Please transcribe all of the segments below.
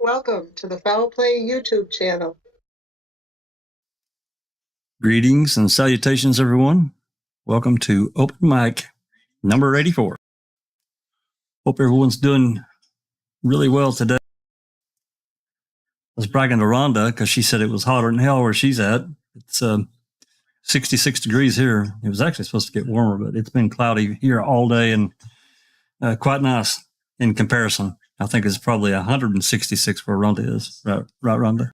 Welcome to the Foul Play YouTube channel. Greetings and salutations, everyone. Welcome to Open Mic number 84. Hope everyone's doing really well today. I was bragging to Rhonda because she said it was hotter than hell where she's at. It's 66 degrees here. It was actually supposed to get warmer, but it's been cloudy here all day and quite nice in comparison. I think it's probably 166 where Rhonda is. Right, Rhonda?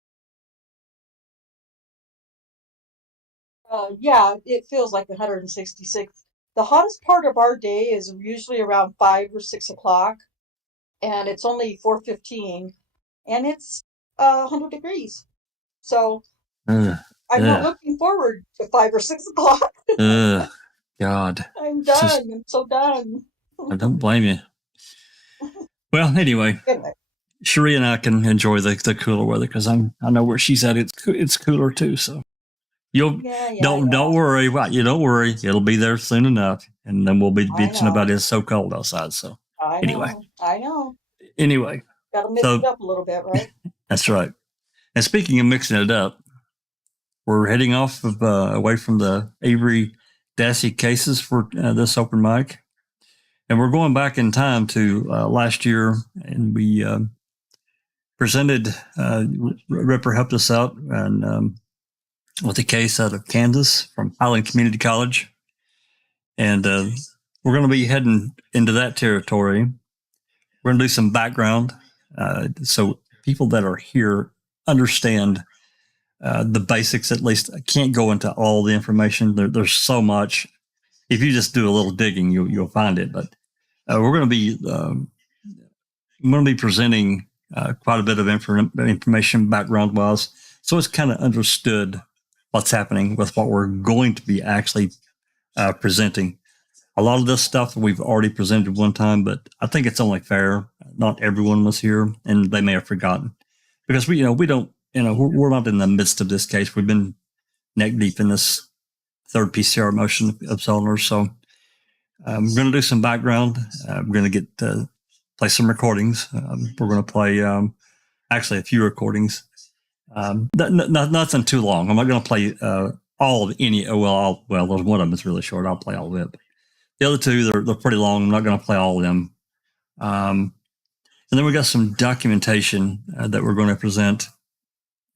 Yeah, it feels like 166. The hottest part of our day is usually around 5 or 6 o'clock, and it's only 4:15, and it's 100 degrees. So I'm not looking forward to 5 or 6 o'clock. God. I'm done. I'm so done. I don't blame you. Well, anyway. Cherie and I can enjoy the cooler weather because I know where she's at. It's cooler too. So don't worry. You don't worry. It'll be there soon enough, and then we'll be bitching about it's so cold outside. So I know. Anyway, gotta mix it up a little bit, right? That's right. And speaking of mixing it up, we're heading off away from the Avery Dassey cases for this open mic, and we're going back in time to last year, and we presented. Ripper helped us out and with a case out of Kansas from Highland Community College, and we're going to be heading into that territory. We're going to do some background so people that are here understand the basics. At least I can't go into all the information. There's so much. If you just do a little digging, you'll find it. But we're going to be presenting quite a bit of information background wise, so it's kind of understood what's happening with what we're going to be actually presenting. A lot of this stuff we've already presented one time, but I think it's only fair. Not everyone was here, and they may have forgotten because we're not in the midst of this case. We've been neck deep in this third PCR motion of Zollner. So we're going to do some background. We're going to play some recordings. We're going to play actually a few recordings. Nothing too long. I'm not going to play all of any. Well, there's one of them that's really short. I'll play all of it. The other two, they're pretty long. I'm not going to play all of them. And then we got some documentation that we're going to present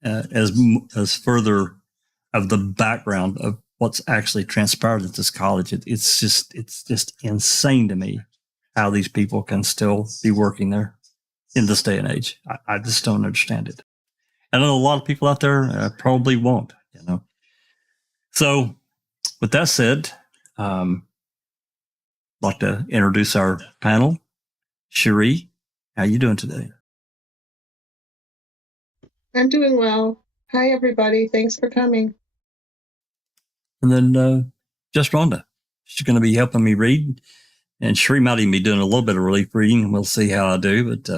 as further of the background of what's actually transpired at this college. It's just insane to me how these people can still be working there in this day and age. I just don't understand it. I know a lot of people out there probably won't, So with that said, I'd like to introduce our panel. Cherie, how you doing today? I'm doing well. Hi, everybody. Thanks for coming. And then just Rhonda. She's going to be helping me read. And Cherie might even be doing a little bit of relief reading. We'll see how I do. But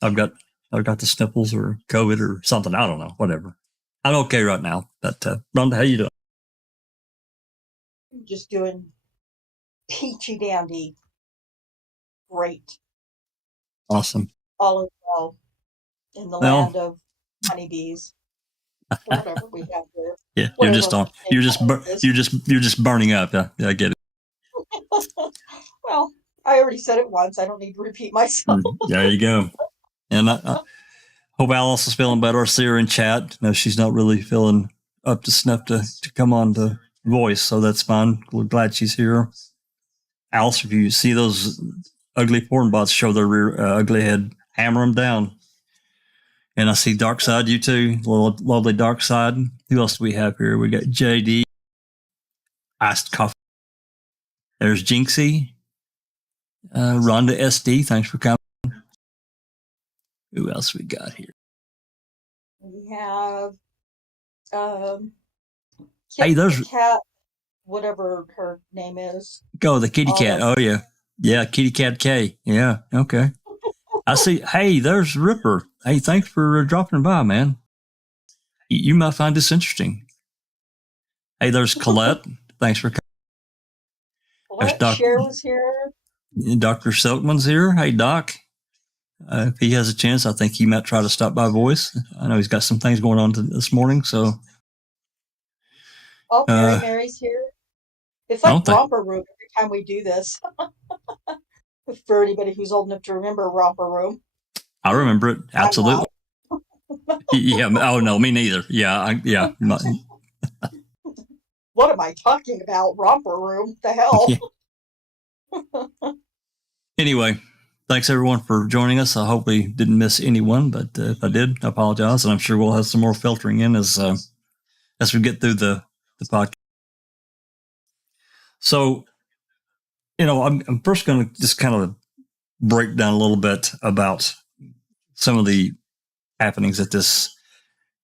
I've got the sniffles or COVID or something. I don't know. Whatever. I'm okay right now. But Rhonda, how you doing? I'm just doing peachy dandy. Great. Awesome. All is well in the land of honeybees. Whatever we have there. Yeah, you're just burning up. Yeah, I get it. Well, I already said it once. I don't need to repeat myself. There you go. And I hope Alice is feeling better. I see her in chat. No, she's not really feeling up to snuff to come on to voice, so that's fine. We're glad she's here. Alice, if you see those ugly porn bots show their rear ugly head, hammer them down. And I see Dark Side, you too. Lovely Dark Side. Who else do we have here? We got JD. Iced Coffee. There's Jinxie. Rhonda SD, thanks for coming. Who else we got here? We have hey, there's Cat, whatever her name is. Go the kitty cat. Oh yeah. Yeah, Kitty Cat K. Yeah, okay. I see. Hey, there's Ripper. Hey, thanks for dropping by, man. You might find this interesting. Hey, there's Colette. Thanks for coming. Colette Share was here. Dr. Silkman's here. Hey, Doc. If he has a chance, I think he might try to stop by voice. I know he's got some things going on this morning, so. Oh, Mary's here. It's like Romper Room every time we do this. For anybody who's old enough to remember Romper Room. I remember it. Absolutely. Yeah. Oh, no, me neither. Yeah. Yeah. What am I talking about? Romper Room? The hell? Yeah. Anyway, thanks everyone for joining us. I hope we didn't miss anyone, but if I did, I apologize. And I'm sure we'll have some more filtering in as we get through the podcast. So, I'm first going to just kind of break down a little bit about some of the happenings at this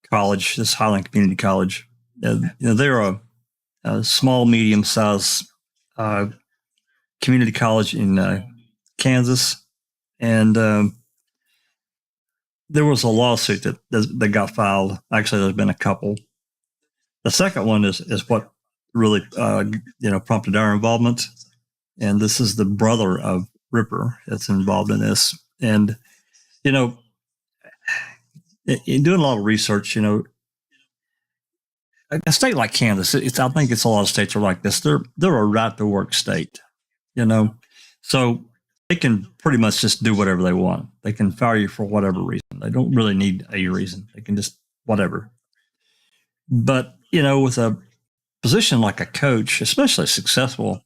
college, this Highland Community College. They're a small, medium-sized community college in Kansas, and there was a lawsuit that got filed. Actually, there's been a couple. The second one is what really prompted our involvement, and this is the brother of Ripper that's involved in this. And in doing a lot of research, a state like Kansas, I think it's a lot of states are like this. They're a right to work state, so they can pretty much just do whatever they want. They can fire you for whatever reason. They don't really need a reason. They can just whatever. But with a position like a coach, especially successful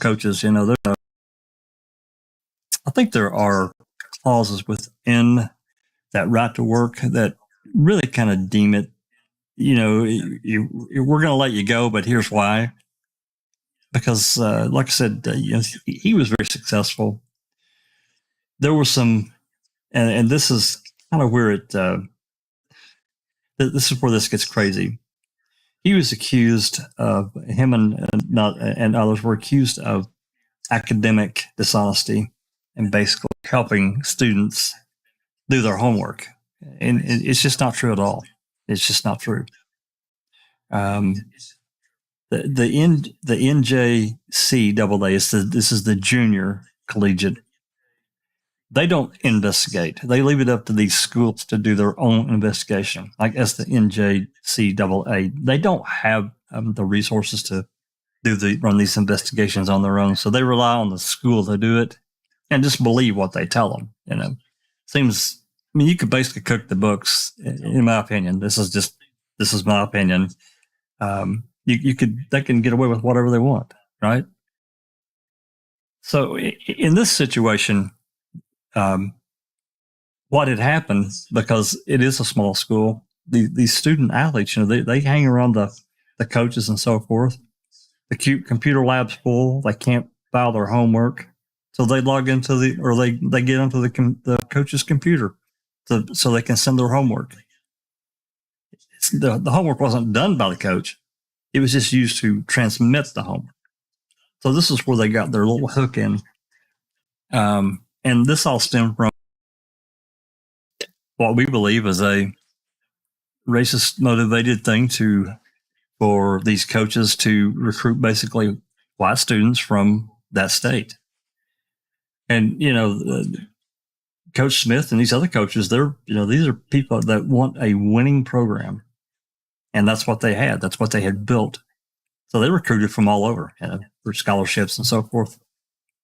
coaches, I think there are clauses within that right to work that really kind of deem it, we're going to let you go, but here's why. Because, like I said, he was very successful. There were some, and this is kind of where this is where this gets crazy. He was accused of him and others were accused of academic dishonesty and basically helping students do their homework. And it's just not true at all. It's just not true. The NJCAA this is the junior collegiate. They don't investigate. They leave it up to these schools to do their own investigation. Like as the NJCAA, they don't have the resources to run these investigations on their own. So they rely on the school to do it and just believe what they tell them. You could basically cook the books, in my opinion. This is my opinion. They can get away with whatever they want, right? So in this situation, what had happened, because it is a small school, these student athletes, they hang around the coaches and so forth. The computer lab's full. They can't file their homework, so they log into they get onto the coach's computer, so they can send their homework. The homework wasn't done by the coach. It was just used to transmit the homework. So this is where they got their little hook in. And this all stemmed from what we believe is a racist motivated thing for these coaches to recruit basically white students from that state. And, Coach Smith and these other coaches, these are people that want a winning program. And that's what they had. That's what they had built. So they recruited from all over for scholarships and so forth.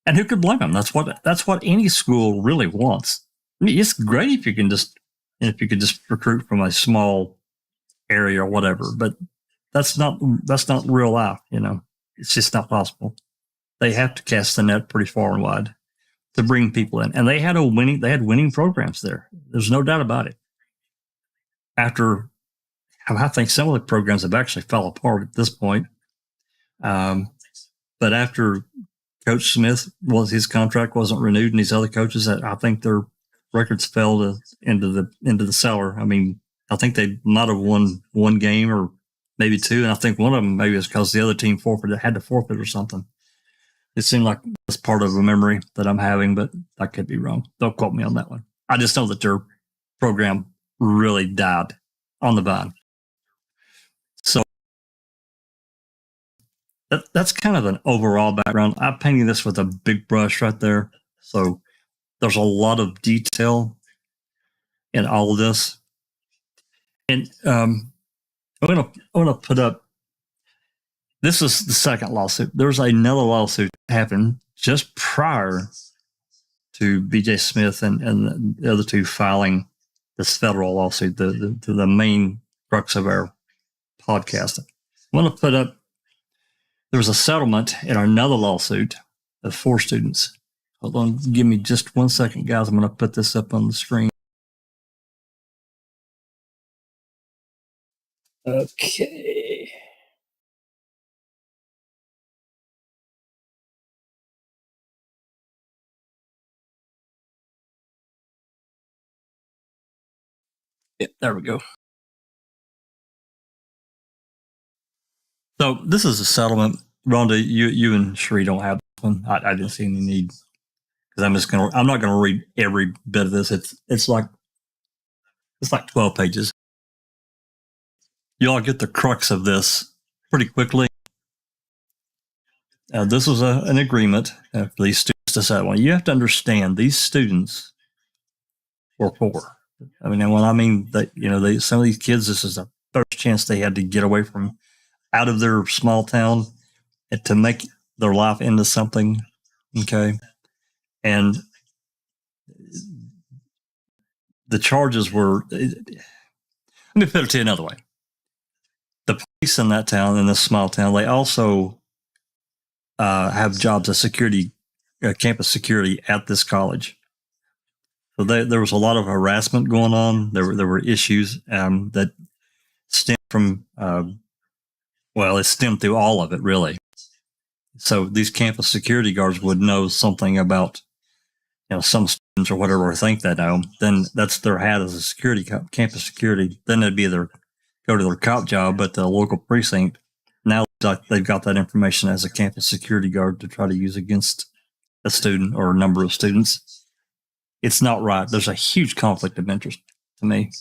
And who could blame them? That's what any school really wants. I mean, it's great if you could just recruit from a small area or whatever, but that's not real life. It's just not possible. They have to cast the net pretty far and wide to bring people in, and they had winning programs there. There's no doubt about it. After, I think some of the programs have actually fell apart at this point. But after Coach Smith, his contract wasn't renewed, and these other coaches, I think their records fell into the cellar. I mean, I think they might have won one game or maybe two, and I think one of them maybe is because the other team had to forfeit or something. It seemed like it's part of a memory that I'm having, but I could be wrong. Don't quote me on that one. I just know that their program really died on the vine. So that's kind of an overall background. I'm painting this with a big brush right there. So there's a lot of detail in all of this. And I'm gonna put up, this is the second lawsuit. There's another lawsuit that happened just prior to BJ Smith and the other two filing this federal lawsuit, the main crux of our podcast. I'm going to put up, there was a settlement in another lawsuit of 4 students. Hold on, give me just 1 second, guys. I'm going to put this up on the screen. Okay. Yeah, there we go. So this is a settlement. Rhonda, you and Sheree don't have this one. I didn't see any need, because I'm not gonna read every bit of this. It's like 12 pages. You all get the crux of this pretty quickly. This was an agreement for these students to settle. Well, you have to understand, these students were poor. I mean, and when I mean that, some of these kids, this is the first chance they had to get away from out of their small town and to make their life into something. Okay. And the charges were, let me put it to you another way. The police in that town, in this small town, they also have jobs as security, campus security at this college. So there was a lot of harassment going on. There were issues that stemmed from, it stemmed through all of it, really. So these campus security guards would know something about, some students or whatever, or think they know. Then that's their hat as a security, campus security. Then they'd be either go to their cop job at the local precinct. Now they've got that information as a campus security guard to try to use against a student or a number of students. It's not right. There's a huge conflict of interest to me.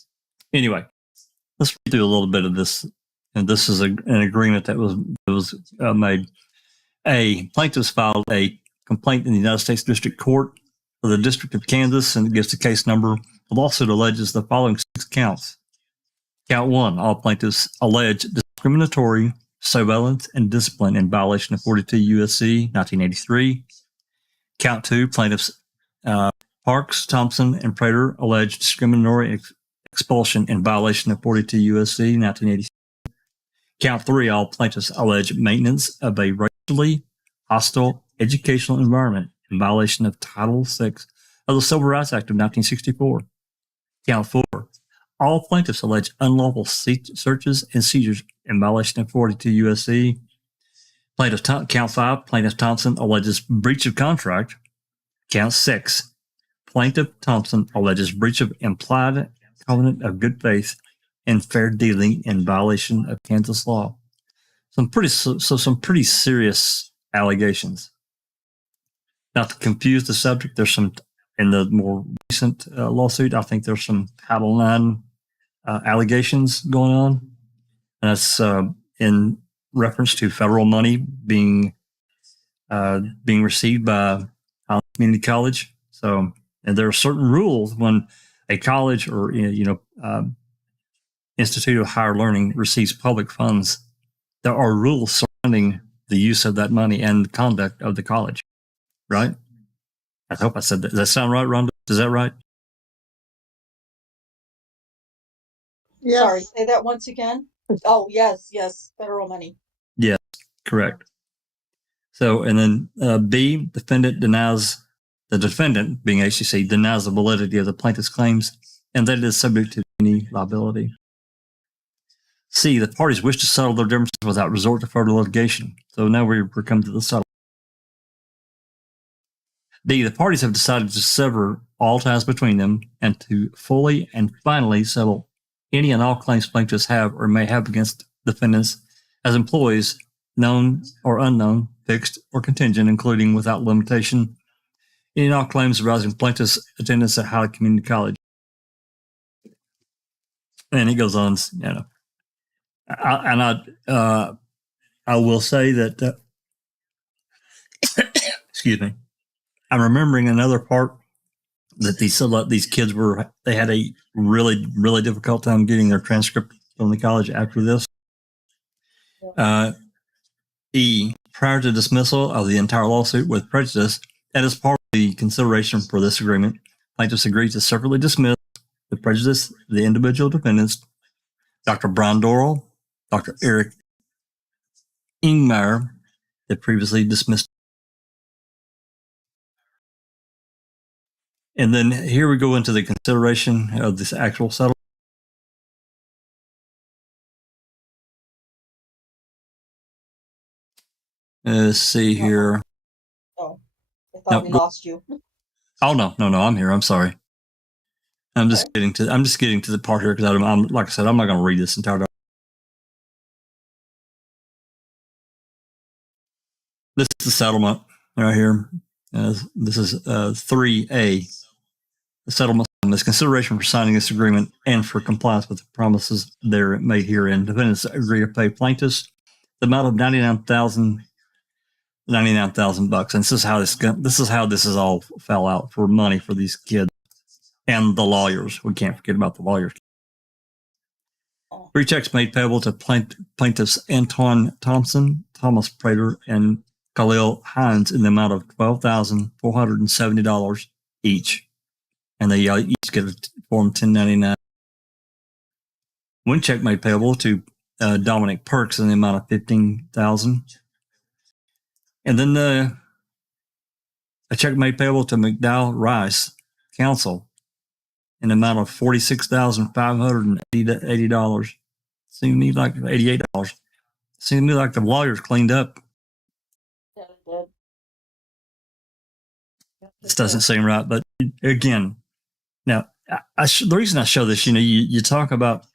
Anyway, let's read through a little bit of this. And this is an agreement that was made. Plaintiffs filed a complaint in the United States District Court for the District of Kansas, and it gives the case number. The lawsuit alleges the following 6 counts. Count 1, all plaintiffs allege discriminatory surveillance and discipline in violation of 42 U.S.C. 1983. Count 2, plaintiffs Parks, Thompson, and Prater allege discriminatory expulsion in violation of 42 U.S.C. 1983. Count 3, all plaintiffs allege maintenance of a racially hostile educational environment in violation of Title VI of the Civil Rights Act of 1964. Count 4, all plaintiffs allege unlawful searches and seizures in violation of 42 U.S.C. Count 5, plaintiff Thompson alleges breach of contract. Count 6, plaintiff Thompson alleges breach of implied covenant of good faith and fair dealing in violation of Kansas law. Some pretty serious allegations. Not to confuse the subject, there's some in the more recent lawsuit. I think there's some Title IX allegations going on, and that's in reference to federal money being received by Highland Community College. So, and there are certain rules when a college or Institute of Higher Learning receives public funds. There are rules surrounding the use of that money and the conduct of the college, right? I hope I said that. Does that sound right, Rhonda? Is that right? Yes. Sorry, say that once again. Oh, yes, federal money. Yes, correct. So, and then B, the defendant, being HCC, denies the validity of the plaintiff's claims and that it is subject to any liability. C, the parties wish to settle their differences without resort to further litigation. So now we're come to the settlement. D, the parties have decided to sever all ties between them and to fully and finally settle any and all claims plaintiffs have or may have against defendants as employees, known or unknown, fixed or contingent, including without limitation, any and all claims arising from plaintiff's attendance at Highland Community College. And it goes on, you know. I will say that, excuse me, I'm remembering another part that these kids they had a really, really difficult time getting their transcript from the college after this. Prior to dismissal of the entire lawsuit with prejudice, and as part of the consideration for this agreement, plaintiffs agreed to separately dismiss with prejudice the individual defendants, Dr. Bryan Dorrel, Dr. Eric Ingmeyer, that previously dismissed. And then here we go into the consideration of this actual settlement. Let's see here. Oh, I thought we lost you. Oh no, I'm here. I'm sorry. I'm just getting to the part here because I'm like I said, I'm not going to read this entire document. This is the settlement right here. This is 3A. The settlement is consideration for signing this agreement and for compliance with the promises there made herein. Defendants agree to pay plaintiffs the amount of $99,000. And this is how this is all fell out for money for these kids and the lawyers. We can't forget about the lawyers. 3 checks made payable to plaintiffs Antoine Thompson, Thomas Prater, and Khalil Hines in the amount of $12,470 each. And they each get a Form 1099. 1 check made payable to Dominic Perks in the amount of $15,000. And then a check made payable to McDowell Rice Counsel in the amount of $46,580. Seemed to me like $88. Seemed to me like the lawyers cleaned up. Yeah, it did. This doesn't seem right, but again, now the reason I show this, you talk about,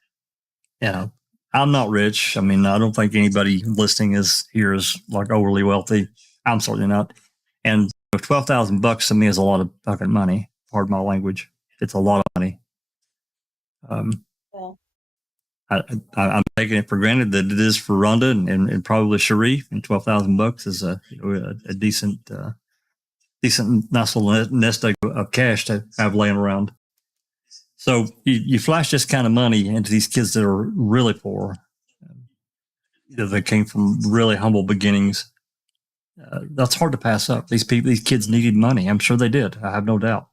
I'm not rich. I mean, I don't think anybody listening is like overly wealthy. I'm certainly not. And $12,000 to me is a lot of fucking money. Pardon my language. It's a lot of money. I'm taking it for granted that it is for Rhonda and probably Sharif, and $12,000 is a decent, nice little nest egg of cash to have laying around. So you flash this kind of money into these kids that are really poor, that came from really humble beginnings. That's hard to pass up. These kids needed money. I'm sure they did. I have no doubt.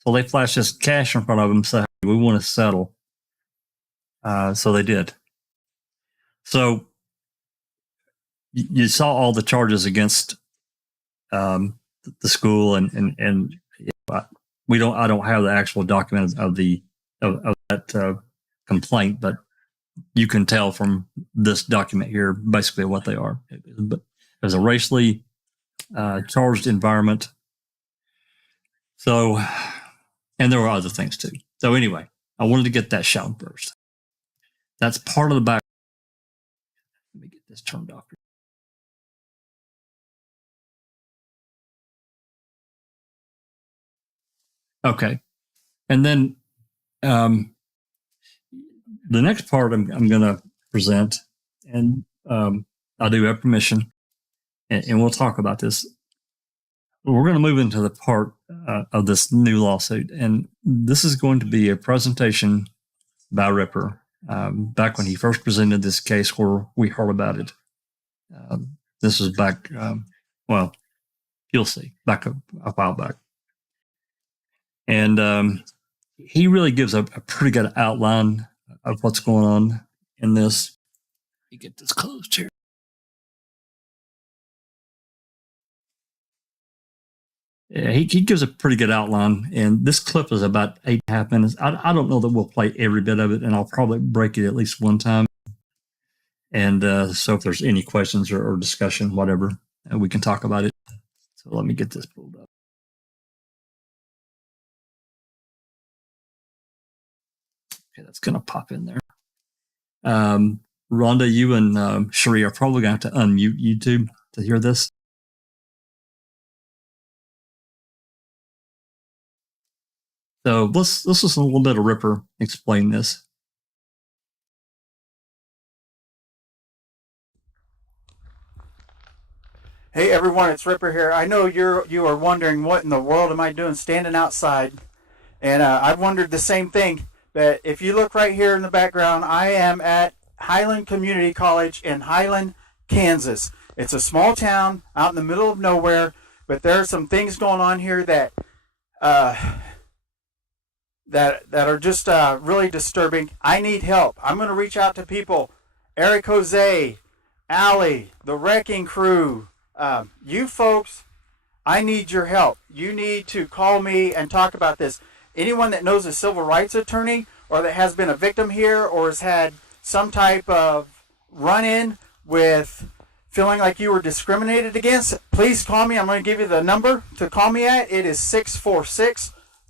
So they flashed this cash in front of them and said, hey, we want to settle. So they did. So you saw all the charges against the school, and I don't have the actual document of that complaint, but you can tell from this document here basically what they are. But there's a racially charged environment. So, and there were other things too. So anyway, I wanted to get that shot first. That's part of the back. Let me get this turned off. Okay. And then the next part I'm going to present, and I do have permission, and we'll talk about this. We're going to move into the part of this new lawsuit, and this is going to be a presentation by Ripper back when he first presented this case where we heard about it. This was back, well, you'll see, back a while back. And he really gives a pretty good outline of what's going on in this. Let me get this closed here. Yeah, he gives a pretty good outline, and this clip is about 8.5 minutes. I don't know that we'll play every bit of it, and I'll probably break it at least one time. And so if there's any questions or discussion, whatever, we can talk about it. So let me get this pulled up. Okay, that's going to pop in there. Rhonda, you and Cherie are probably going to have to unmute YouTube to hear this. So let's listen to a little bit of Ripper explain this. Hey everyone, it's Ripper here. I know you are wondering what in the world am I doing standing outside, and I've wondered the same thing. But if you look right here in the background, I am at Highland Community College in Highland, Kansas. It's a small town out in the middle of nowhere, but there are some things going on here that are just really disturbing. I need help. I'm going to reach out to people. Eric Jose, Allie, the wrecking crew. You folks, I need your help. You need to call me and talk about this. Anyone that knows a civil rights attorney or that has been a victim here or has had some type of run-in with feeling like you were discriminated against, please call me. I'm going to give you the number to call me at. It is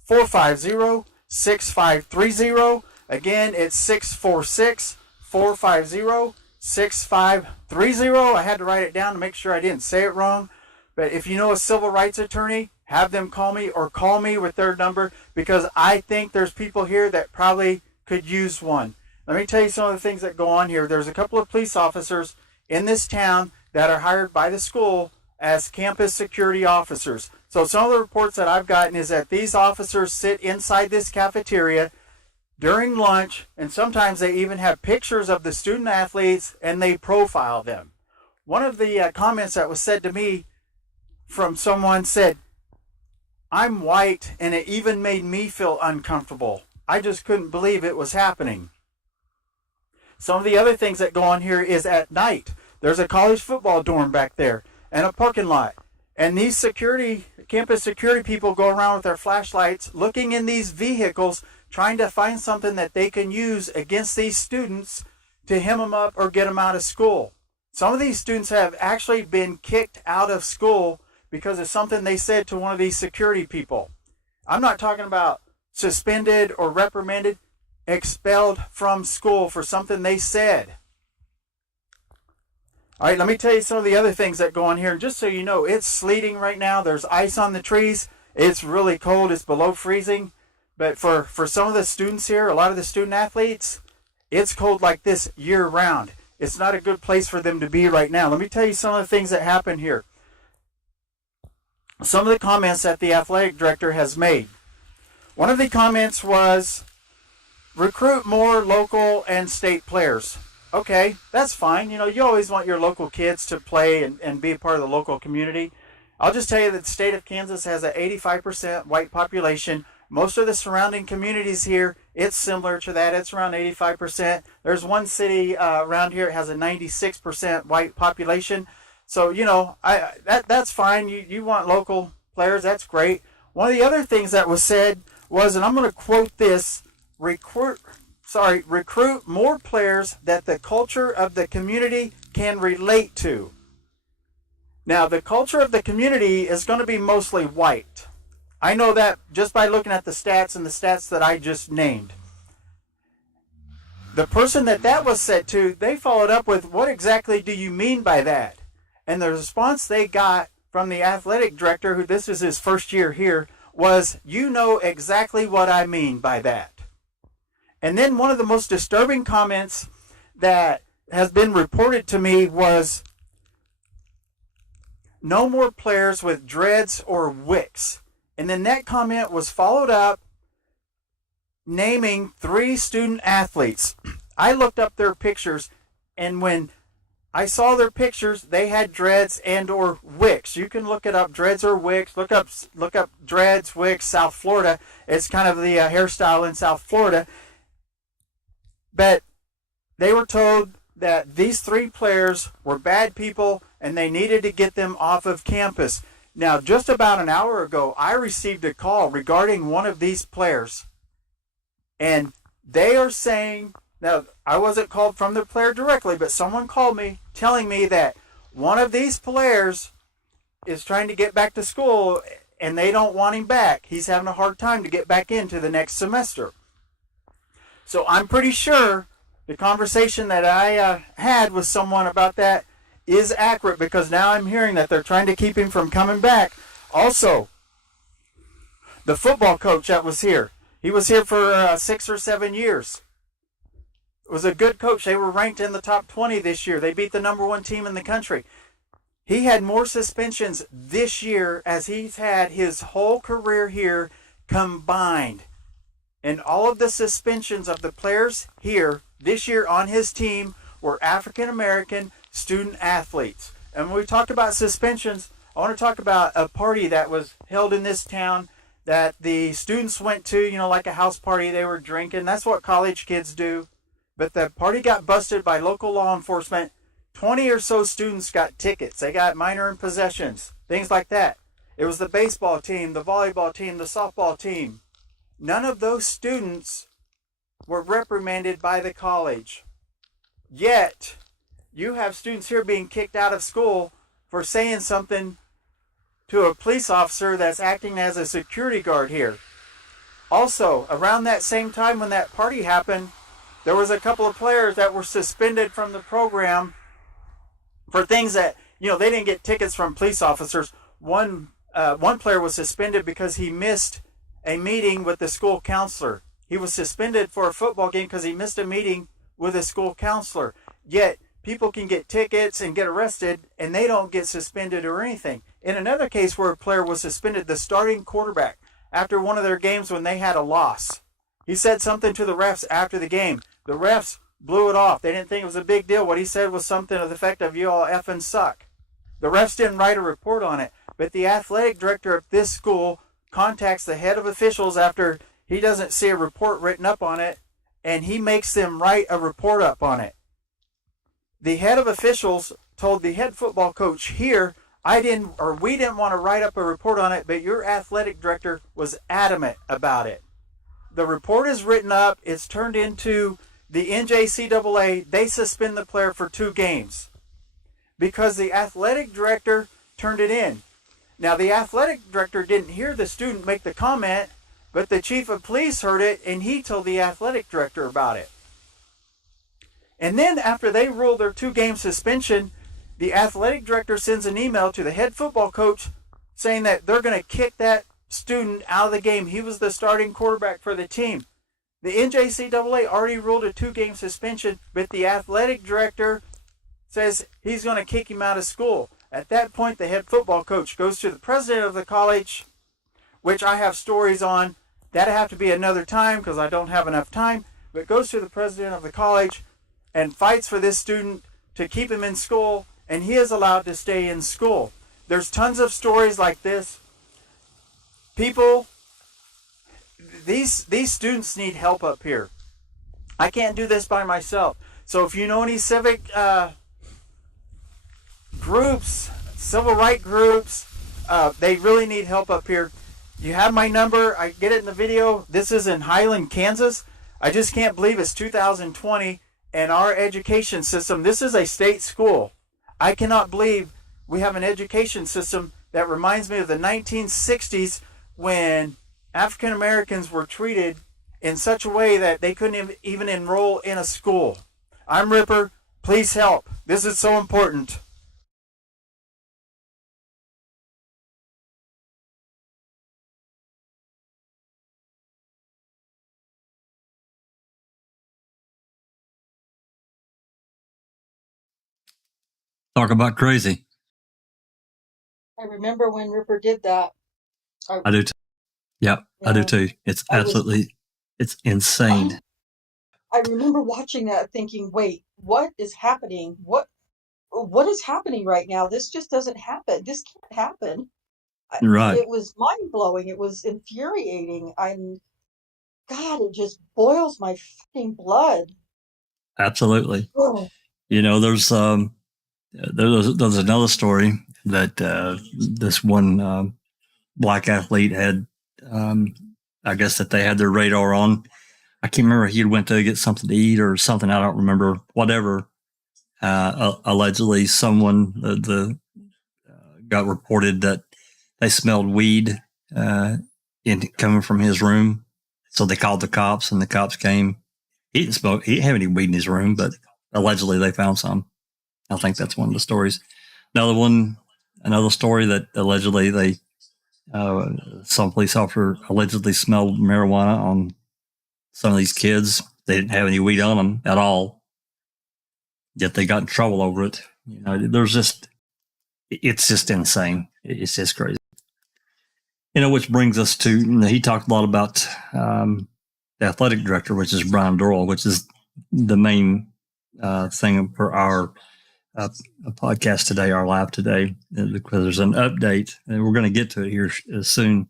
646-450-6530. Again, it's 646-450-6530. I had to write it down to make sure I didn't say it wrong. But if you know a civil rights attorney, have them call me or call me with their number, because I think there's people here that probably could use one. Let me tell you some of the things that go on here. There's a couple of police officers in this town that are hired by the school as campus security officers. So some of the reports that I've gotten is that these officers sit inside this cafeteria during lunch, and sometimes they even have pictures of the student athletes and they profile them. One of the comments that was said to me from someone said, "I'm white and it even made me feel uncomfortable. I just couldn't believe it was happening." Some of the other things that go on here is at night. There's a college football dorm back there and a parking lot. And these campus security people go around with their flashlights looking in these vehicles, trying to find something that they can use against these students to hem them up or get them out of school. Some of these students have actually been kicked out of school because of something they said to one of these security people. I'm not talking about suspended or reprimanded, expelled from school for something they said. All right, let me tell you some of the other things that go on here. Just so you know, it's sleeting right now. There's ice on the trees. It's really cold. It's below freezing. But for some of the students here, a lot of the student athletes, it's cold like this year round. It's not a good place for them to be right now. Let me tell you some of the things that happen here. Some of the comments that the athletic director has made. One of the comments was, recruit more local and state players. Okay, that's fine. You know, you always want your local kids to play and be a part of the local community. I'll just tell you that the state of Kansas has an 85% white population. Most of the surrounding communities here, it's similar to that. It's around 85%. There's one city around here that has a 96% white population. So, you know, that's fine. You want local players. That's great. One of the other things that was said was, and I'm going to quote this, recruit more players that the culture of the community can relate to. Now, the culture of the community is going to be mostly white. I know that just by looking at the stats and the stats that I just named. The person that was said to, they followed up with, what exactly do you mean by that? And the response they got from the athletic director, who this is his first year here, was, you know exactly what I mean by that. And then one of the most disturbing comments that has been reported to me was, no more players with dreads or wicks. And then that comment was followed up naming 3 student athletes. I looked up their pictures, and when I saw their pictures, they had dreads and or wicks. You can look it up, dreads or wicks. Look up dreads, wicks, South Florida. It's kind of the hairstyle in South Florida. But they were told that these 3 players were bad people and they needed to get them off of campus. Now, just about an hour ago, I received a call regarding one of these players. And they are saying, now, I wasn't called from the player directly, but someone called me telling me that one of these players is trying to get back to school and they don't want him back. He's having a hard time to get back into the next semester. So I'm pretty sure the conversation that I had with someone about that is accurate, because now I'm hearing that they're trying to keep him from coming back. Also, the football coach that was here, He was here for 6 or 7 years. Was a good coach. They were ranked in the top 20 this year. They beat the number 1 team in the country. He had more suspensions this year as he's had his whole career here combined. And all of the suspensions of the players here this year on his team were African American student athletes. And when we talk about suspensions, I want to talk about a party that was held in this town that the students went to, you know, like a house party. They were drinking. That's what college kids do. But the party got busted by local law enforcement. 20 or so students got tickets. They got minor in possessions, things like that. It was the baseball team, the volleyball team, the softball team. None of those students were reprimanded by the college. Yet, you have students here being kicked out of school for saying something to a police officer that's acting as a security guard here. Also, around that same time when that party happened, there was a couple of players that were suspended from the program for things that, you know, they didn't get tickets from police officers. One player was suspended because he missed a meeting with the school counselor. He was suspended for a football game because he missed a meeting with a school counselor. Yet, people can get tickets and get arrested, and they don't get suspended or anything. In another case where a player was suspended, the starting quarterback, after one of their games when they had a loss, he said something to the refs after the game. The refs blew it off. They didn't think it was a big deal. What he said was something to the effect of, "You all effing suck." The refs didn't write a report on it, but the athletic director of this school contacts the head of officials after he doesn't see a report written up on it, and he makes them write a report up on it. The head of officials told the head football coach here, we didn't want to write up a report on it, but your athletic director was adamant about it. The report is written up. It's turned into the NJCAA. They suspend the player for 2 games because the athletic director turned it in. Now, the athletic director didn't hear the student make the comment, but the chief of police heard it, and he told the athletic director about it. And then after they ruled their 2-game suspension, the athletic director sends an email to the head football coach saying that they're going to kick that student out of the game. He was the starting quarterback for the team. The NJCAA already ruled a 2-game suspension, but the athletic director says he's going to kick him out of school. At that point, the head football coach goes to the president of the college, which I have stories on. That'll have to be another time because I don't have enough time, but goes to the president of the college and fights for this student to keep him in school, and he is allowed to stay in school. There's tons of stories like this. People, these students need help up here. I can't do this by myself. So if you know any civic groups, civil rights groups, they really need help up here. You have my number. I get it in the video. This is in Highland, Kansas. I just can't believe it's 2020 and our education system. This is a state school. I cannot believe we have an education system that reminds me of the 1960s when African Americans were treated in such a way that they couldn't even enroll in a school. I'm Ripper. Please help. This is so important. Talk about crazy. I remember when Ripper did that. I do too. Yep, yeah. I do too. It's absolutely, it's insane. I remember watching that thinking, wait, what is happening? What is happening right now? This just doesn't happen. This can't happen. Right. It was mind-blowing. It was infuriating. God, it just boils my fucking blood. Absolutely. Oh. You know, there's another story that this one black athlete had, I guess that they had their radar on. I can't remember if he went to get something to eat or something. I don't remember. Whatever. Allegedly, someone got reported that they smelled weed coming from his room. So they called the cops, and the cops came. He didn't smoke. He didn't have any weed in his room, but allegedly they found some. I think that's one of the stories. Another story that allegedly Some police officer allegedly smelled marijuana on some of these kids. They didn't have any weed on them at all, yet they got in trouble over it. It's just insane. It's just crazy. Which brings us to, he talked a lot about the athletic director, which is Bryan Dorrel, which is the main thing for our podcast today, our live today, because there's an update, and we're going to get to it here soon.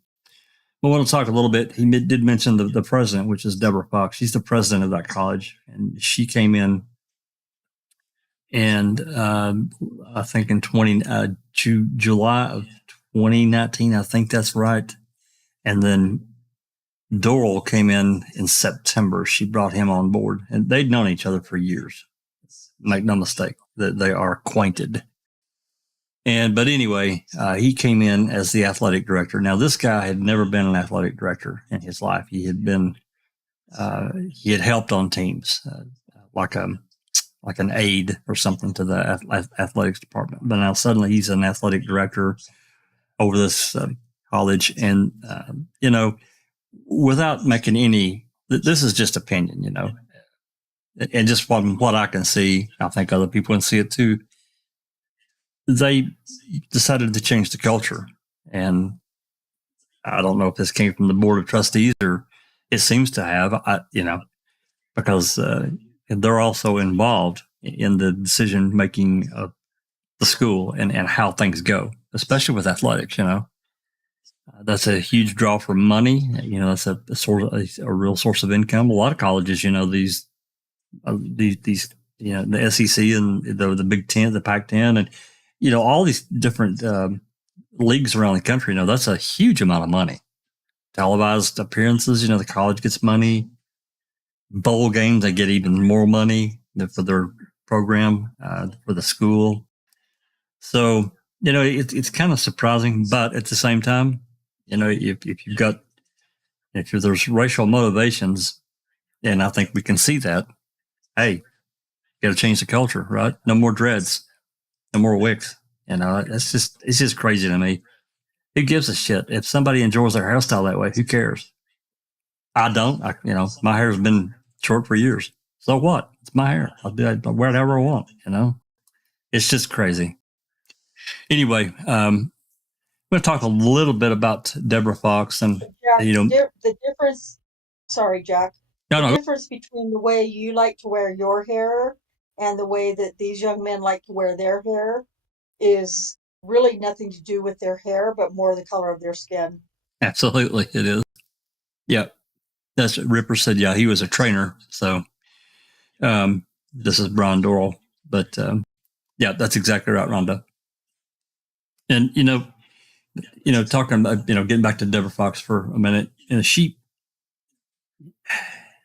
We want to talk a little bit. He did mention the president, which is Debra Fox. She's the president of that college, and she came in, and I think in July of 2019, I think that's right. And then Dorrel came in September. She brought him on board, and they'd known each other for years. Make no mistake that they are acquainted. But anyway, he came in as the athletic director. Now, this guy had never been an athletic director in his life. He had helped on teams, like an aide or something to the athletics department. But now suddenly he's an athletic director over this college. And, without making this is just opinion, and just from what I can see, I think other people can see it too. They decided to change the culture. And I don't know if this came from the board of trustees, or it seems to have, because they're also involved in the decision making of the school and how things go, especially with athletics. That's a huge draw for money. That's a real source of income. A lot of colleges, these the SEC and the Big Ten, the Pac-10, and all these different leagues around the country. That's a huge amount of money. Televised appearances. The college gets money. Bowl games, they get even more money for their program, for the school. So it's kind of surprising, but at the same time, if there's racial motivations, and I think we can see that, hey, you got to change the culture, right? No more dreads, no more wigs. It's just crazy to me. Who gives a shit? If somebody enjoys their hairstyle that way, who cares? I don't. My hair's been short for years. So what? It's my hair. I'll wear whatever I want. It's just crazy. Anyway, I'm going to talk a little bit about Debra Fox and the difference. Sorry, Jack. No. The difference between the way you like to wear your hair and the way that these young men like to wear their hair is really nothing to do with their hair, but more the color of their skin. Absolutely, it is. Yeah, that's what Ripper said. Yeah, he was a trainer. So this is Bryan Dorrel, but yeah, that's exactly right, Rhonda. And talking about getting back to Debra Fox for a minute,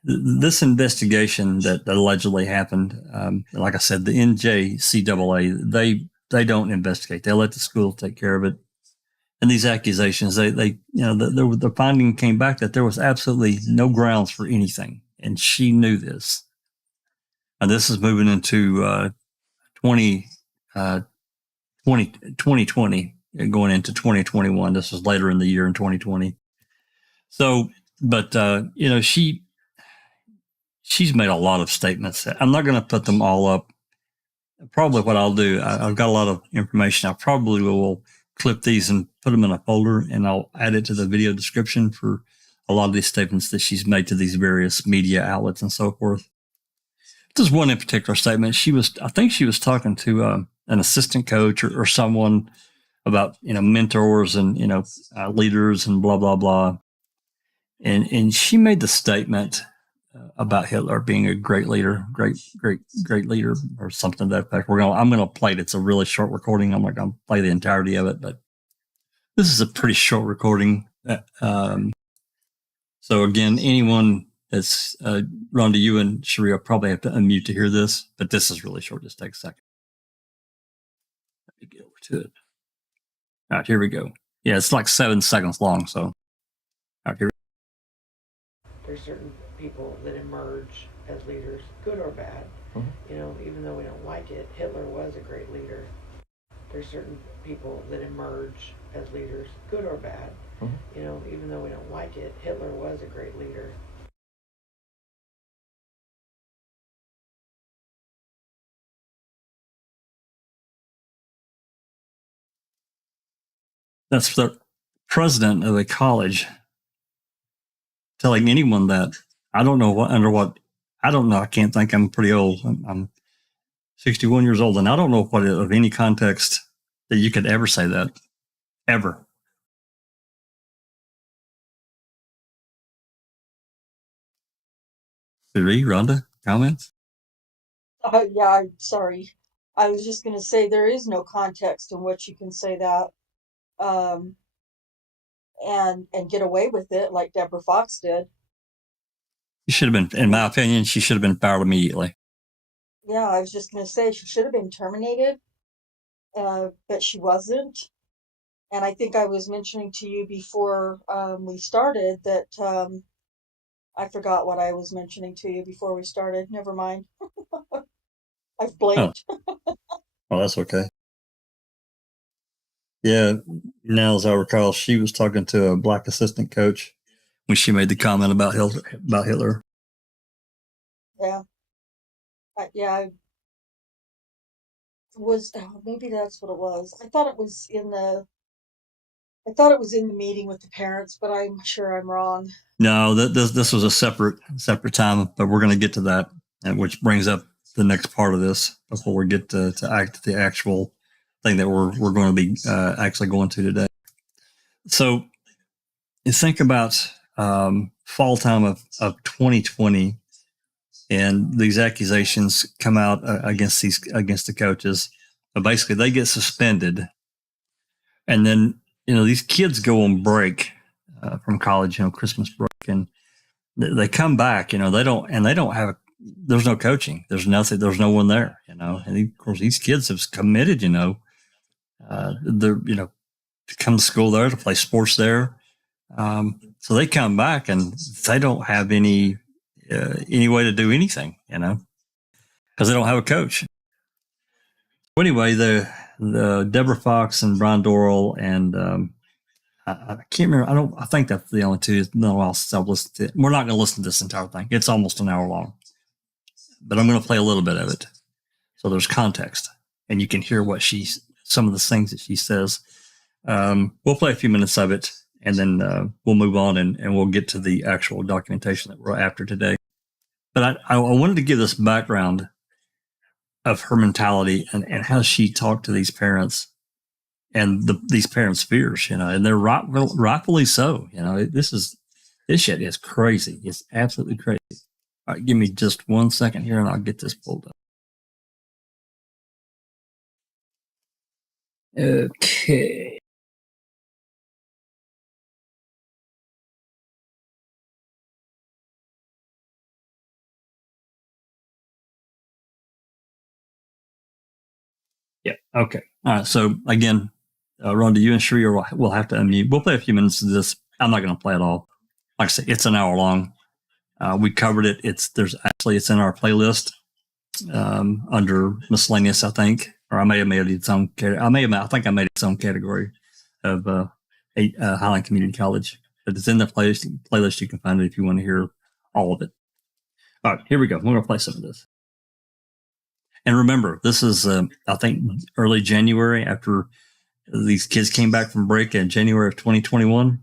this investigation that allegedly happened, like I said, the NJCAA, they don't investigate. They let the school take care of it. And these accusations, the finding came back that there was absolutely no grounds for anything. And she knew this. And this is moving into 2020 and going into 2021. This was later in the year in 2020. So, but, she's made a lot of statements. I'm not going to put them all up. Probably what I'll do, I've got a lot of information. I probably will clip these and put them in a folder, and I'll add it to the video description for a lot of these statements that she's made to these various media outlets and so forth. There's one in particular statement. I think she was talking to an assistant coach or someone about, mentors and, leaders and blah, blah, blah. And she made the statement about Hitler being a great leader, great leader, or something to that effect. I'm going to play it. It's a really short recording. I'm not going to play the entirety of it, but this is a pretty short recording. So again, anyone that's Rhonda, you and Sharia probably have to unmute to hear this, but this is really short. Just take a second. Let me get over to it. All right, here we go. Yeah, it's like 7 seconds long. So, all right, here we go. There's certain people that emerge as leaders, good or bad. Mm-hmm. Even though we don't like it, Hitler was a great leader. There's certain people that emerge as leaders, good or bad. You know, even though we don't like it, Hitler was a great leader. That's the president of a college telling anyone that. I don't know what, under what, I don't know. I can't think. I'm pretty old. I'm 61 years old, and I don't know what of any context that you could ever say that. Ever. Siri, Rhonda, comments? Yeah, I'm sorry. I was just going to say there is no context in which you can say that, um, and get away with it like Debra Fox did. She should have been, in my opinion, she should have been fired immediately. Yeah, I was just going to say she should have been terminated, but she wasn't. And I think I was mentioning to you before we started that I forgot what I was mentioning to you before we started. Never mind. I've blanked. Oh, that's okay. Yeah, now as I recall, she was talking to a black assistant coach when she made the comment about Hitler. Yeah. I was maybe that's what it was. I thought it was in the meeting with the parents, but I'm sure I'm wrong. No, this was a separate time, but we're going to get to that, and which brings up the next part of this before we get to the actual thing that we're going to be actually going to today. So you think about fall time of 2020, and these accusations come out against the coaches. But basically, they get suspended, and then these kids go on break from college, Christmas break, and they come back. They don't have there's no coaching. There's nothing. There's no one there. And of course, these kids have committed. They're to come to school there, to play sports there. So they come back and they don't have any way to do anything, because they don't have a coach. Anyway, the Debra Fox and Bryan Dorrel and I can't remember. I think that's the only two. No one else I've listened to. We're not going to listen to this entire thing. It's almost an hour long, but I'm going to play a little bit of it, so there's context and you can hear some of the things that she says. We'll play a few minutes of it, and then we'll move on and we'll get to the actual documentation that we're after today. But I wanted to give this background of her mentality and how she talked to these parents and these parents' fears, and they're rightfully so. This shit is crazy. It's absolutely crazy. All right, give me just 1 second here and I'll get this pulled up. Okay. Yeah. Okay. All right. So again, Rhonda, you and Sheree will have to unmute. We'll play a few minutes of this. I'm not going to play it all. Like I said, it's an hour long. We covered it. It's in our playlist under miscellaneous, I think, or I may have made its own. I think I made its own category of Highland Community College, but it's in the playlist. You can find it if you want to hear all of it. All right, here we go. We're going to play some of this. And remember, this is, I think, early January after these kids came back from break in January of 2021.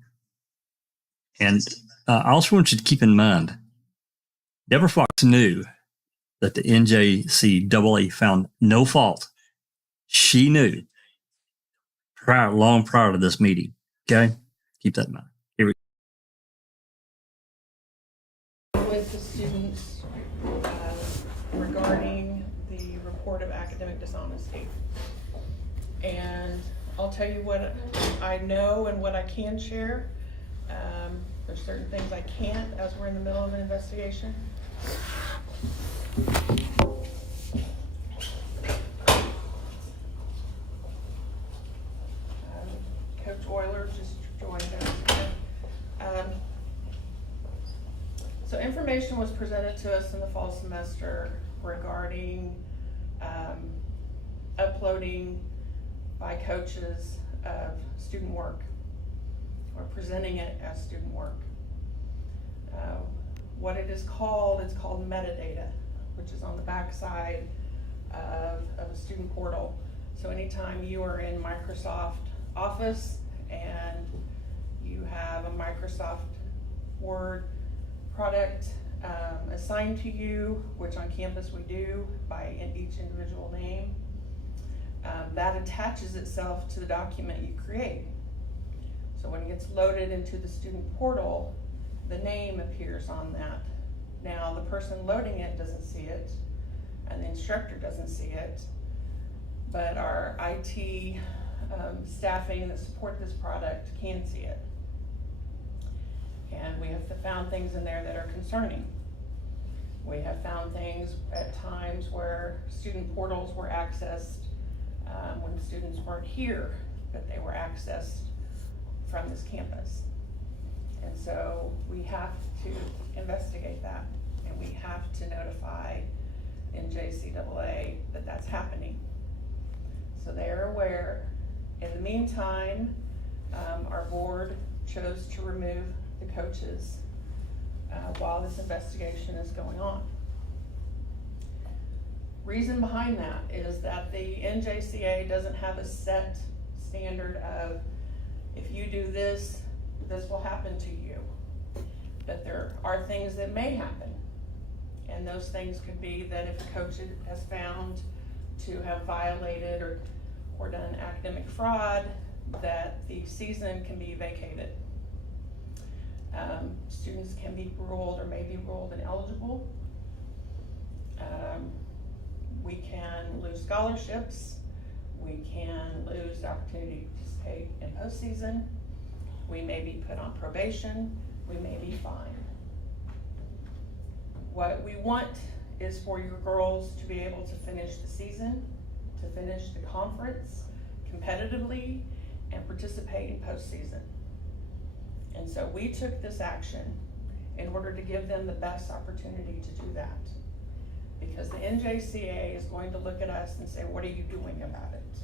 And I also want you to keep in mind, Debra Fox knew that the NJCAA found no fault. She knew long prior to this meeting. Okay? Keep that in mind. Here we go. With the students regarding the report of academic dishonesty. And I'll tell you what I know and what I can share. There's certain things I can't as we're in the middle of an investigation. Coach Euler just joined us. So information was presented to us in the fall semester regarding uploading by coaches of student work, or presenting it as student work. What it is called, it's called metadata, which is on the back side of a student portal. So anytime you are in Microsoft Office and you have a Microsoft Word product assigned to you, which on campus we do by each individual name, that attaches itself to the document you create. So when it gets loaded into the student portal, the name appears on that. Now the person loading it doesn't see it, and the instructor doesn't see it, but our IT staffing that support this product can see it. And we have found things in there that are concerning. We have found things at times where student portals were accessed when students weren't here, but they were accessed from this campus. And so we have to investigate that, and we have to notify NJCAA that that's happening. So they're aware. In the meantime, our board chose to remove the coaches while this investigation is going on. Reason behind that is that the NJCAA doesn't have a set standard of, if you do this, this will happen to you. But there are things that may happen. And those things could be that if a coach has found to have violated or done academic fraud, that the season can be vacated. Students can be ruled or may be ruled ineligible. We can lose scholarships. We can lose the opportunity to participate in postseason. We may be put on probation. We may be fined. What we want is for your girls to be able to finish the season, to finish the conference competitively, and participate in postseason. And so we took this action in order to give them the best opportunity to do that. Because the NJCAA is going to look at us and say, what are you doing about it?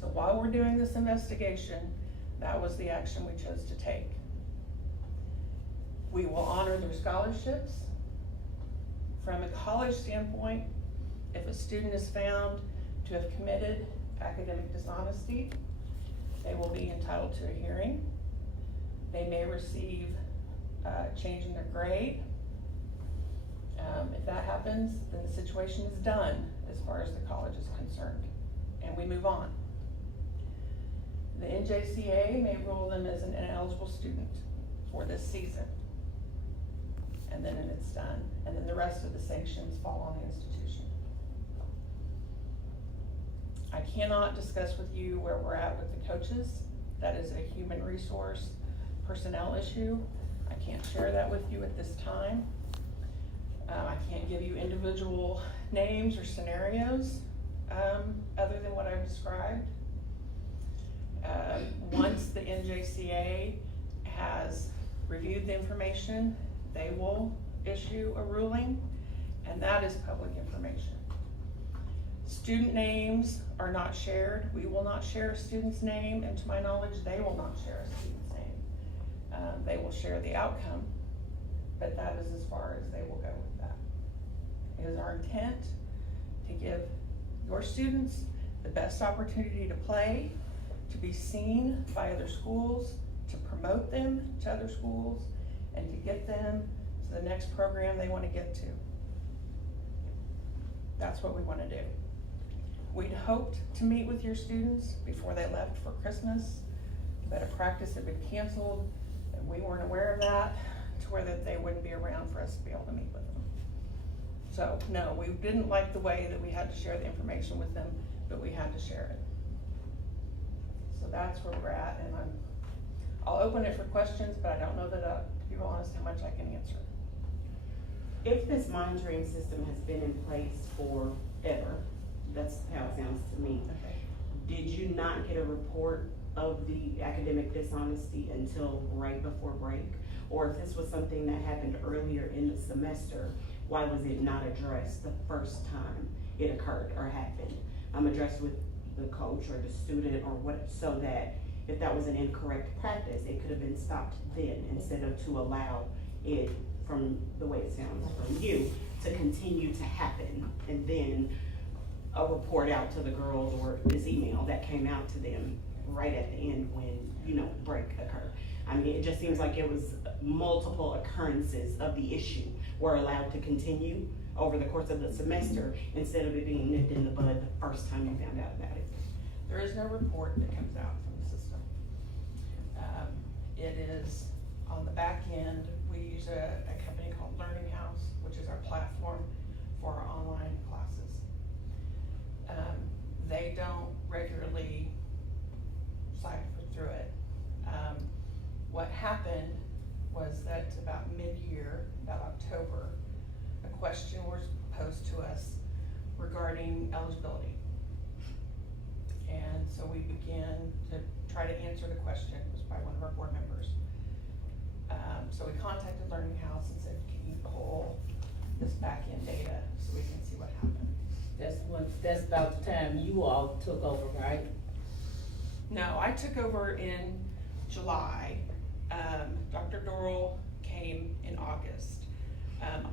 So while we're doing this investigation, that was the action we chose to take. We will honor their scholarships. From a college standpoint, if a student is found to have committed academic dishonesty, they will be entitled to a hearing. They may receive change in their grade. If that happens, then the situation is done as far as the college is concerned, and we move on. The NJCAA may rule them as an ineligible student for this season, and then it's done, and then the rest of the sanctions fall on the institution. I cannot discuss with you where we're at with the coaches. That is a human resource personnel issue. I can't share that with you at this time. I can't give you individual names or scenarios other than what I've described. Once the NJCAA has reviewed the information, they will issue a ruling, and that is public information. Student names are not shared. We will not share a student's name, and to my knowledge, they will not share a student's name. They will share the outcome, but that is as far as they will go with that. It is our intent to give your students the best opportunity to play, to be seen by other schools, to promote them to other schools, and to get them to the next program they want to get to. That's what we want to do. We'd hoped to meet with your students before they left for Christmas, but a practice had been canceled, and we weren't aware of that, to where that they wouldn't be around for us to be able to meet with them. So no, we didn't like the way that we had to share the information with them, but we had to share it. So that's where we're at, and I'll open it for questions, but I don't know that, to be real honest, how much I can answer. If this monitoring system has been in place forever, that's how it sounds to me. Okay. Did you not get a report of the academic dishonesty until right before break? Or if this was something that happened earlier in the semester, why was it not addressed the first time it occurred or happened? Addressed with the coach or the student or what, so that if that was an incorrect practice, it could have been stopped then instead of to allow it, from the way it sounds from you, to continue to happen, and then a report out to the girls or this email that came out to them right at the end when, you know, break occurred. I mean, it just seems like it was multiple occurrences of the issue were allowed to continue over the course of the semester instead of it being nipped in the bud the first time you found out about it. There is no report that comes out from the system. It is on the back end. We use a company called Learning House, which is our platform for our online classes. They don't regularly cipher through it. What happened was that about mid-year, about October, a question was posed to us regarding eligibility. And so we began to try to answer the question. It was by one of our board members. So we contacted Learning House and said, can you pull this back-end data so we can see what happened? That's about the time you all took over, right? No, I took over in July. Dr. Dorrel came in August.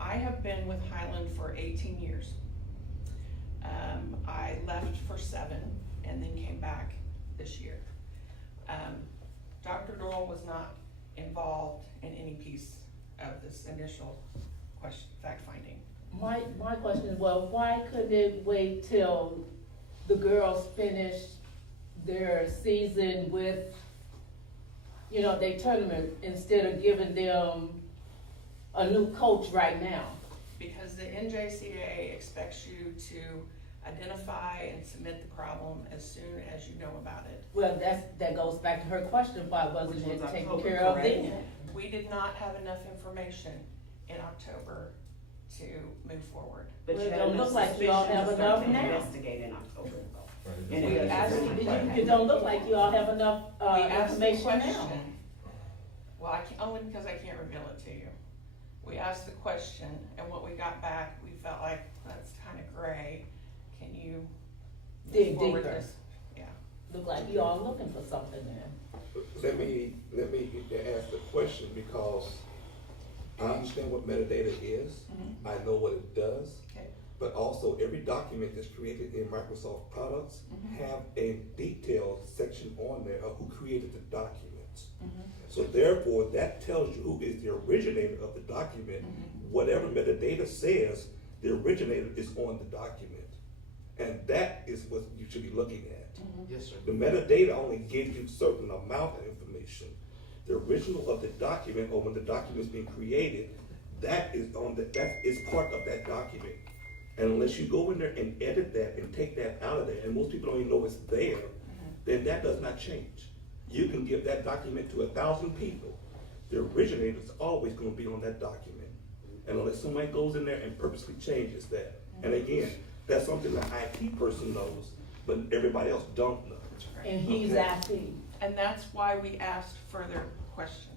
I have been with Highland for 18 years. I left for 7 and then came back this year. Dr. Dorrel was not involved in any piece of this initial question, fact finding. My question is, well, why couldn't it wait till the girls finished their season with, you know, their tournament, instead of giving them a new coach right now? Because the NJCAA expects you to identify and submit the problem as soon as you know about it. Well, that goes back to her question, why wasn't Which was it taken October, care of correct? then? We did not have enough information in October to move forward. But Well, you it had don't enough look like you all suspicion have to start enough to now. investigate in October. And We it asked- doesn't- It don't look like you all have enough, We asked the information now. question. Well, I can't, only because I can't reveal it to you. We asked the question, and what we got back, we felt like that's kind of gray. Can you Dig move forward deeper. this? Yeah. Look like you all looking for something there. Let me ask the question, because I understand what metadata is. Mhm. I know what it does. Okay. But also, every document that's created in Microsoft products Mhm. have a detailed section on there of who created the documents. Mhm. So therefore, that tells you who is the originator of the document. Mhm. Whatever metadata says, the originator is on the document. And that is what you should be looking at. Mhm. Yes, sir. The metadata only gives you certain amount of information. The original of the document, or when the document is being created, that is part of that document. And unless you go in there and edit that and take that out of there, and most people don't even know it's there, then that does not change. You can give that document to 1,000 people. The originator is always going to be on that document. And unless somebody goes in there and purposely changes that. And again, that's something the IT person knows, but everybody else don't know. And he's Okay. IT. And that's why we asked further questions.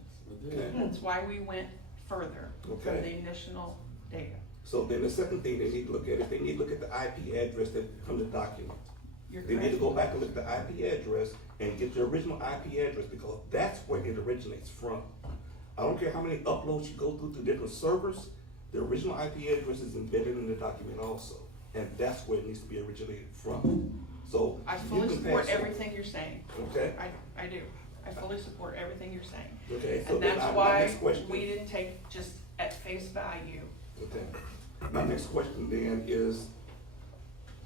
Okay. That's why we went further from Okay. the initial data. So then the second thing they need to look at is they need to look at the IP address from the document. You're They need to correct. go back and look at the IP address and get the original IP address, because that's where it originates from. I don't care how many uploads you go through to different servers, the original IP address is embedded in the document also. And that's where it needs to be originated from. So. I you fully can support pass it. everything you're saying. Okay, I do. I fully support everything you're saying. okay, so And then that's my why next question. we didn't take just at face value. Okay. My next question then is,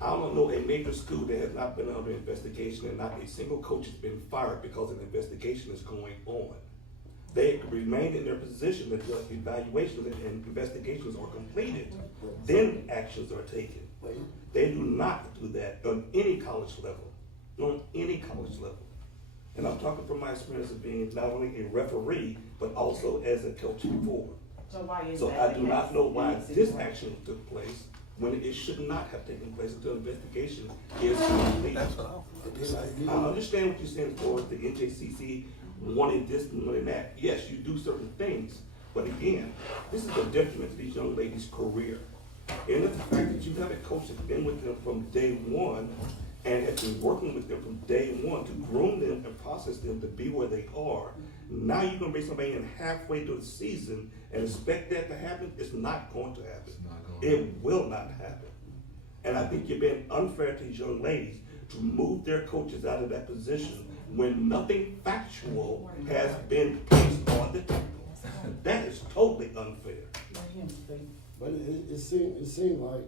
I don't know a major school that has not been under investigation and not a single coach has been fired because an investigation is going on. They remain in their position until evaluations and investigations are completed, then actions are taken. They do not do that on any college level, on any college level. And I'm talking from my experience of being not only a referee, but also as a coach before. So why is So that I the do not case know in why this this situation? action took place when it should not have taken place until investigation is complete. That's what I understand what you're saying for the NJCC wanting this and wanting that. Yes, you do certain things, but again, this is a detriment to these young ladies' career. And it's the fact that you have a coach that's been with them from day one, and has been working with them from day one to groom them and process them to be where they are. Now you're going to bring somebody in halfway through the season and expect that to happen? It's not going to happen. It will not happen. And I think you're being unfair to these young ladies to move their coaches out of that position when nothing factual has been placed on the table. That is totally unfair. But it seemed like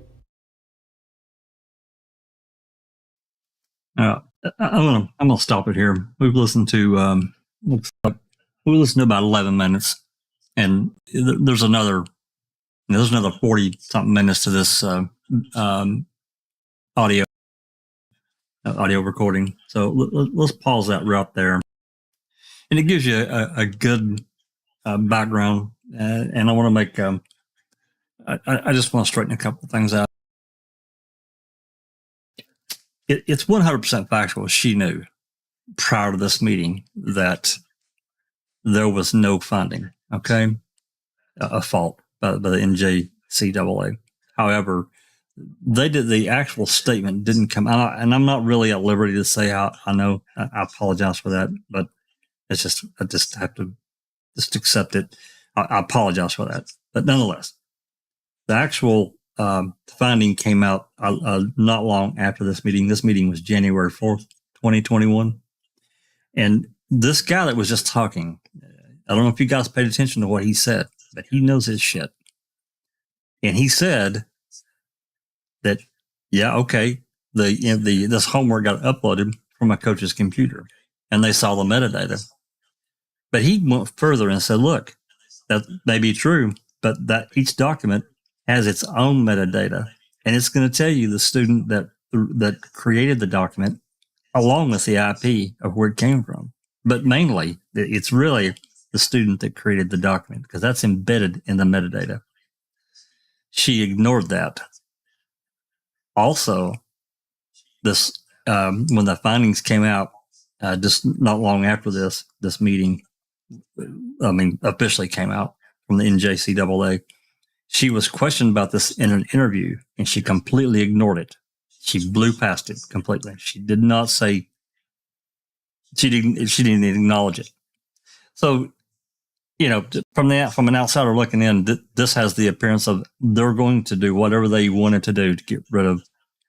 I'm gonna stop it here. We've listened to looks like we listened to about 11 minutes, and there's another 40 something minutes to this audio recording. So let's pause that right there, and it gives you a good background. And I want to make I just want to straighten a couple of things out. It's 100% factual. She knew prior to this meeting that there was no funding, okay, a fault by the NJCAA. However, the actual statement didn't come out, and I'm not really at liberty to say how I know. I apologize for that, but it's just, I just have to just accept it. I apologize for that. But nonetheless, the actual finding came out not long after this meeting. This meeting was January 4th, 2021. And this guy that was just talking, I don't know if you guys paid attention to what he said, but he knows his shit. And he said that, yeah, okay, this homework got uploaded from my coach's computer, and they saw the metadata. But he went further and said, look, that may be true, but that each document has its own metadata, and it's going to tell you the student that created the document along with the IP of where it came from. But mainly, it's really the student that created the document, because that's embedded in the metadata. She ignored that. Also, this when the findings came out, just not long after this meeting, officially came out from the NJCAA, she was questioned about this in an interview, and she completely ignored it. She blew past it completely. She did not say. She didn't acknowledge it. So, from an outsider looking in, this has the appearance of they're going to do whatever they wanted to do to get rid of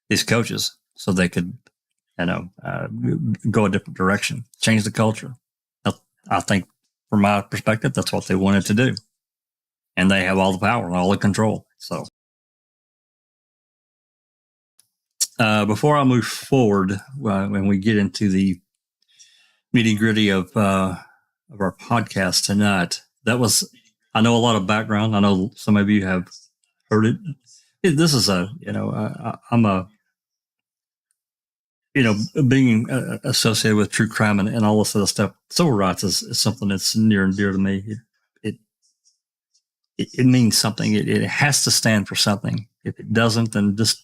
these coaches, so they could, go a different direction, change the culture. I think, from my perspective, that's what they wanted to do, and they have all the power and all the control. So, before I move forward, when we get into the nitty gritty of our podcast tonight, I know a lot of background. I know some of you have heard it. This is being associated with true crime and all this other stuff. Civil rights is something that's near and dear to me. It means something. It has to stand for something. If it doesn't, then just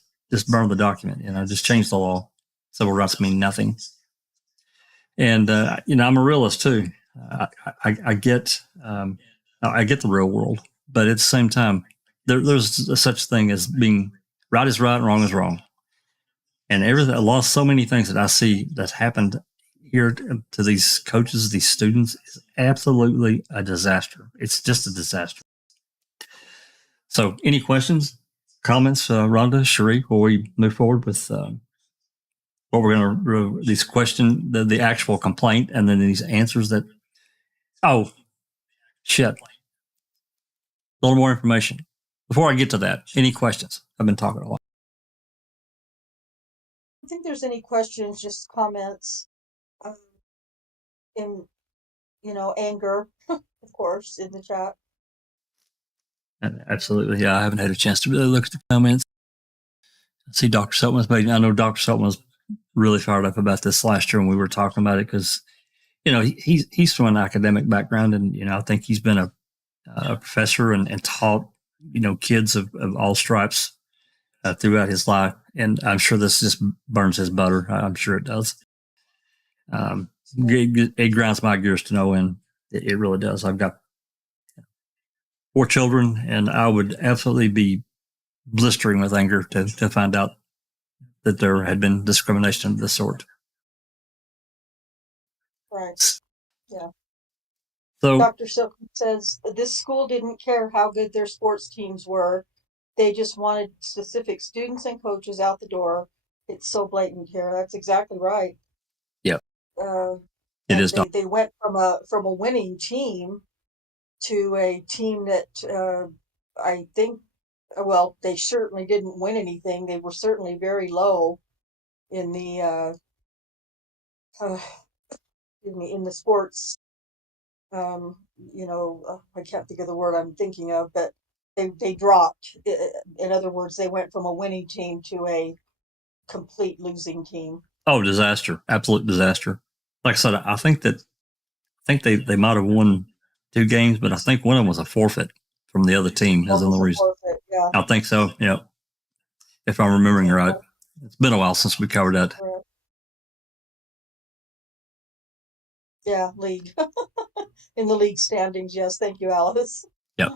burn the document. Just change the law. Civil rights mean nothing. And I'm a realist too. I get the real world, but at the same time, there's such thing as being right is right and wrong is wrong. And I lost so many things that I see that's happened here to these coaches, these students, is absolutely a disaster. It's just a disaster. So, any questions, comments, Rhonda, Cherie, before we move forward with what we're going to these questions, the actual complaint, and then these answers that. Oh, shit! A little more information before I get to that. Any questions? I've been talking a lot. I don't think there's any questions, just comments. In anger, of course, in the chat. Absolutely, yeah. I haven't had a chance to really look at the comments. I see Dr. Silkman's made. I know Dr. Silkman was really fired up about this last year when we were talking about it, because he's from an academic background, and I think he's been a professor and taught kids of all stripes throughout his life, and I'm sure this just burns his butter. I'm sure it does. It grinds my gears to no end. It really does. I've got 4 children, and I would absolutely be blistering with anger to find out that there had been discrimination of this sort. Right. Yeah. So, Dr. Silkman says this school didn't care how good their sports teams were. They just wanted specific students and coaches out the door. It's so blatant here. That's exactly right. Yep. And is they went from a winning team to a team that I think, well, they certainly didn't win anything. They were certainly very low in the in the sports. I can't think of the word I'm thinking of, but they dropped. In other words, they went from a winning team to a complete losing team. Oh, disaster! Absolute disaster. Like I said, I think they might have won 2 games, but I think one of them was a forfeit from the other team. As the only reason. Forfeit, yeah. I think so. Yeah, if I'm remembering right. It's been a while since we covered that. Right. Yeah, league. In the league standings, yes. Thank you, Alice. Yep.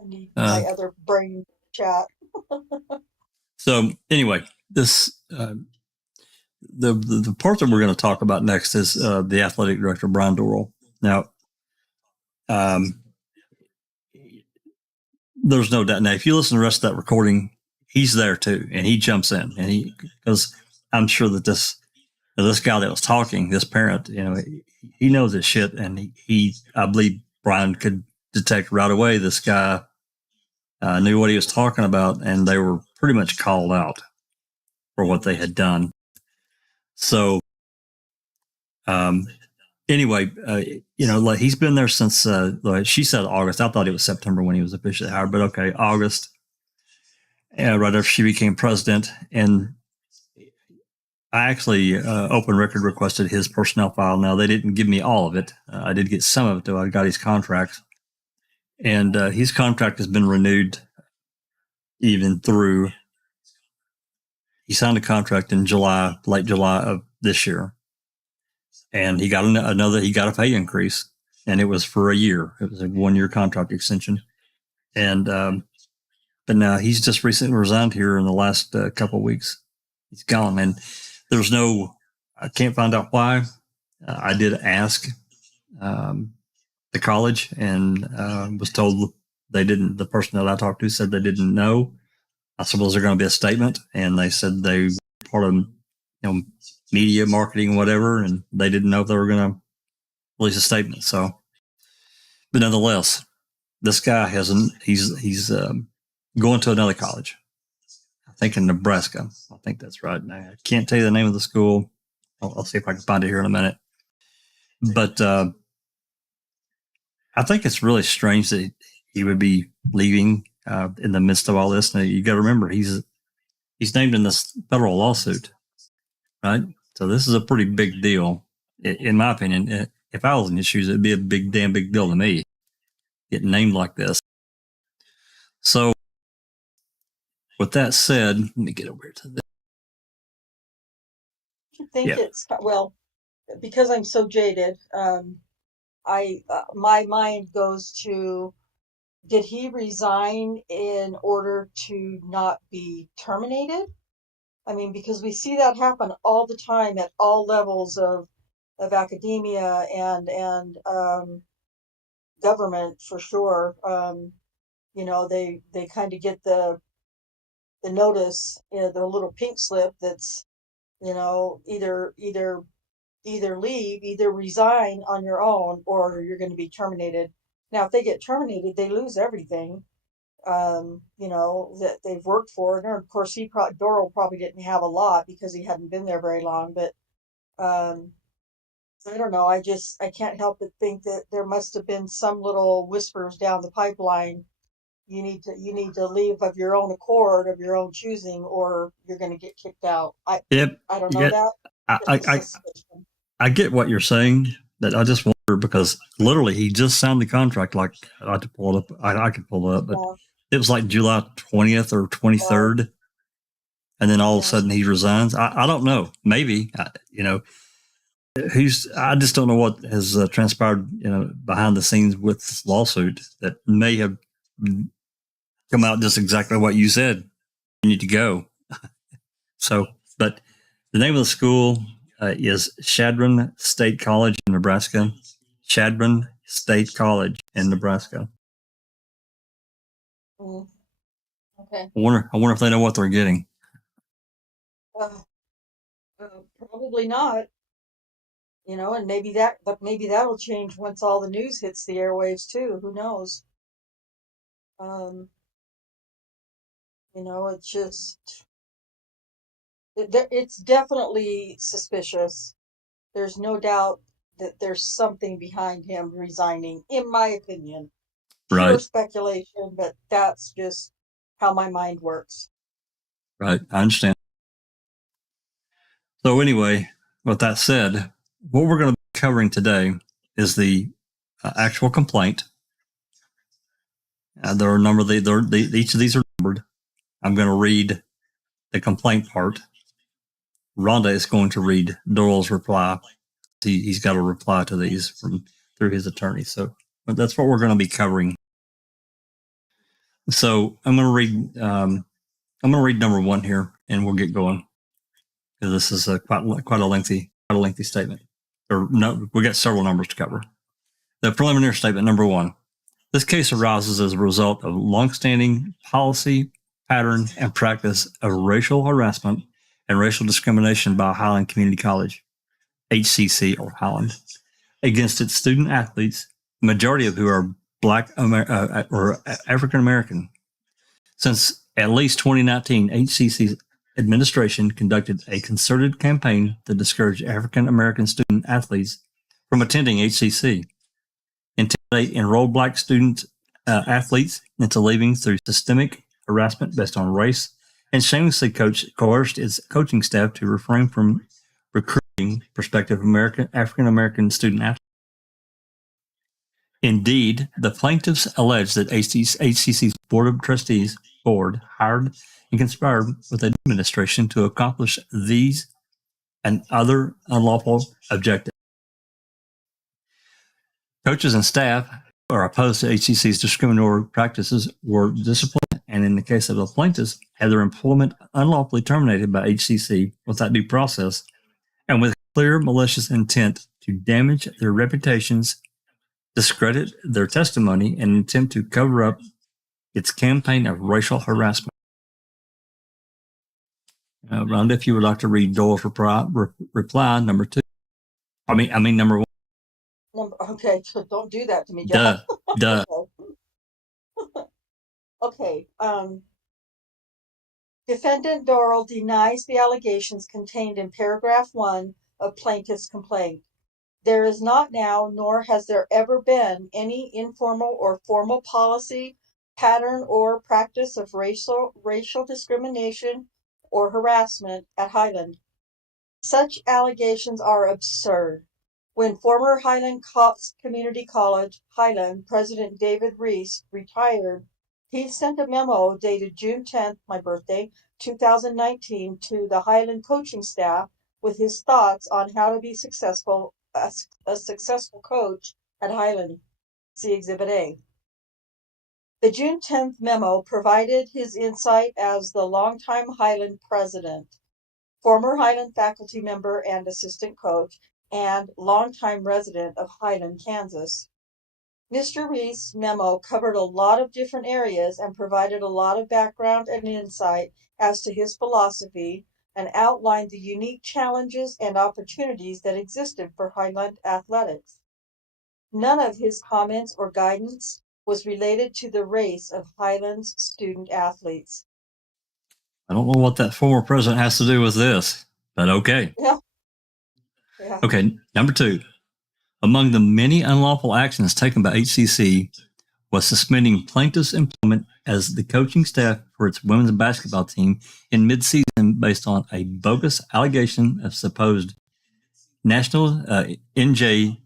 I need my other brain chat. So anyway, this the part that we're going to talk about next is the athletic director, Bryan Dorrel. Now, there's no doubt. Now, if you listen to the rest of that recording, he's there too, and he jumps in, and because I'm sure that this guy that was talking, this parent, he knows his shit, and I believe Bryan could detect right away this guy knew what he was talking about, and they were pretty much called out for what they had done. So, anyway, like he's been there since, like she said August. I thought it was September when he was officially hired, but okay, August, right after she became president. And I actually, open record requested his personnel file. Now, they didn't give me all of it. I did get some of it, though. I got his contracts. And his contract has been renewed even through. He signed a contract in late July of this year. And he got he got a pay increase, and it was for a year. It was a 1-year contract extension. And, but now he's just recently resigned here in the last couple of weeks. He's gone, and I can't find out why. I did ask the college, and was told the person that I talked to said they didn't know. I said, was there going to be a statement? And they said they were part of, media, marketing, whatever, and they didn't know if they were going to release a statement. So, but nonetheless, this guy he's going to another college. I think in Nebraska. I think that's right. Now, I can't tell you the name of the school. I'll see if I can find it here in a minute. But I think it's really strange that he would be leaving in the midst of all this. Now, you got to remember, he's named in this federal lawsuit, right? So this is a pretty big deal, in my opinion. If I was in his shoes, it'd be a damn big deal to me, getting named like this. So, with that said, let me get over here to this. I think it's, well, because I'm so jaded, my mind goes to, did he resign in order to not be terminated? I mean, because we see that happen all the time at all levels of academia and government, for sure. They kind of get the notice, the little pink slip that's, either leave, either resign on your own, or you're going to be terminated. Now, if they get terminated, they lose everything, that they've worked for. And of course, Dorrel probably didn't have a lot because he hadn't been there very long. But I don't know. I can't help but think that there must have been some little whispers down the pipeline. You need to leave of your own accord, of your own choosing, or you're going to get kicked out. I don't know that. I get what you're saying. That I just wonder, because literally he just signed the contract. Like, I had to pull it up. I could pull it up, but it was like July 20th or 23rd, and then all of a sudden he resigns. I don't know. Maybe I just don't know what has transpired, behind the scenes with this lawsuit that may have come out just exactly what you said. You need to go. So, but the name of the school is Chadron State College in Nebraska. Chadron State College in Nebraska. Okay. I wonder if they know what they're getting. Probably not. And but maybe that'll change once all the news hits the airwaves too. Who knows? It's just, it's definitely suspicious. There's no doubt that there's something behind him resigning, in my opinion. Pure Right. speculation, but that's just how my mind works. Right. I understand. So anyway, with that said, what we're going to be covering today is the actual complaint. There are a number of each of these are numbered. I'm going to read the complaint part. Rhonda is going to read Dorrel's reply. He's got a reply to these through his attorney. So that's what we're going to be covering. So I'm going to read number one here, and we'll get going, because this is quite a lengthy statement. Or no, we got several numbers to cover. The preliminary statement, number one. This case arises as a result of longstanding policy, pattern, and practice of racial harassment and racial discrimination by Highland Community College, HCC or Highland, against its student athletes, the majority of who are Black or African American. Since at least 2019, HCC's administration conducted a concerted campaign to discourage African American student athletes from attending HCC, intimidate enrolled Black student athletes into leaving through systemic harassment based on race, and shamelessly coerced its coaching staff to refrain from recruiting prospective African American student athletes. Indeed, the plaintiffs allege that HCC's Board of Trustees hired and conspired with the administration to accomplish these and other unlawful objectives. Coaches and staff who are opposed to HCC's discriminatory practices were disciplined, and in the case of the plaintiffs, had their employment unlawfully terminated by HCC without due process and with clear malicious intent to damage their reputations, discredit their testimony, and attempt to cover up its campaign of racial harassment. Rhonda, if you would like to read Dorrel's reply number two. Number one. Okay, don't do that to me, Jeff. Duh. Okay. Defendant Dorrel denies the allegations contained in paragraph 1 of plaintiff's complaint. There is not now, nor has there ever been, any informal or formal policy, pattern, or practice of racial discrimination or harassment at Highland. Such allegations are absurd. When former Highland Community College, Highland President David Reese retired, he sent a memo dated June 10th, my birthday, 2019, to the Highland coaching staff with his thoughts on how to be a successful coach at Highland. See Exhibit A. The June 10th memo provided his insight as the longtime Highland president, former Highland faculty member and assistant coach, and longtime resident of Highland, Kansas. Mr. Reese's memo covered a lot of different areas and provided a lot of background and insight as to his philosophy and outlined the unique challenges and opportunities that existed for Highland athletics. None of his comments or guidance was related to the race of Highland's student athletes. I don't know what that former president has to do with this, but okay. Yeah. Okay, number two. Among the many unlawful actions taken by HCC was suspending plaintiff's employment as the coaching staff for its women's basketball team in mid-season based on a bogus allegation of supposed national NJCAA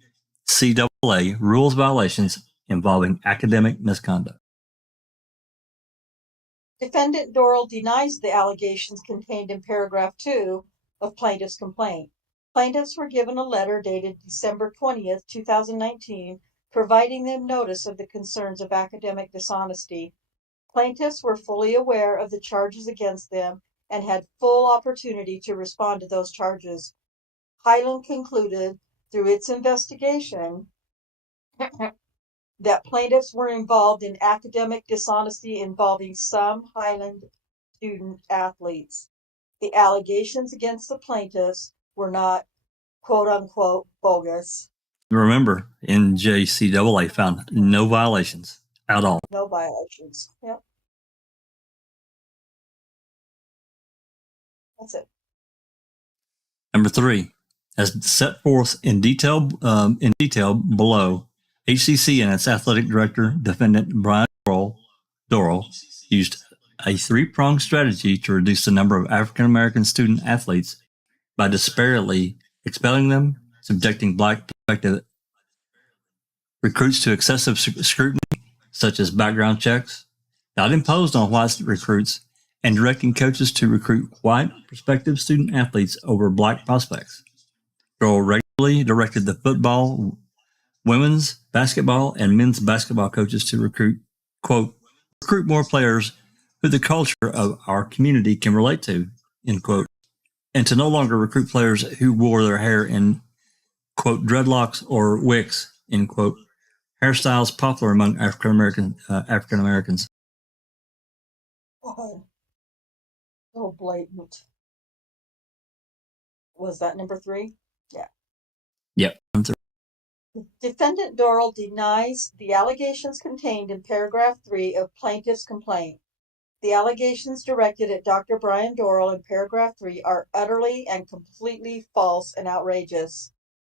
rules violations involving academic misconduct. Defendant Dorrel denies the allegations contained in paragraph 2 of plaintiff's complaint. Plaintiffs were given a letter dated December 20th, 2019, providing them notice of the concerns of academic dishonesty. Plaintiffs were fully aware of the charges against them and had full opportunity to respond to those charges. Highland concluded through its investigation that plaintiffs were involved in academic dishonesty involving some Highland student athletes. The allegations against the plaintiffs were not quote unquote bogus. Remember, NJCAA found no violations at all. No violations. Yep. That's it. Number 3, as set forth in detail below, HCC and its athletic director, defendant Bryan Dorrel, used a 3-pronged strategy to reduce the number of African American student athletes by disparately expelling them, subjecting Black prospective recruits to excessive scrutiny, such as background checks, not imposed on white recruits, and directing coaches to recruit white prospective student athletes over Black prospects. Dorrel regularly directed the football, women's basketball, and men's basketball coaches to recruit more players who the culture of our community can relate to, end quote, and to no longer recruit players who wore their hair in, quote, dreadlocks or wicks, end quote, hairstyles popular among African Americans. Oh, so blatant. Was that number 3? Yeah. Yep. Defendant Dorrel denies the allegations contained in paragraph 3 of plaintiff's complaint. The allegations directed at Dr. Bryan Dorrel in paragraph 3 are utterly and completely false and outrageous.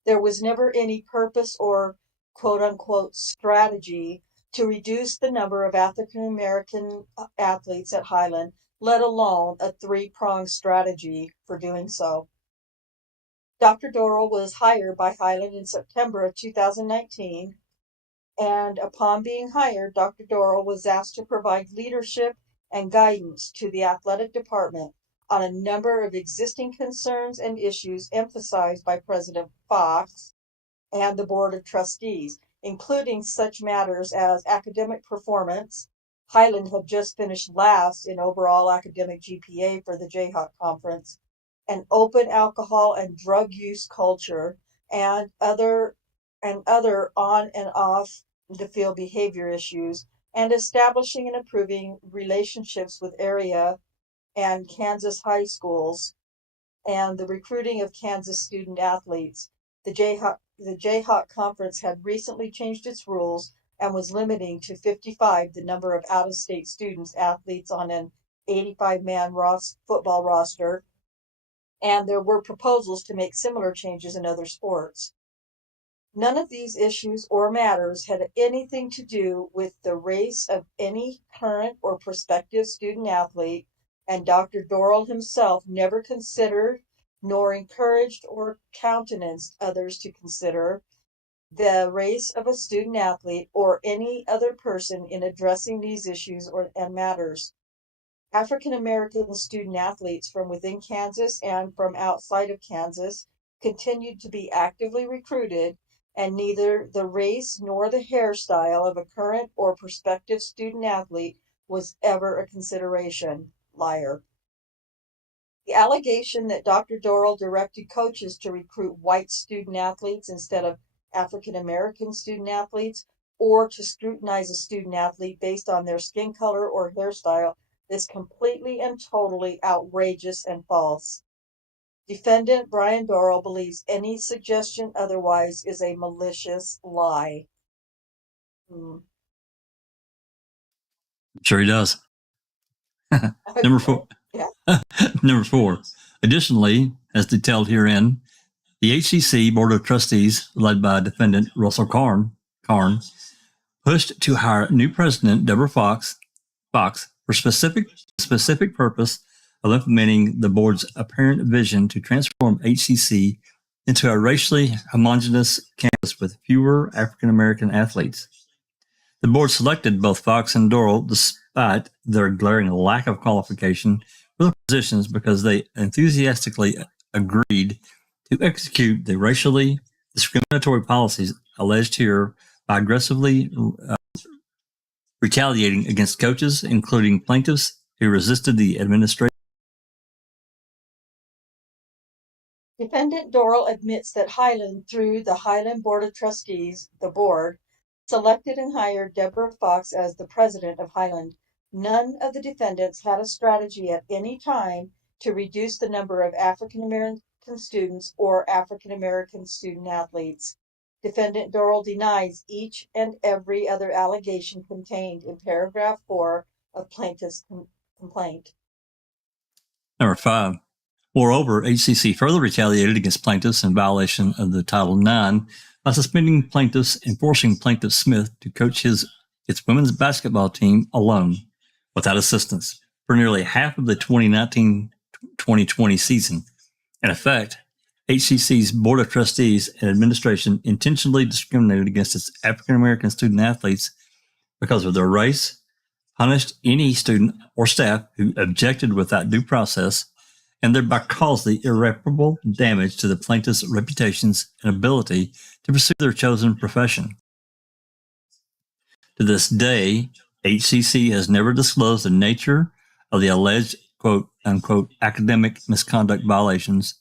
There was never any purpose or quote-unquote strategy to reduce the number of African American athletes at Highland, let alone a 3-pronged strategy for doing so. Dr. Dorrel was hired by Highland in September of 2019, and upon being hired, Dr. Dorrel was asked to provide leadership and guidance to the athletic department on a number of existing concerns and issues emphasized by President Fox and the Board of Trustees, including such matters as academic performance. Highland had just finished last in overall academic GPA for the Jayhawk Conference, an open alcohol and drug use culture, and other on and off the field behavior issues, and establishing and improving relationships with area and Kansas high schools, and the recruiting of Kansas student athletes. The Jayhawk Conference had recently changed its rules and was limiting to 55 the number of out-of-state students athletes on an 85-man football roster, and there were proposals to make similar changes in other sports. None of these issues or matters had anything to do with the race of any current or prospective student athlete, and Dr. Dorrel himself never considered nor encouraged or countenanced others to consider the race of a student athlete or any other person in addressing these issues and matters. African American student athletes from within Kansas and from outside of Kansas continued to be actively recruited, and neither the race nor the hairstyle of a current or prospective student athlete was ever a consideration. Liar. The allegation that Dr. Dorrel directed coaches to recruit white student athletes instead of African American student athletes, or to scrutinize a student athlete based on their skin color or hairstyle, is completely and totally outrageous and false. Defendant Bryan Dorrel believes any suggestion otherwise is a malicious lie. Sure he does. Number 4. Yeah. Number 4. Additionally, as detailed herein, the HCC Board of Trustees, led by defendant Russell Karn, pushed to hire new president Debra Fox for specific purpose of implementing the board's apparent vision to transform HCC into a racially homogeneous campus with fewer African American athletes. The board selected both Fox and Dorrel despite their glaring lack of qualification for the positions because they enthusiastically agreed to execute the racially discriminatory policies alleged here by aggressively retaliating against coaches, including plaintiffs who resisted the administration Defendant Dorrel admits that Highland, through the Highland Board of Trustees, the board, selected and hired Debra Fox as the president of Highland. None of the defendants had a strategy at any time to reduce the number of African American students or African American student athletes. Defendant Dorrel denies each and every other allegation contained in paragraph 4 of plaintiff's complaint. Number 5. Moreover, HCC further retaliated against plaintiffs in violation of the Title IX by suspending plaintiffs and forcing Plaintiff Smith to coach its women's basketball team alone, without assistance, for nearly half of the 2019-2020 season. In effect, HCC's Board of Trustees and administration intentionally discriminated against its African American student athletes because of their race, punished any student or staff who objected without due process, and thereby caused the irreparable damage to the plaintiff's reputations and ability to pursue their chosen profession. To this day, HCC has never disclosed the nature of the alleged quote-unquote academic misconduct violations,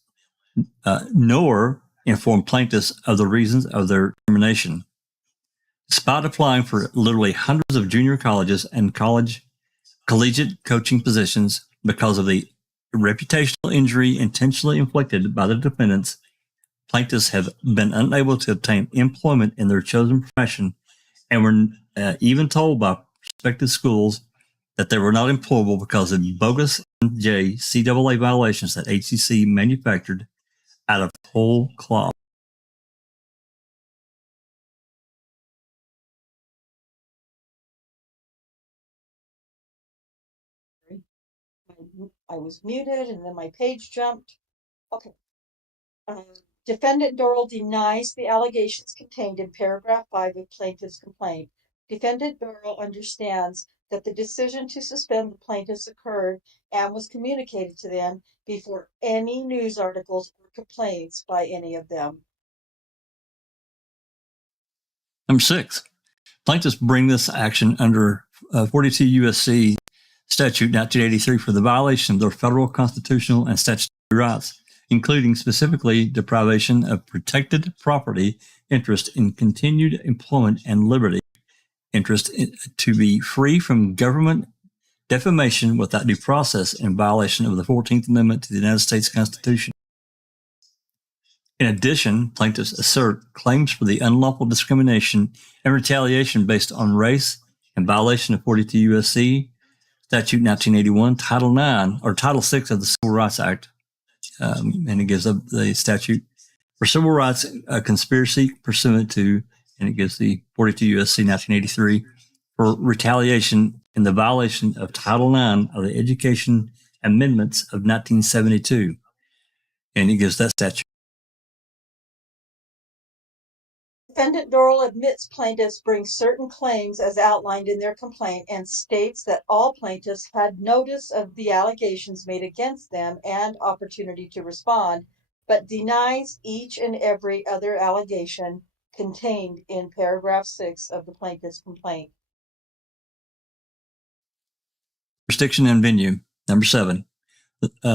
nor informed plaintiffs of the reasons of their termination. Despite applying for literally hundreds of junior colleges and collegiate coaching positions because of the reputational injury intentionally inflicted by the defendants, plaintiffs have been unable to obtain employment in their chosen profession and were even told by prospective schools that they were not employable because of bogus NJCAA violations that HCC manufactured out of whole cloth. I was muted and then my page jumped. Okay. Defendant Dorrel denies the allegations contained in paragraph 5 of plaintiff's complaint. Defendant Dorrel understands that the decision to suspend the plaintiffs occurred and was communicated to them before any news articles or complaints by any of them. Number 6, plaintiffs bring this action under 42 U.S.C. Statute 1983 for the violation of their federal constitutional and statutory rights, including specifically deprivation of protected property interest in continued employment and liberty interest to be free from government defamation without due process in violation of the 14th Amendment to the United States Constitution. In addition, plaintiffs assert claims for the unlawful discrimination and retaliation based on race in violation of 42 U.S.C. Statute 1981, Title IX, or Title VI of the Civil Rights Act, and it gives up the statute for civil rights conspiracy pursuant to, and it gives the 42 U.S.C. 1983 for retaliation in the violation of Title IX of the Education Amendments of 1972, and it gives that statute. Defendant Dorrel admits plaintiffs bring certain claims as outlined in their complaint and states that all plaintiffs had notice of the allegations made against them and opportunity to respond, but denies each and every other allegation contained in paragraph 6 of the plaintiff's complaint. Jurisdiction and venue. Number 7.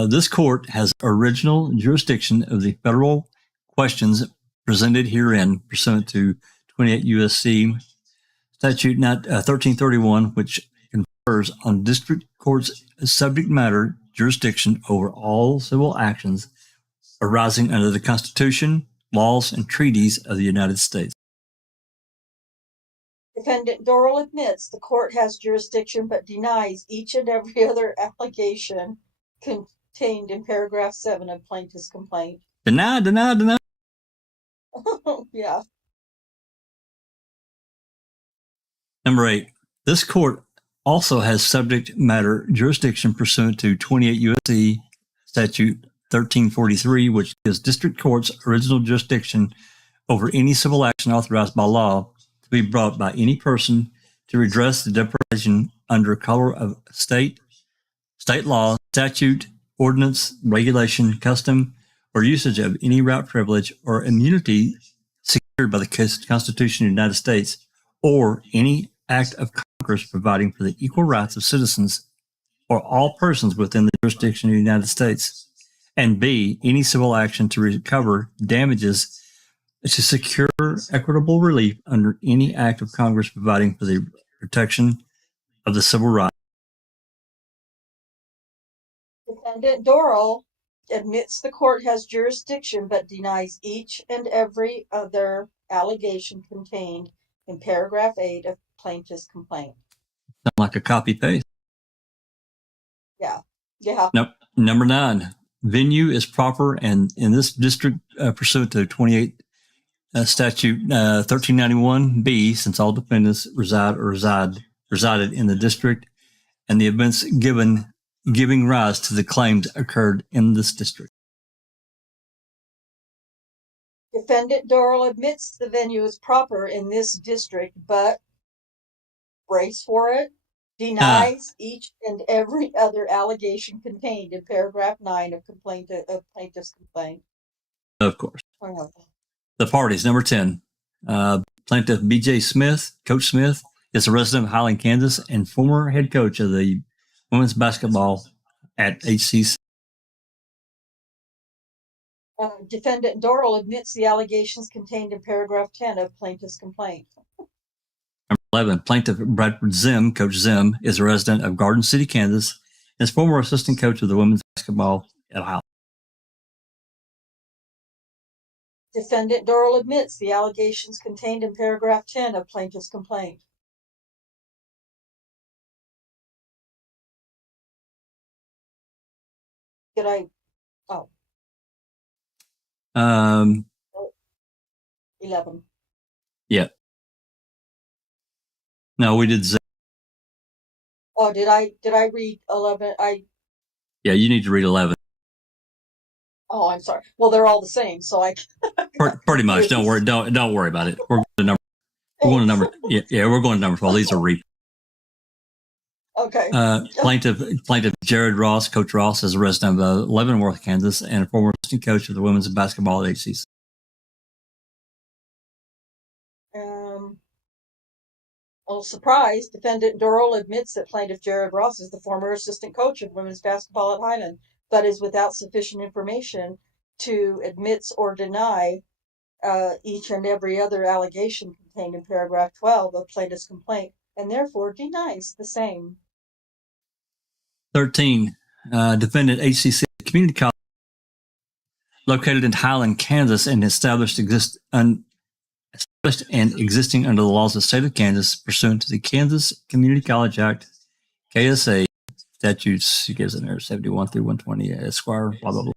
This court has original jurisdiction of the federal questions presented herein pursuant to 28 U.S.C. Statute 1331, which confers on district courts subject matter jurisdiction over all civil actions arising under the Constitution, laws, and treaties of the United States. Defendant Dorrel admits the court has jurisdiction but denies each and every other allegation contained in paragraph 7 of plaintiff's complaint. Deny. Yeah. Number 8. This court also has subject matter jurisdiction pursuant to 28 U.S.C. Statute 1343, which gives district courts original jurisdiction over any civil action authorized by law to be brought by any person to redress the deprivation under color of state law, statute, ordinance, regulation, custom, or usage of any right, privilege, or immunity secured by the Constitution of the United States, or any act of Congress providing for the equal rights of citizens or all persons within the jurisdiction of the United States, And B, any civil action to recover damages to secure equitable relief under any act of Congress providing for the protection of the civil rights. Defendant Dorrel admits the court has jurisdiction but denies each and every other allegation contained in paragraph 8 of plaintiff's complaint. Sound like a copy paste. Yeah. Yeah. Nope. Number 9, venue is proper and in this district pursuant to 28 statute 1391B, since all defendants resided in the district and the events giving rise to the claims occurred in this district. Defendant Dorrel admits the venue is proper in this district, but brace for it, denies each and every other allegation contained in paragraph 9 of plaintiff's complaint. Of course. Oh. The parties, number 10, plaintiff B.J. Smith, Coach Smith, is a resident of Highland, Kansas, and former head coach of the women's basketball at HCC. Defendant Dorrel admits the allegations contained in paragraph 10 of plaintiff's complaint. Number 11, plaintiff Bradford Zim, Coach Zim, is a resident of Garden City, Kansas, and is former assistant coach of the women's basketball at Highland. Defendant Dorrel admits the allegations contained in paragraph 10 of plaintiff's complaint. Did I? Oh. 11. Yeah. No, we did Zim. Oh, did I read 11? Yeah, you need to read 11. Oh, I'm sorry. Well, they're all the same, so I. Pretty much. Don't worry. Don't worry about it. We're going to number. Yeah, we're going to number 12. These are repeats. Okay. Plaintiff Jared Ross, Coach Ross, is a resident of Leavenworth, Kansas, and a former assistant coach of the women's basketball at HCC. Well, surprise, defendant Dorrel admits that plaintiff Jared Ross is the former assistant coach of women's basketball at Highland, but is without sufficient information to admit or deny each and every other allegation contained in paragraph 12 of plaintiff's complaint, and therefore denies the same. 13, defendant HCC Community College, located in Highland, Kansas, and established and existing under the laws of the state of Kansas pursuant to the Kansas Community College Act, KSA, statutes, he gives in there, 71 through 120, Esquire, blah, blah, blah.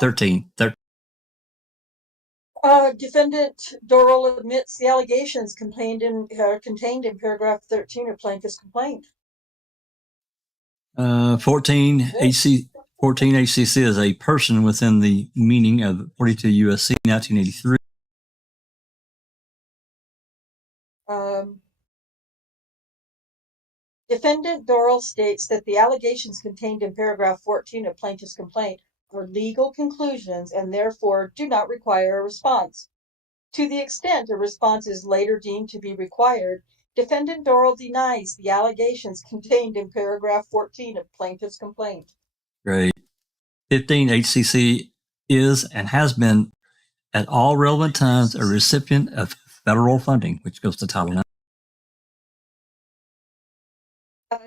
13. Defendant Dorrel admits the allegations contained in paragraph 13 of plaintiff's complaint. 14 HCC is a person within the meaning of 42 USC 1983. Defendant Dorrel states that the allegations contained in paragraph 14 of plaintiff's complaint are legal conclusions and therefore do not require a response. To the extent a response is later deemed to be required, defendant Dorrel denies the allegations contained in paragraph 14 of plaintiff's complaint. Great. 15, HCC is and has been at all relevant times a recipient of federal funding, which goes to Title IX.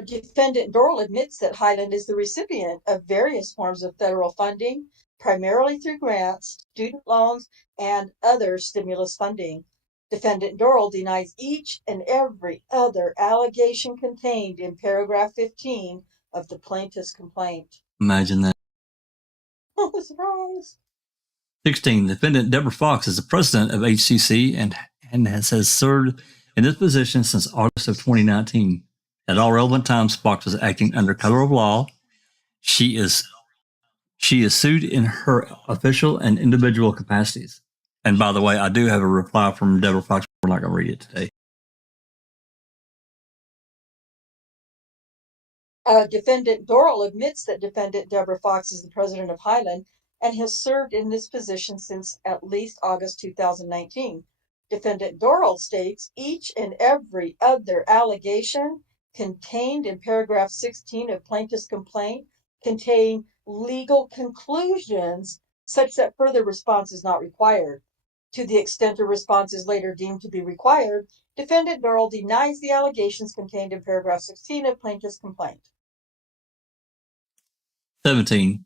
Defendant Dorrel admits that Highland is the recipient of various forms of federal funding, primarily through grants, student loans, and other stimulus funding. Defendant Dorrel denies each and every other allegation contained in paragraph 15 of the plaintiff's complaint. Imagine that. Oh, surprise. 16, defendant Debra Fox is the president of HCC and has served in this position since August of 2019. At all relevant times, Fox was acting under color of law. She is sued in her official and individual capacities. And by the way, I do have a reply from Debra Fox. We're not going to read it today. Defendant Dorrel admits that defendant Debra Fox is the president of Highland and has served in this position since at least August 2019. Defendant Dorrel states each and every other allegation contained in paragraph 16 of plaintiff's complaint contain legal conclusions such that further response is not required. To the extent a response is later deemed to be required, Defendant Dorrel denies the allegations contained in paragraph 16 of plaintiff's complaint. 17.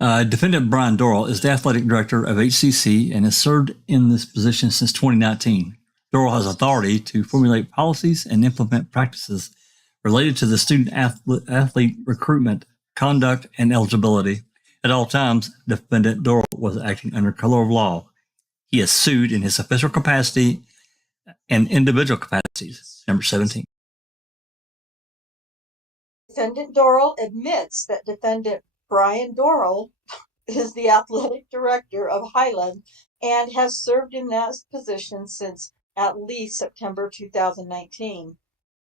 Defendant Bryan Dorrel is the athletic director of HCC and has served in this position since 2019. Dorrel has authority to formulate policies and implement practices related to the student athlete recruitment, conduct, and eligibility. At all times, Defendant Dorrel was acting under color of law. He is sued in his official capacity and individual capacities. Number 17. Defendant Dorrel admits that Defendant Bryan Dorrel is the athletic director of Highland and has served in that position since at least September 2019.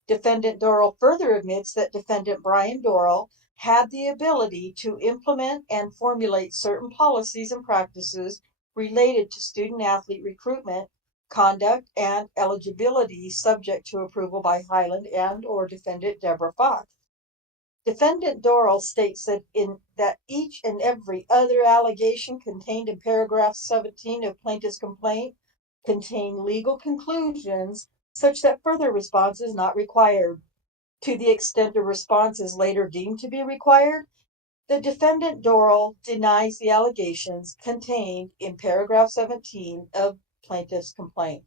Defendant Dorrel further admits that Defendant Bryan Dorrel had the ability to implement and formulate certain policies and practices related to student athlete recruitment, conduct, and eligibility subject to approval by Highland and or Defendant Debra Fox. Defendant Dorrel states that each and every other allegation contained in paragraph 17 of plaintiff's complaint contain legal conclusions such that further response is not required. To the extent a response is later deemed to be required, the defendant Dorrel denies the allegations contained in paragraph 17 of plaintiff's complaint.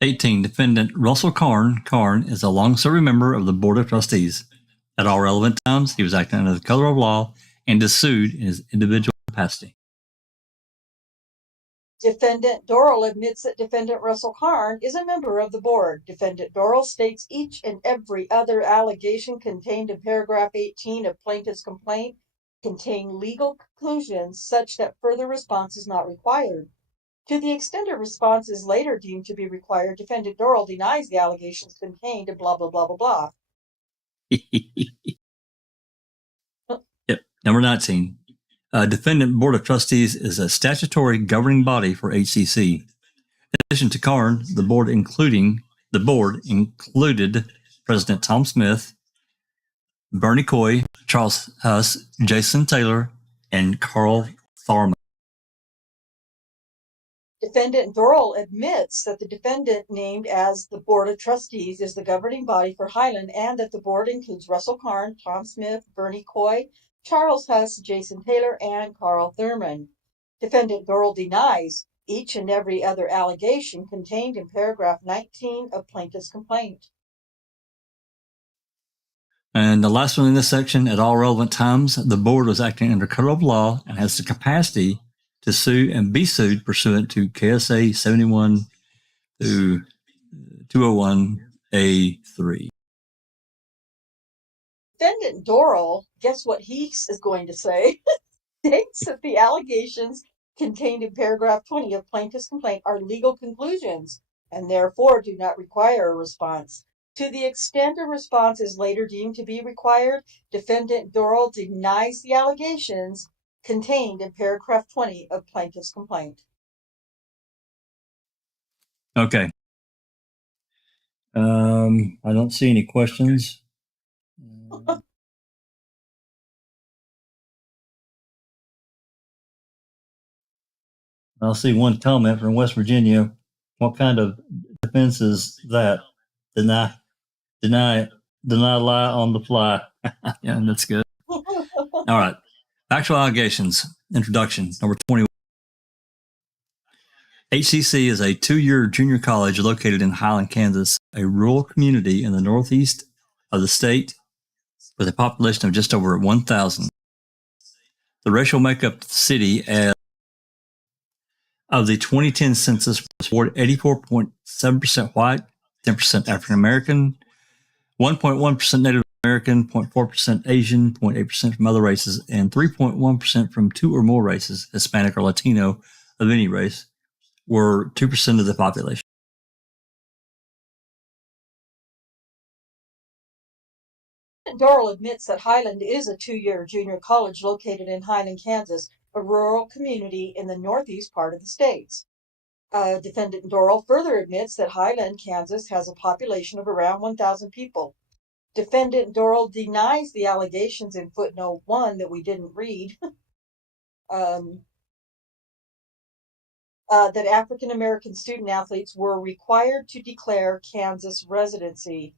18. Defendant Russell Karn. Karn is a long-serving member of the Board of Trustees. At all relevant times, he was acting under the color of law and is sued in his individual capacity. Defendant Dorrel admits that Defendant Russell Karn is a member of the board. Defendant Dorrel states each and every other allegation contained in paragraph 18 of plaintiff's complaint contain legal conclusions such that further response is not required. To the extent a response is later deemed to be required, Defendant Dorrel denies the allegations contained in blah, blah, blah, blah, blah. Yep. Number 19. Defendant Board of Trustees is a statutory governing body for HCC. In addition to Karn, the board included President Tom Smith, Bernie Coy, Charles Huss, Jason Taylor, and Carl Thurman. Defendant Dorrel admits that the defendant named as the Board of Trustees is the governing body for Highland and that the board includes Russell Karn, Tom Smith, Bernie Coy, Charles Huss, Jason Taylor, and Carl Thurman. Defendant Dorrel denies each and every other allegation contained in paragraph 19 of plaintiff's complaint. And the last one in this section, at all relevant times, the board was acting under color of law and has the capacity to sue and be sued pursuant to KSA 71 through 201A3. Defendant Dorrel, guess what he is going to say, states that the allegations contained in paragraph 20 of plaintiff's complaint are legal conclusions and therefore do not require a response. To the extent a response is later deemed to be required, Defendant Dorrel denies the allegations contained in paragraph 20 of plaintiff's complaint. Okay. I don't see any questions. I'll see one comment from West Virginia. What kind of defense is that? Deny, lie on the fly. Yeah, that's good. All right. Factual allegations. Introduction. Number 21. HCC is a 2-year junior college located in Highland, Kansas, a rural community in the northeast of the state with a population of just over 1,000. The racial makeup of the city of the 2010 census was 84.7% white, 10% African American, 1.1% Native American, 0.4% Asian, 0.8% from other races, and 3.1% from 2 or more races, Hispanic or Latino of any race, were 2% of the population. Dorrel admits that Highland is a 2-year junior college located in Highland, Kansas, a rural community in the northeast part of the states. Defendant Dorrel further admits that Highland, Kansas has a population of around 1,000 people. Defendant Dorrel denies the allegations in footnote 1 that we didn't read. That African American student athletes were required to declare Kansas residency.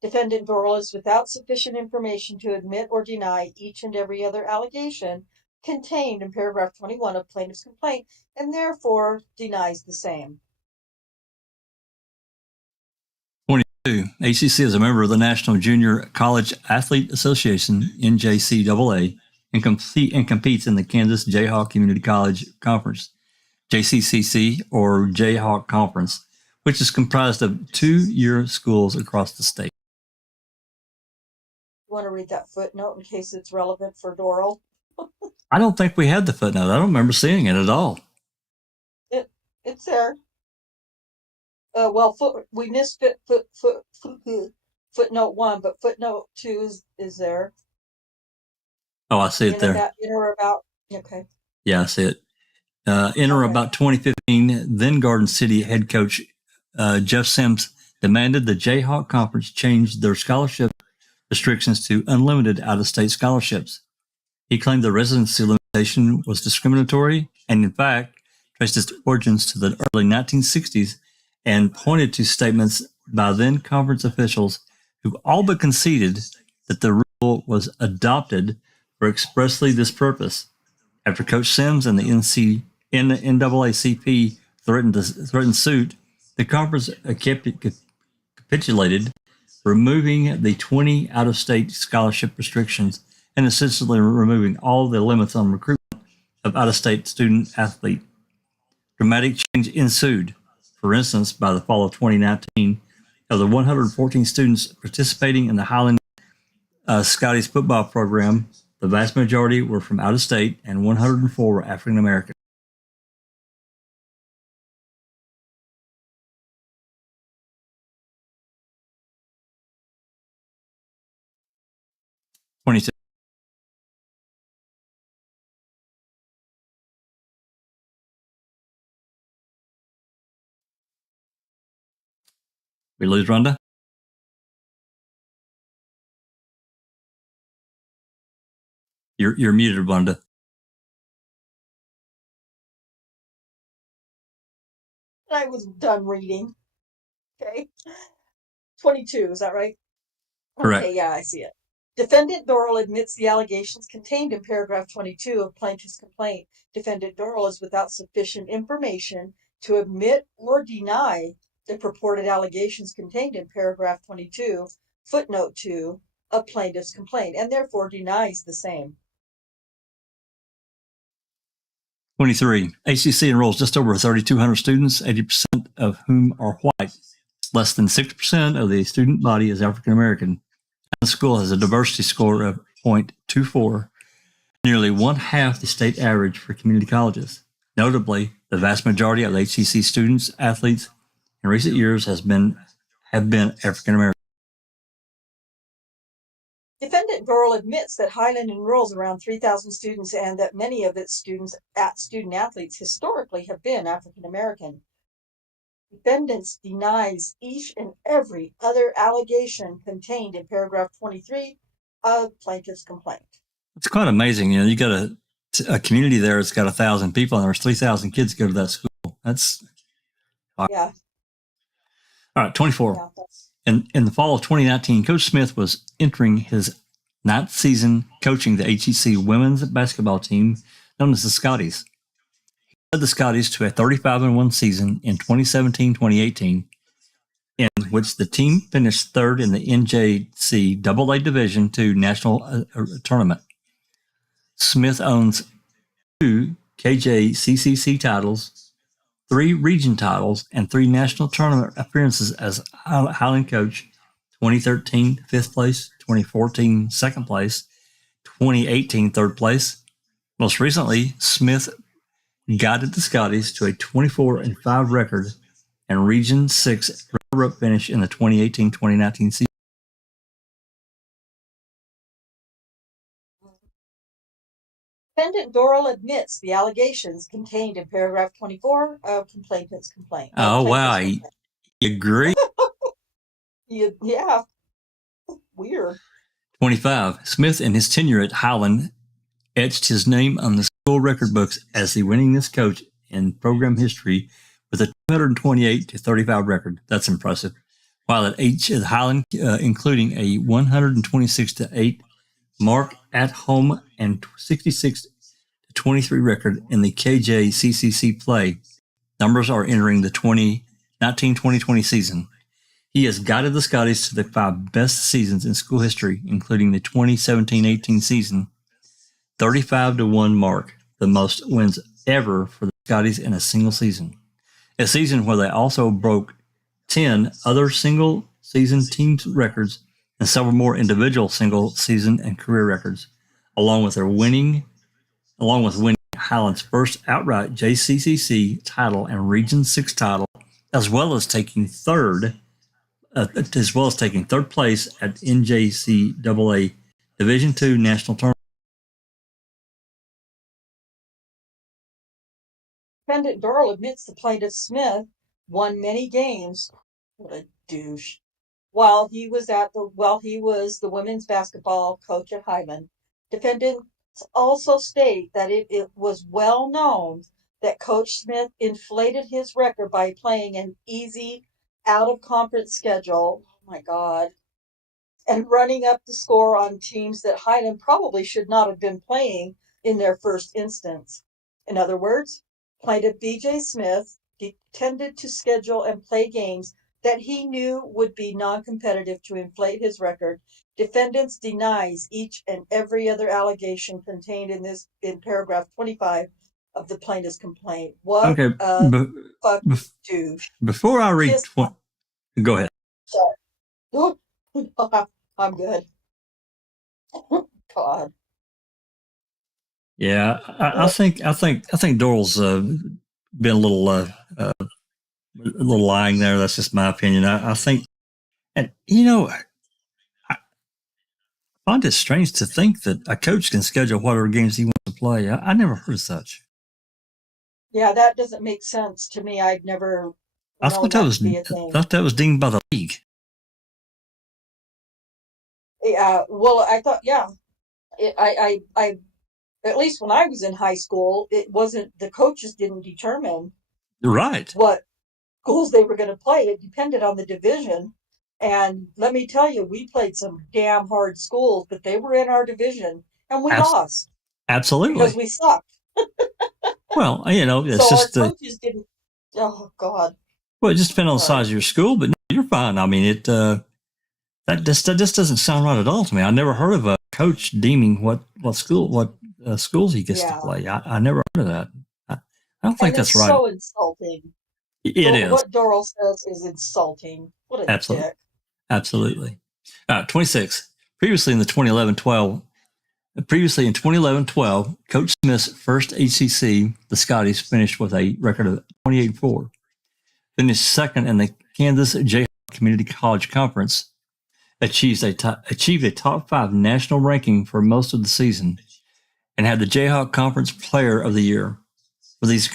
Defendant Dorrel is without sufficient information to admit or deny each and every other allegation contained in paragraph 21 of plaintiff's complaint, and therefore denies the same. 22. HCC is a member of the National Junior College Athlete Association, NJCAA, and competes in the Kansas Jayhawk Community College Conference, JCCC, or Jayhawk Conference, which is comprised of 2-year schools across the state. You want to read that footnote in case it's relevant for Dorrel? I don't think we had the footnote. I don't remember seeing it at all. It's there. We missed footnote 1, but footnote 2 is there. Oh, I see it there. In or about. Okay. Yeah, I see it. In or about 2015, then Garden City head coach Jeff Sims demanded the Jayhawk Conference change their scholarship restrictions to unlimited out-of-state scholarships. He claimed the residency limitation was discriminatory and, in fact, traced its origins to the early 1960s and pointed to statements by then conference officials who all but conceded that the rule was adopted for expressly this purpose. After Coach Sims and the NAACP threatened suit, the conference capitulated, removing the 20 out-of-state scholarship restrictions and essentially removing all the limits on recruitment of out-of-state student athlete. Dramatic change ensued. For instance, by the fall of 2019, of the 114 students participating in the Highland Scotties football program, the vast majority were from out of state and 104 were African American. We lose Rhonda? You're muted, Rhonda. I was done reading. Okay. 22, is that right? Correct. Okay, yeah, I see it. Defendant Dorrel admits the allegations contained in paragraph 22 of plaintiff's complaint. Defendant Dorrel is without sufficient information to admit or deny the purported allegations contained in paragraph 22, footnote 2 of plaintiff's complaint, and therefore denies the same. 23. HCC enrolls just over 3,200 students, 80% of whom are white. Less than 6% of the student body is African American. The school has a diversity score of 0.24, nearly one half the state average for community colleges. Notably, the vast majority of HCC students, athletes in recent years have been African American. Defendant Dorrel admits that Highland enrolls around 3,000 students and that many of its student athletes historically have been African American. Defendants denies each and every other allegation contained in paragraph 23 of plaintiff's complaint. It's quite amazing. You know, you got a community there that's got 1,000 people, and there's 3,000 kids go to that school. That's yeah. All right, 24. Yeah, in the fall of 2019, Coach Smith was entering his 9th season coaching the HEC women's basketball team known as the Scotties. He led the Scotties to a 35-1 season in 2017-2018, in which the team finished third in the NJCAA Division II National Tournament. Smith owns 2 KJCCC titles, 3 region titles, and 3 national tournament appearances as Highland coach, 2013 5th place, 2014 2nd place, 2018 3rd place. Most recently, Smith guided the Scotties to a 24-5 record and Region 6 runner-up finish in the 2018-2019 season. Defendant Dorrel admits the allegations contained in paragraph 24 of complainant's complaint. Oh, wow. You agree? Yeah. Weird. 25. Smith and his tenure at Highland etched his name on the school record books as the winningest coach in program history with a 228-35 record. That's impressive. While at Highland, including a 126-8 mark at home and 66-23 record in the KJCCC play. Numbers are entering the 2019-2020 season. He has guided the Scotties to the 5 best seasons in school history, including the 2017-18 season. 35-1 mark, the most wins ever for the Scotties in a single season. A season where they also broke 10 other single-season team records and several more individual single-season and career records, along with winning Highland's first outright JCCC title and Region 6 title, as well as taking third place at NJCAA Division II National Tournament. Defendant Dorrel admits the plaintiff Smith won many games. What a douche. While he was the women's basketball coach at Highland. Defendants also state that it was well known that Coach Smith inflated his record by playing an easy out-of-conference schedule. Oh my God. And running up the score on teams that Highland probably should not have been playing in their first instance. In other words, plaintiff B.J. Smith tended to schedule and play games that he knew would be non-competitive to inflate his record. Defendants denies each and every other allegation contained in paragraph 25 of the plaintiff's complaint. What Okay, a fucking douche. Before I read, go ahead. Sorry. I'm good. God. Yeah, I think Dorrel's been a little lying there. That's just my opinion. I think, and I find it strange to think that a coach can schedule whatever games he wants to play. I never heard of such. Yeah, that doesn't make sense to me. I've never. I thought that was deemed by the league. Yeah, well, I thought, yeah, I at least when I was in high school, it wasn't the coaches didn't determine Right. what schools they were going to play. It depended on the division. And let me tell you, we played some damn hard schools, but they were in our division, and we lost. Absolutely. Because we sucked. Well, it's so just our coaches didn't. Oh God. Well, it just depends on the size of your school, but you're fine. I mean, that just doesn't sound right at all to me. I never heard of a coach deeming what schools he gets to play. I never heard of that. I don't think that's right. It's so insulting. It is. What Dorrel says is insulting. What a dick. Absolutely. 26. Previously in 2011-12, Coach Smith's first ACC, the Scotties, finished with a record of 28-4. Finished second in the Kansas Jayhawk Community College Conference. Achieved a top 5 national ranking for most of the season, and had the Jayhawk Conference Player of the Year. For these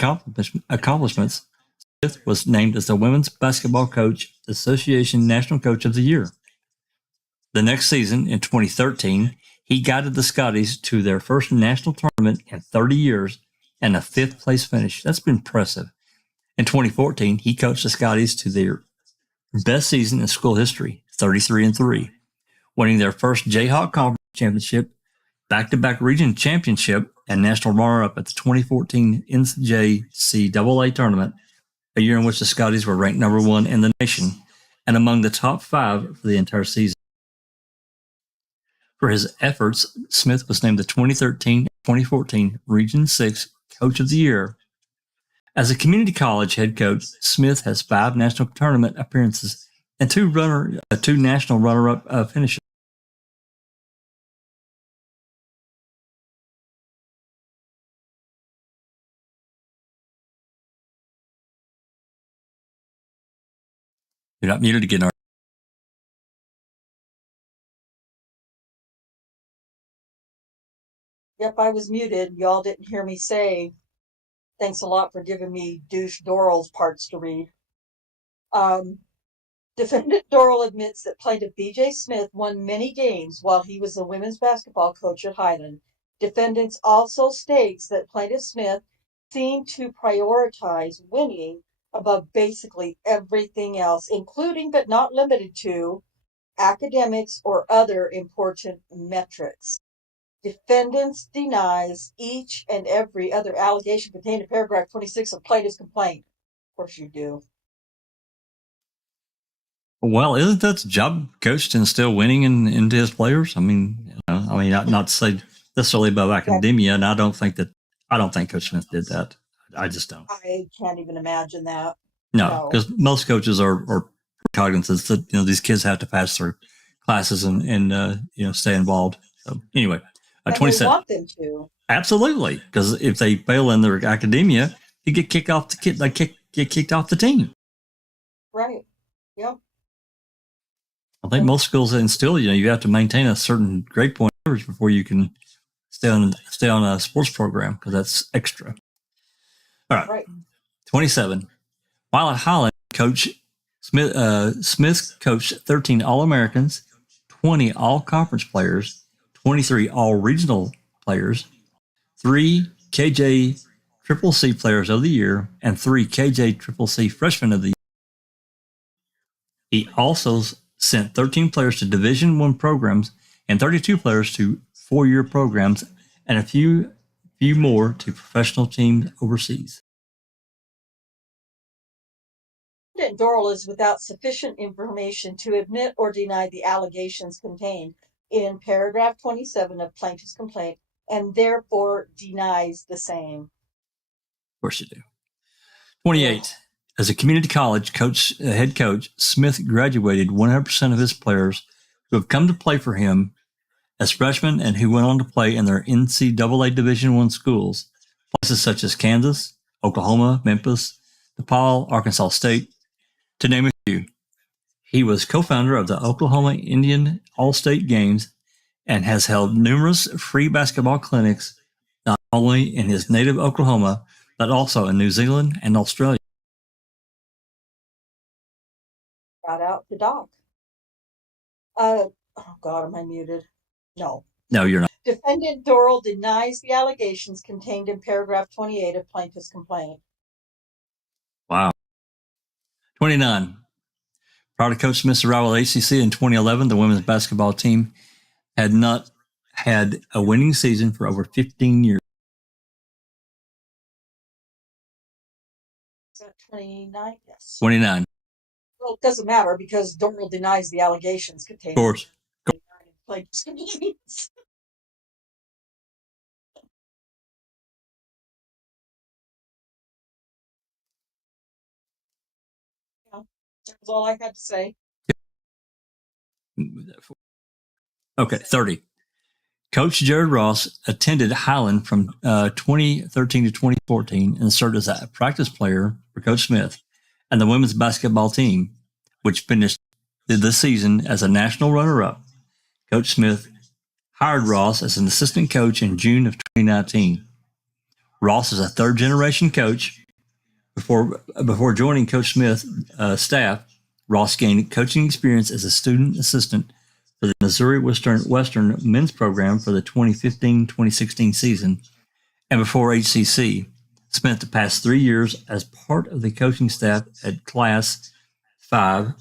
accomplishments, Smith was named as the Women's Basketball Coach Association National Coach of the Year. The next season, in 2013, he guided the Scotties to their first national tournament in 30 years and a 5th place finish. That's been impressive. In 2014, he coached the Scotties to their best season in school history, 33-3, winning their first Jayhawk Conference Championship, back-to-back region championship, and national runner-up at the 2014 NJCAA tournament, a year in which the Scotties were ranked number 1 in the nation and among the top 5 for the entire season. For his efforts, Smith was named the 2013-2014 Region 6 Coach of the Year. As a community college head coach, Smith has 5 national tournament appearances and 2 national runner-up finishes. You're not muted again, are you? Yep, I was muted. Y'all didn't hear me say, thanks a lot for giving me douche Dorrel's parts to read. Defendant Dorrel admits that plaintiff B.J. Smith won many games while he was the women's basketball coach at Highland. Defendants also states that plaintiff Smith seemed to prioritize winning above basically everything else, including but not limited to academics or other important metrics. Defendants denies each and every other allegation contained in paragraph 26 of plaintiff's complaint. Of course you do. Well, isn't that the job, coach, to instill winning into his players? I mean, not to say necessarily above academia, and I don't think Coach Smith did that. I just don't. I can't even imagine that. No, because most coaches are cognizant that these kids have to pass through classes and stay involved. So anyway, 27. They want them to. Absolutely, because if they fail in their academia, you get kicked off get kicked off the team. Right. Yep. I think most schools instill you have to maintain a certain grade point average before you can stay on a sports program because that's extra. All right. 27. While at Highland, Coach Smith coached 13 All-Americans, 20 All-Conference players, 23 All-Regional players, 3 KJ Triple C Players of the Year, and 3 KJ Triple C Freshmen of the Year. He also sent 13 players to Division I programs and 32 players to 4-year programs and a few more to professional teams overseas. Defendant Dorrel is without sufficient information to admit or deny the allegations contained in paragraph 27 of plaintiff's complaint and therefore denies the same. Of course you do. 28. As a community college head coach, Smith graduated 100% of his players who have come to play for him as freshmen and who went on to play in their NCAA Division I schools, places such as Kansas, Oklahoma, Memphis, DePaul, Arkansas State, to name a few. He was co-founder of the Oklahoma Indian All-State Games and has held numerous free basketball clinics not only in his native Oklahoma, but also in New Zealand and Australia. Shout out to Doc. Oh God, am I muted? No. No, you're not. Defendant Dorrel denies the allegations contained in paragraph 28 of plaintiff's complaint. Wow. 29. Prior to Coach Smith's arrival at ACC in 2011, the women's basketball team had not had a winning season for over 15 years. Is that 29? Yes. 29. Well, it doesn't matter because Dorrel denies the allegations contained Of course. in plaintiff's complaint. That was all I had to say. Okay, 30. Coach Jared Ross attended Highland from 2013 to 2014 and served as a practice player for Coach Smith and the women's basketball team, which finished the season as a national runner-up. Coach Smith hired Ross as an assistant coach in June of 2019. Ross is a third-generation coach. Before joining Coach Smith's staff, Ross gained coaching experience as a student assistant for the Missouri Western men's program for the 2015-2016 season, and before HCC, spent the past 3 years as part of the coaching staff at Class 5,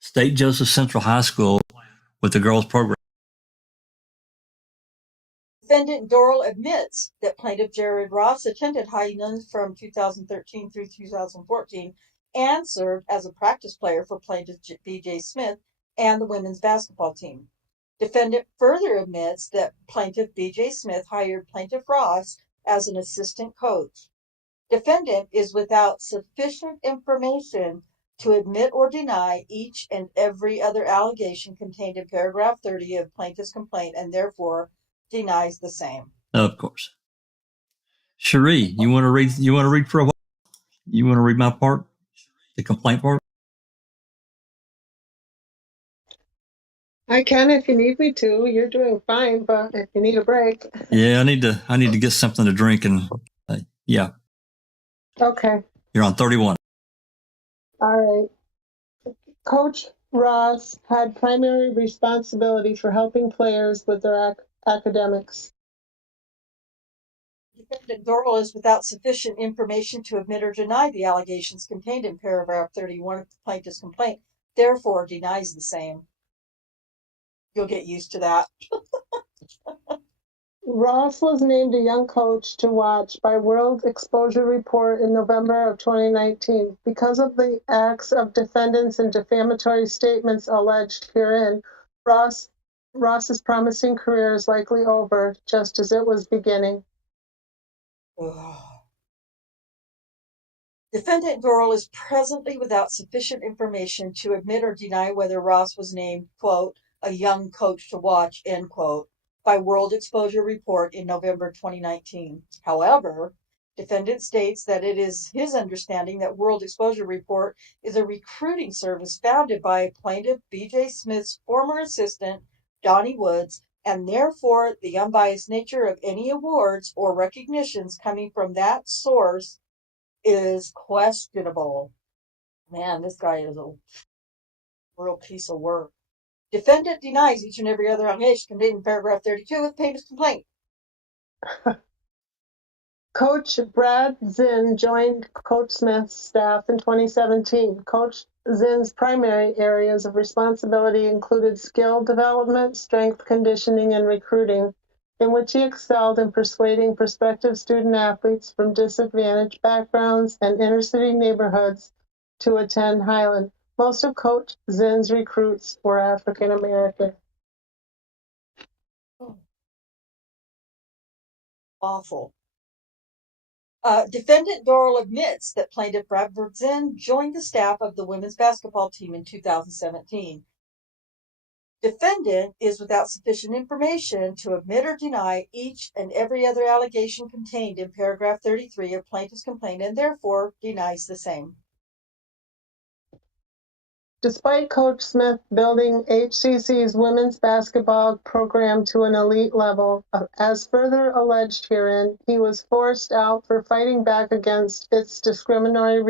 State Joseph Central High School with the girls program. Defendant Dorrel admits that plaintiff Jared Ross attended Highland from 2013 through 2014 and served as a practice player for plaintiff B.J. Smith and the women's basketball team. Defendant further admits that plaintiff B.J. Smith hired plaintiff Ross as an assistant coach. Defendant is without sufficient information to admit or deny each and every other allegation contained in paragraph 30 of plaintiff's complaint and therefore denies the same. Of course. Cherie, you want to read for a while? You want to read my part? The complaint part? I can if you need me to. You're doing fine, but if you need a break. Yeah, I need to get something to drink and yeah. Okay. You're on 31. All right. Coach Ross had primary responsibility for helping players with their academics. Defendant Dorrel is without sufficient information to admit or deny the allegations contained in paragraph 31 of the plaintiff's complaint, therefore denies the same. You'll get used to that. Ross was named a young coach to watch by World Exposure Report in November of 2019. Because of the acts of defendants and defamatory statements alleged herein, Ross's promising career is likely over, just as it was beginning. Ugh. Defendant Dorrel is presently without sufficient information to admit or deny whether Ross was named, quote, a young coach to watch, end quote, by World Exposure Report in November 2019. However, defendant states that it is his understanding that World Exposure Report is a recruiting service founded by plaintiff B.J. Smith's former assistant, Donnie Woods, and therefore the unbiased nature of any awards or recognitions coming from that source is questionable. Man, this guy is a real piece of work. Defendant denies each and every other allegation contained in paragraph 32 of the plaintiff's complaint. Coach Brad Zinn joined Coach Smith's staff in 2017. Coach Zinn's primary areas of responsibility included skill development, strength conditioning, and recruiting, in which he excelled in persuading prospective student athletes from disadvantaged backgrounds and inner-city neighborhoods to attend Highland. Most of Coach Zinn's recruits were African American. Awful. Defendant Dorrel admits that plaintiff Bradford Zinn joined the staff of the women's basketball team in 2017. Defendant is without sufficient information to admit or deny each and every other allegation contained in paragraph 33 of plaintiff's complaint and therefore denies the same. Despite Coach Smith building HCC's women's basketball program to an elite level, as further alleged herein, he was forced out for fighting back against its discriminatory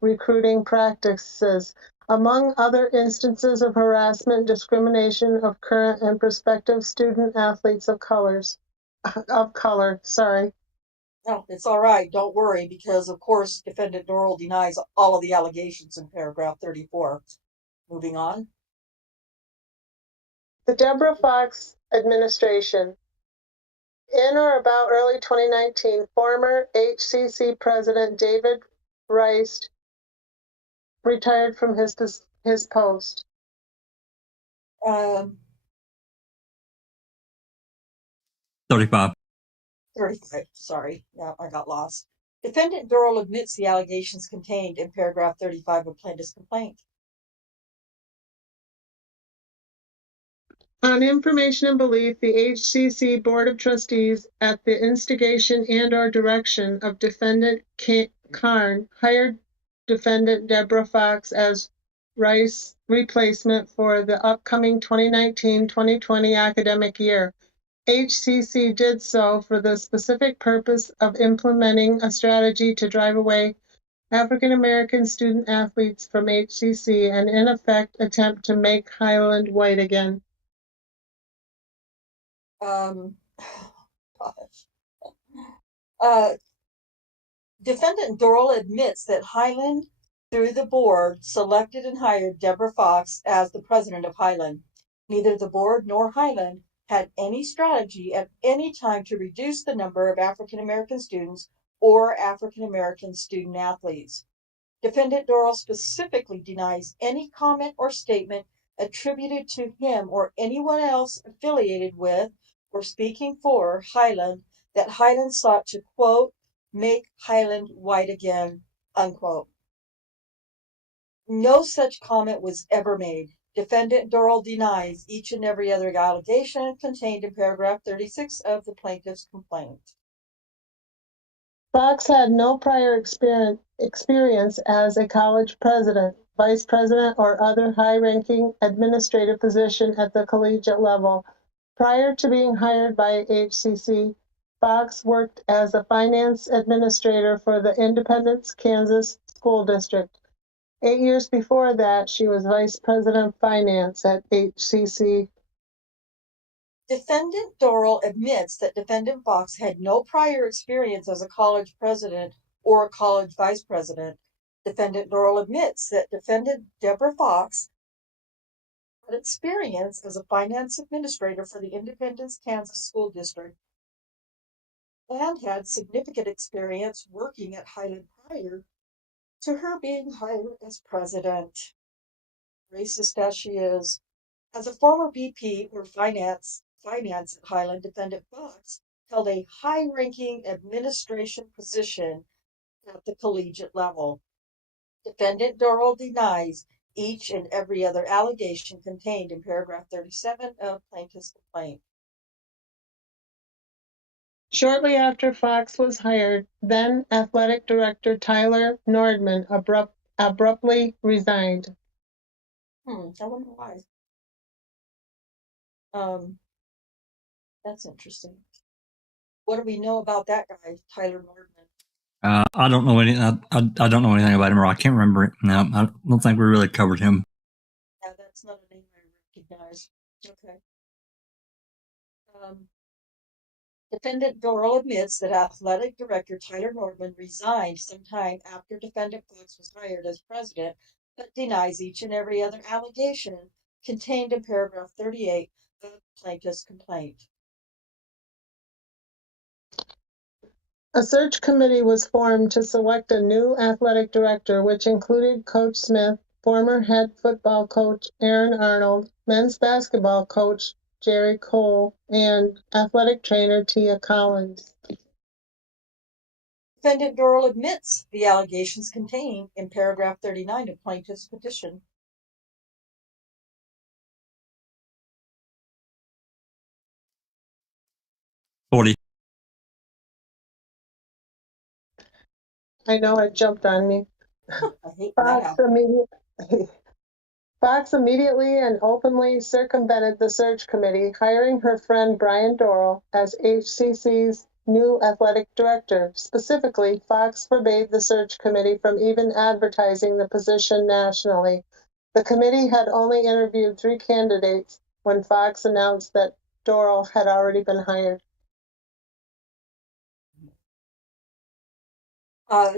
recruiting practices. Among other instances of harassment and discrimination of current and prospective student athletes of color. No, it's all right. Don't worry, because of course defendant Dorrel denies all of the allegations in paragraph 34. Moving on. The Debra Fox administration. In or about early 2019, former HCC President David Rice retired from his post. 35. 35, sorry. Yeah, I got lost. Defendant Dorrel admits the allegations contained in paragraph 35 of plaintiff's complaint. On information and belief, the HCC Board of Trustees, at the instigation and/or direction of Defendant Karn, hired Defendant Debra Fox as Rice replacement for the upcoming 2019-2020 academic year. HCC did so for the specific purpose of implementing a strategy to drive away African American student athletes from HCC and in effect attempt to make Highland white again. Defendant Dorrel admits that Highland, through the board, selected and hired Debra Fox as the president of Highland. Neither the board nor Highland had any strategy at any time to reduce the number of African American students or African American student athletes. Defendant Dorrel specifically denies any comment or statement attributed to him or anyone else affiliated with or speaking for Highland that Highland sought to, quote, make Highland white again, unquote. No such comment was ever made. Defendant Dorrel denies each and every other allegation contained in paragraph 36 of the plaintiff's complaint. Fox had no prior experience as a college president, vice president, or other high-ranking administrative position at the collegiate level. Prior to being hired by HCC, Fox worked as a finance administrator for the Independence, Kansas School District. 8 years before that, she was vice president of finance at HCC. Defendant Dorrel admits that Defendant Fox had no prior experience as a college president or a college vice president. Defendant Dorrel admits that Defendant Debra Fox had experience as a finance administrator for the Independence, Kansas School District and had significant experience working at Highland prior to her being hired as president. Racist as she is, as a former VP or finance at Highland, Defendant Fox held a high-ranking administration position at the collegiate level. Defendant Dorrel denies each and every other allegation contained in paragraph 37 of plaintiff's complaint. Shortly after Fox was hired, then athletic director Tyler Nordman abruptly resigned. I wonder why. That's interesting. What do we know about that guy, Tyler Nordman? I don't know any. I don't know anything about him, or I can't remember it. No, I don't think we really covered him. Yeah, that's not a name I recognize. Okay. Defendant Dorrel admits that athletic director Tyler Nordman resigned sometime after Defendant Fox was hired as president, but denies each and every other allegation contained in paragraph 38 of plaintiff's complaint. A search committee was formed to select a new athletic director, which included Coach Smith, former head football coach Aaron Arnold, men's basketball coach Jerry Cole, and athletic trainer Tia Collins. Defendant Dorrel admits the allegations contained in paragraph 39 of plaintiff's petition. I know it jumped on me. I hate that. Fox immediately and openly circumvented the search committee, hiring her friend Bryan Dorrel as HCC's new athletic director. Specifically, Fox forbade the search committee from even advertising the position nationally. The committee had only interviewed 3 candidates when Fox announced that Dorrel had already been hired.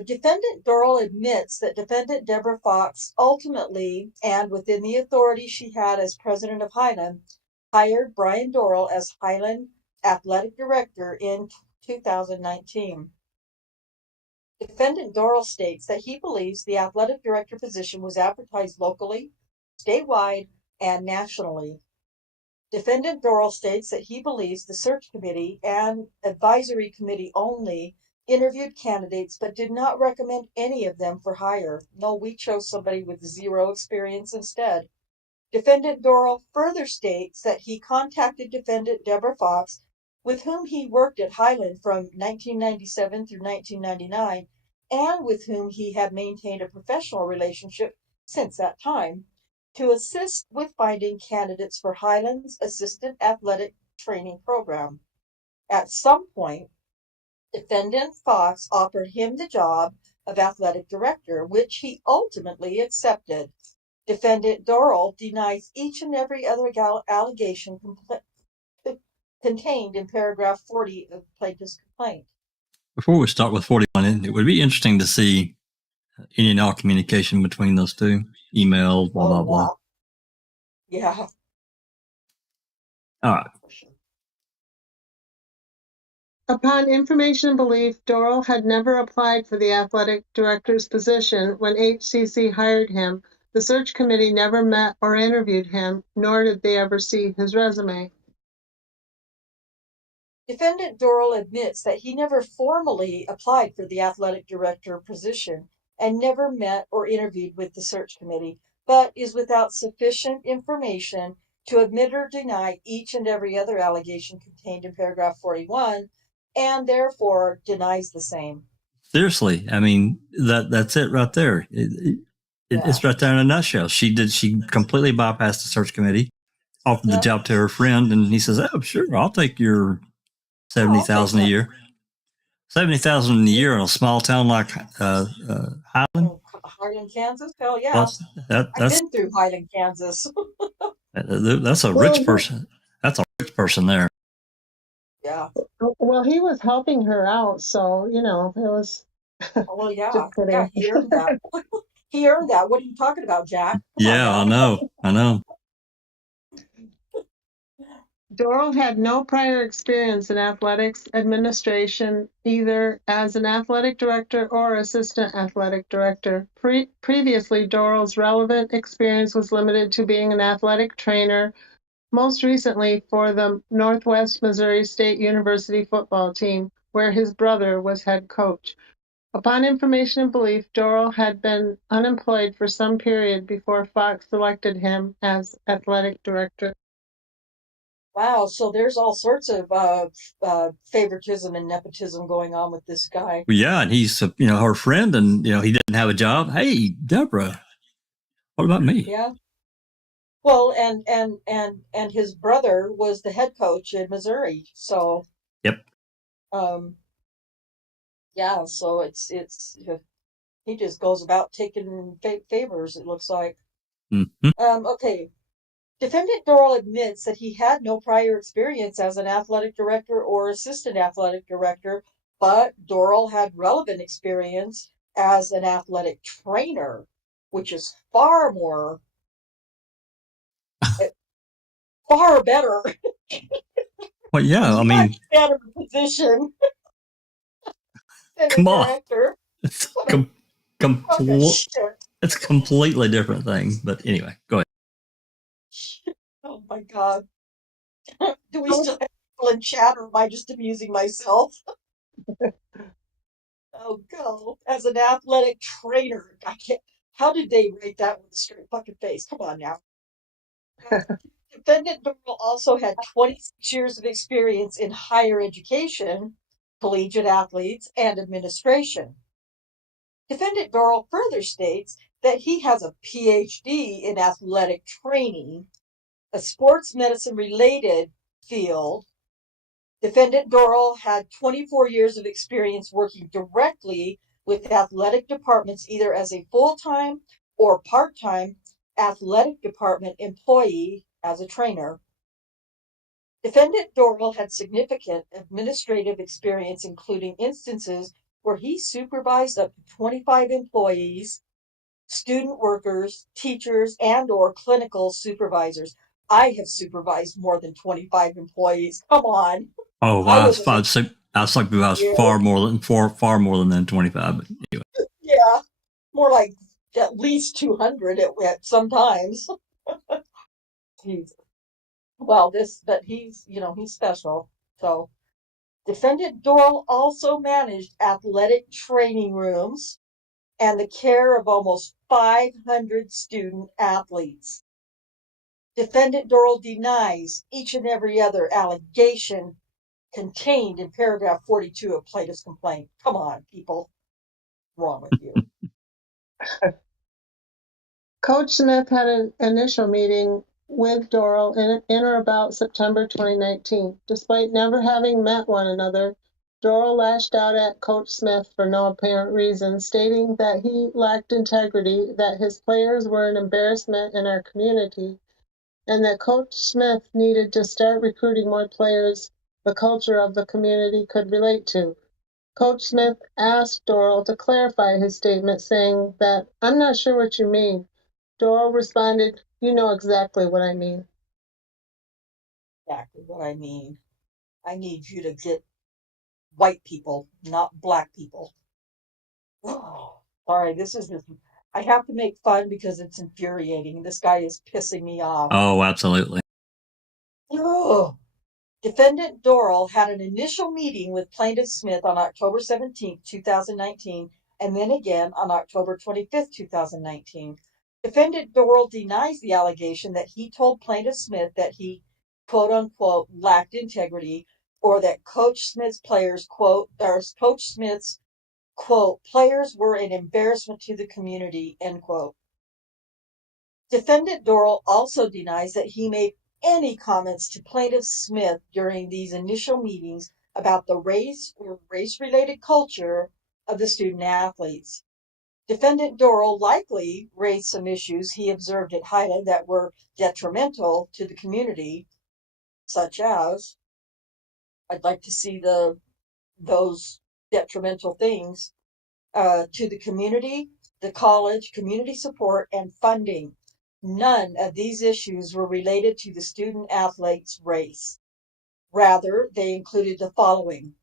Defendant Dorrel admits that Defendant Debra Fox ultimately, and within the authority she had as president of Highland, hired Bryan Dorrel as Highland athletic director in 2019. Defendant Dorrel states that he believes the athletic director position was advertised locally, statewide, and nationally. Defendant Dorrel states that he believes the search committee and advisory committee only interviewed candidates but did not recommend any of them for hire. No, we chose somebody with 0 experience instead. Defendant Dorrel further states that he contacted Defendant Debra Fox, with whom he worked at Highland from 1997 through 1999, and with whom he had maintained a professional relationship since that time, to assist with finding candidates for Highland's assistant athletic training program. At some point, Defendant Fox offered him the job of athletic director, which he ultimately accepted. Defendant Dorrel denies each and every other allegation contained in paragraph 40 of plaintiff's complaint. Before we start with 41, it would be interesting to see any and all communication between those two. Email, blah, blah, blah. Yeah. All right. Upon information and belief, Dorrel had never applied for the athletic director's position when HCC hired him. The search committee never met or interviewed him, nor did they ever see his resume. Defendant Dorrel admits that he never formally applied for the athletic director position and never met or interviewed with the search committee, but is without sufficient information to admit or deny each and every other allegation contained in paragraph 41, and therefore denies the same. Seriously, I mean, that's it right there. It's right there in a nutshell. She completely bypassed the search committee, offered the job to her friend, and he says, "Oh, sure, I'll take your $70,000 a year." $70,000 a year in a small town like Highland. Highland, Kansas? Hell yeah. Well, I've been through Highland, Kansas. that's a rich person. That's a rich person there. Yeah. Well, he was helping her out, so it was. Well, yeah. Just kidding. Yeah, he earned that. He earned that. What are you talking about, Jack? Come on Yeah, now. I know. Dorrel had no prior experience in athletics administration, either as an athletic director or assistant athletic director. Previously, Dorrel's relevant experience was limited to being an athletic trainer, most recently for the Northwest Missouri State University football team, where his brother was head coach. Upon information and belief, Dorrel had been unemployed for some period before Fox selected him as athletic director. Wow, so there's all sorts of favoritism and nepotism going on with this guy. Well, yeah, and he's her friend, and he didn't have a job. Hey, Deborah, what about me? Yeah. Well, and his brother was the head coach in Missouri, so Yep. Yeah, so it's he just goes about taking favors, it looks like. Mm-hmm. Okay. Defendant Dorrel admits that he had no prior experience as an athletic director or assistant athletic director, but Dorrel had relevant experience as an athletic trainer, which is far better. Well, yeah, I mean, better position than come a on, director. it's Shit. it's a completely different thing. But anyway, go ahead. Oh my God. Do we still have people in chat, or am I just amusing myself? Oh, go. As an athletic trainer, I can't. How did they write that with a straight fucking face? Come on now. Defendant Dorrel also had 26 years of experience in higher education, collegiate athletes, and administration. Defendant Dorrel further states that he has a PhD in athletic training, a sports medicine related field. Defendant Dorrel had 24 years of experience working directly with athletic departments, either as a full-time or part-time athletic department employee as a trainer. Defendant Dorrel had significant administrative experience, including instances where he supervised up to 25 employees, student workers, teachers, and/or clinical supervisors. I have supervised more than 25 employees. Come on. Oh, wow, I was far more than 25. But anyway. Yeah, more like at least 200 at sometimes. Well, but he's special. So, Defendant Dorrel also managed athletic training rooms and the care of almost 500 student athletes. Defendant Dorrel denies each and every other allegation contained in paragraph 42 of plaintiff's complaint. Come on, people. What's wrong with you? Coach Smith had an initial meeting with Dorrel in or about September 2019. Despite never having met one another, Dorrel lashed out at Coach Smith for no apparent reason, stating that he lacked integrity, that his players were an embarrassment in our community, and that Coach Smith needed to start recruiting more players the culture of the community could relate to. Coach Smith asked Dorrel to clarify his statement, saying that, "I'm not sure what you mean." Dorrel responded, "You know exactly what I mean." Exactly what I mean. I need you to get white people, not black people. Oh, sorry, I have to make fun because it's infuriating. This guy is pissing me off. Oh, absolutely. Oh. Defendant Dorrel had an initial meeting with Plaintiff Smith on October 17, 2019, and then again on October 25, 2019. Defendant Dorrel denies the allegation that he told Plaintiff Smith that he, quote unquote, lacked integrity, or that Coach Smith's players, quote were an embarrassment to the community, end quote. Defendant Dorrel also denies that he made any comments to Plaintiff Smith during these initial meetings about the race or race-related culture of the student athletes. Defendant Dorrel likely raised some issues he observed at Highland that were detrimental to the community, such as, I'd like to see those detrimental things to the community, the college, community support, and funding. None of these issues were related to the student athlete's race. Rather, they included the following: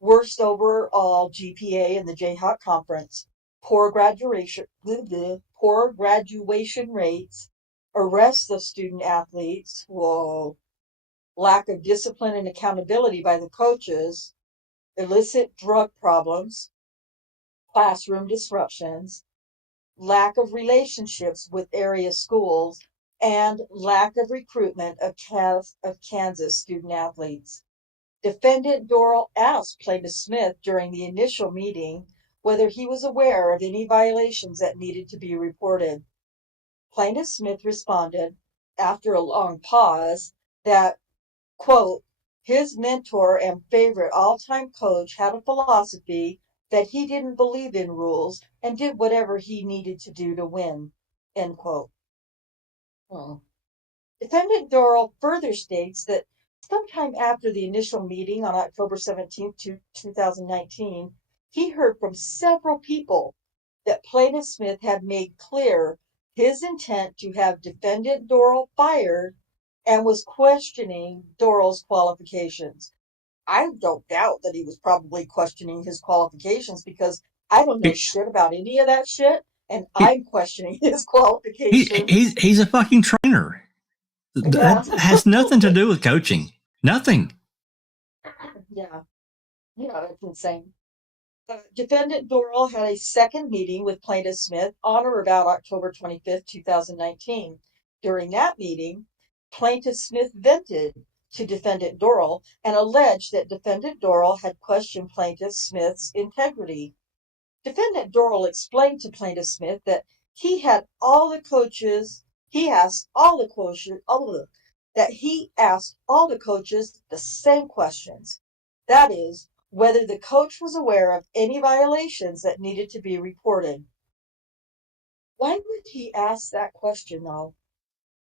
worst overall GPA in the Jayhawk Conference, poor graduation rates, arrests of student athletes, lack of discipline and accountability by the coaches, illicit drug problems, classroom disruptions, lack of relationships with area schools, and lack of recruitment of Kansas student athletes. Defendant Dorrel asked Plaintiff Smith during the initial meeting whether he was aware of any violations that needed to be reported. Plaintiff Smith responded, after a long pause, that, quote, his mentor and favorite all-time coach had a philosophy that he didn't believe in rules and did whatever he needed to do to win, end quote. Defendant Dorrel further states that sometime after the initial meeting on October 17, 2019, he heard from several people that Plaintiff Smith had made clear his intent to have Defendant Dorrel fired and was questioning Dorrel's qualifications. I don't doubt that he was probably questioning his qualifications, because I don't know shit about any of that shit, and I'm questioning his qualifications. He's a fucking trainer. Yeah. That has nothing to do with coaching. Nothing. Yeah, it's insane. Defendant Dorrel had a second meeting with Plaintiff Smith on or about October 25th, 2019. During that meeting, Plaintiff Smith vented to Defendant Dorrel and alleged that Defendant Dorrel had questioned Plaintiff Smith's integrity. Defendant Dorrel explained to Plaintiff Smith that he asked all the coaches the same questions. That is, whether the coach was aware of any violations that needed to be reported. Why would he ask that question, though?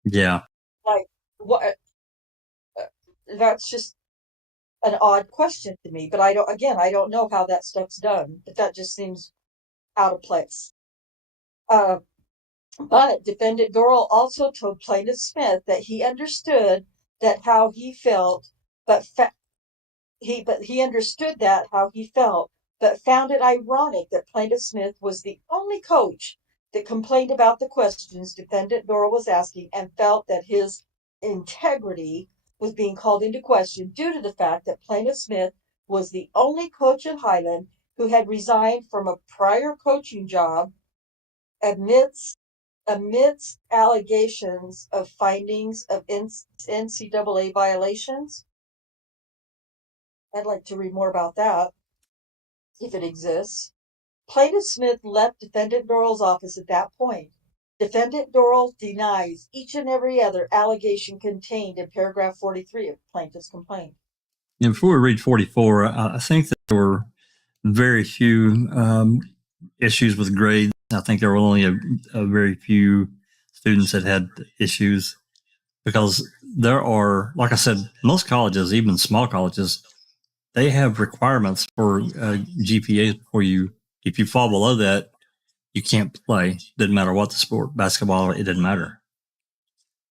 Yeah. Like, what? That's just an odd question to me. But I don't know how that stuff's done. But that just seems out of place. But Defendant Dorrel also told Plaintiff Smith that he understood that how he felt, but he understood that how he felt, but found it ironic that Plaintiff Smith was the only coach that complained about the questions Defendant Dorrel was asking, and felt that his integrity was being called into question due to the fact that Plaintiff Smith was the only coach at Highland who had resigned from a prior coaching job amidst allegations of findings of NCAA violations. I'd like to read more about that, if it exists. Plaintiff Smith left Defendant Dorrel's office at that point. Defendant Dorrel denies each and every other allegation contained in paragraph 43 of plaintiff's complaint. And before we read 44, I think that there were very few issues with grades. I think there were only a very few students that had issues, because there are, like I said, most colleges, even small colleges, they have requirements for GPAs for you. If you fall below that, you can't play. Doesn't matter what the sport, basketball, it doesn't matter.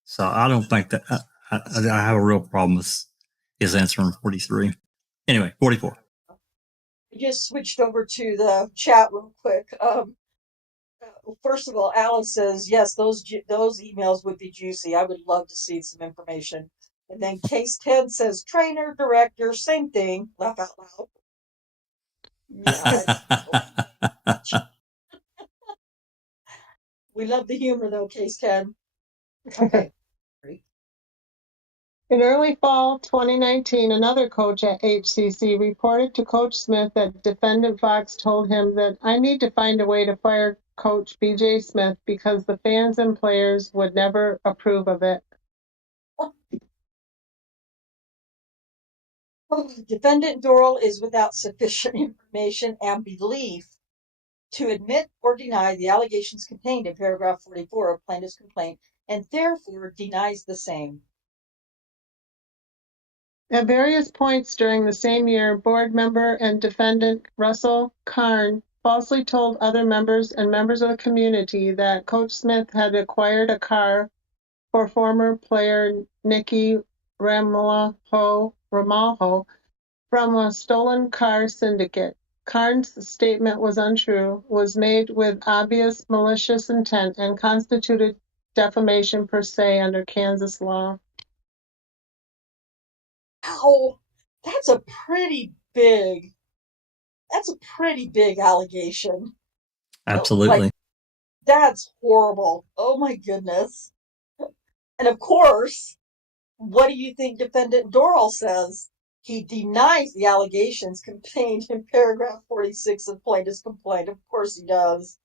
So I don't think that I have a real problem with his answer on 43. Anyway, 44. I just switched over to the chat real quick. First of all, Alice says, yes, those emails would be juicy. I would love to see some information. And then Case 10 says, trainer, director, same thing. Laugh out loud. Yeah, we love the humor, though, Case 10. Okay. In early fall 2019, another coach at HCC reported to Coach Smith that Defendant Fox told him that I need to find a way to fire Coach BJ Smith because the fans and players would never approve of it. Defendant Dorrel is without sufficient information and belief to admit or deny the allegations contained in paragraph 44 of plaintiff's complaint and therefore denies the same. At various points during the same year, board member and defendant Russell Karn falsely told other members and members of the community that Coach Smith had acquired a car for former player Nikki Ramalho from a stolen car syndicate. Karn's statement was untrue, was made with obvious malicious intent, and constituted defamation per se under Kansas law. Ow, that's a pretty big allegation. Absolutely. Like, that's horrible. Oh my goodness. And of course, what do you think defendant Dorrel says? He denies the allegations contained in paragraph 46 of plaintiff's complaint. Of course he does.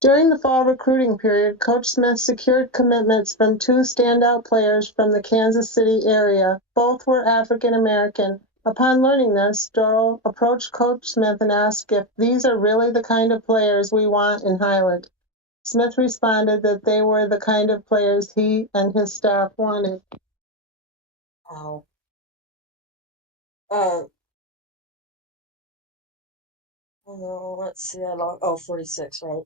During the fall recruiting period, Coach Smith secured commitments from two standout players from the Kansas City area. Both were African American. Upon learning this, Dorrel approached Coach Smith and asked if these are really the kind of players we want in Highland. Smith responded that they were the kind of players he and his staff wanted. Wow. Let's see. 46, right?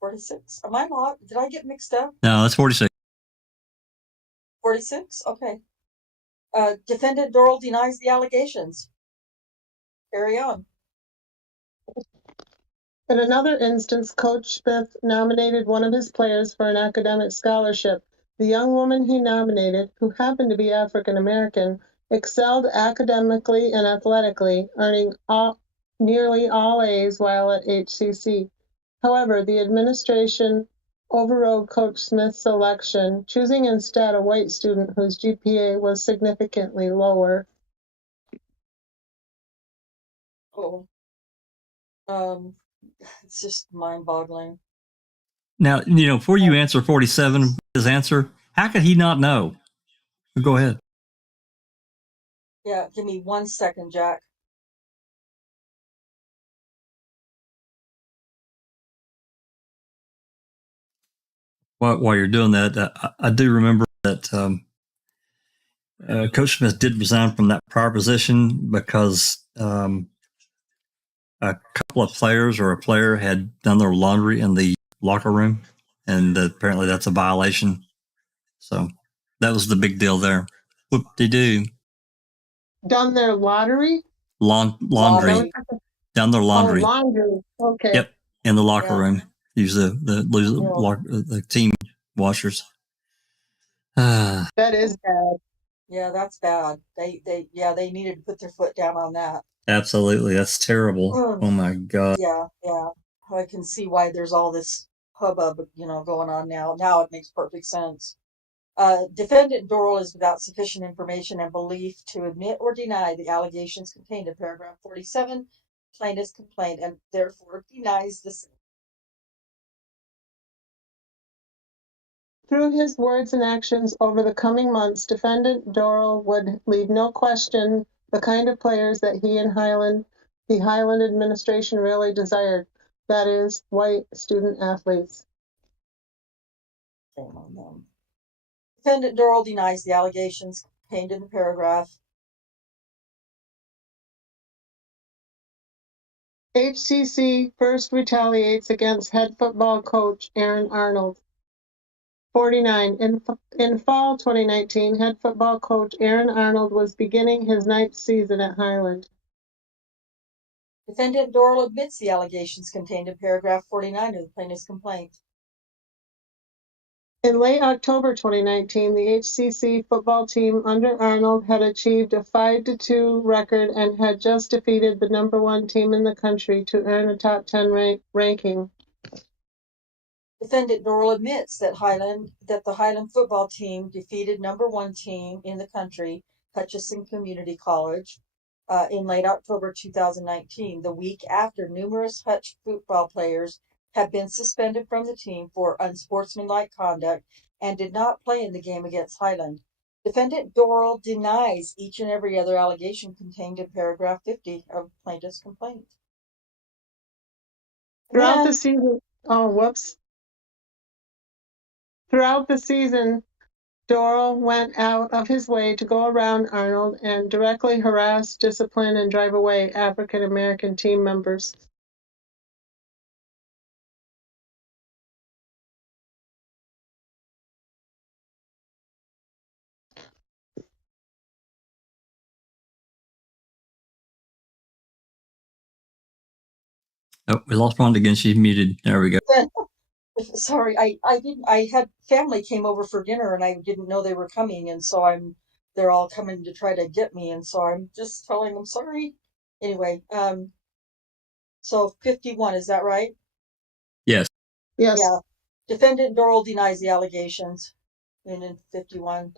46? Am I not? Did I get mixed up? No, that's 46. 46? Okay. Defendant Dorrel denies the allegations. Carry on. In another instance, Coach Smith nominated one of his players for an academic scholarship. The young woman he nominated, who happened to be African American, excelled academically and athletically, earning nearly all A's while at HCC. However, the administration overrode Coach Smith's selection, choosing instead a white student whose GPA was significantly lower. Oh. It's just mind-boggling. Now, before you answer 47, his answer, how could he not know? Go ahead. Yeah, give me 1 second, Jack. While you're doing that, I do remember that Coach Smith did resign from that prior position because a couple of players or a player had done their laundry in the locker room, and apparently that's a violation. So that was the big deal there. Whoop-de-doo. Done their lottery? Laundry. Done their laundry. Oh, laundry. Okay. Yep, in the locker room. Use the team washers. That is bad. Yeah, that's bad. They needed to put their foot down on that. Absolutely, that's terrible. Oh my God. Yeah. I can see why there's all this hubbub, going on now. Now it makes perfect sense. Defendant Dorrel is without sufficient information and belief to admit or deny the allegations contained in paragraph 47, plaintiff's complaint, and therefore denies the same. Through his words and actions over the coming months, defendant Dorrel would leave no question the kind of players that he and the Highland administration really desired, that is, white student athletes. Shame on them. Defendant Dorrel denies the allegations contained in the paragraph. HCC first retaliates against head football coach Aaron Arnold. 49. In fall 2019, head football coach Aaron Arnold was beginning his 9th season at Highland. Defendant Dorrel admits the allegations contained in paragraph 49 of the plaintiff's complaint. In late October 2019, the HCC football team under Arnold had achieved a 5-2 record and had just defeated the #1 team in the country to earn a top 10 ranking. Defendant Dorrel admits that the Highland football team defeated #1 team in the country, Hutchinson Community College, in late October 2019, the week after numerous Hutch football players had been suspended from the team for unsportsmanlike conduct and did not play in the game against Highland. Defendant Dorrel denies each and every other allegation contained in paragraph 50 of plaintiff's complaint. Throughout Then, the season, oh, whoops. Throughout the season, Dorrel went out of his way to go around Arnold and directly harass, discipline, and drive away African American team members. Oh, we lost Rhonda again. She's muted. There we go. sorry, I had family came over for dinner and I didn't know they were coming, and so they're all coming to try to get me, and so I'm just telling them sorry. Anyway, so 51, is that right? Yes. Yes. Yeah. Defendant Dorrel denies the allegations in 51.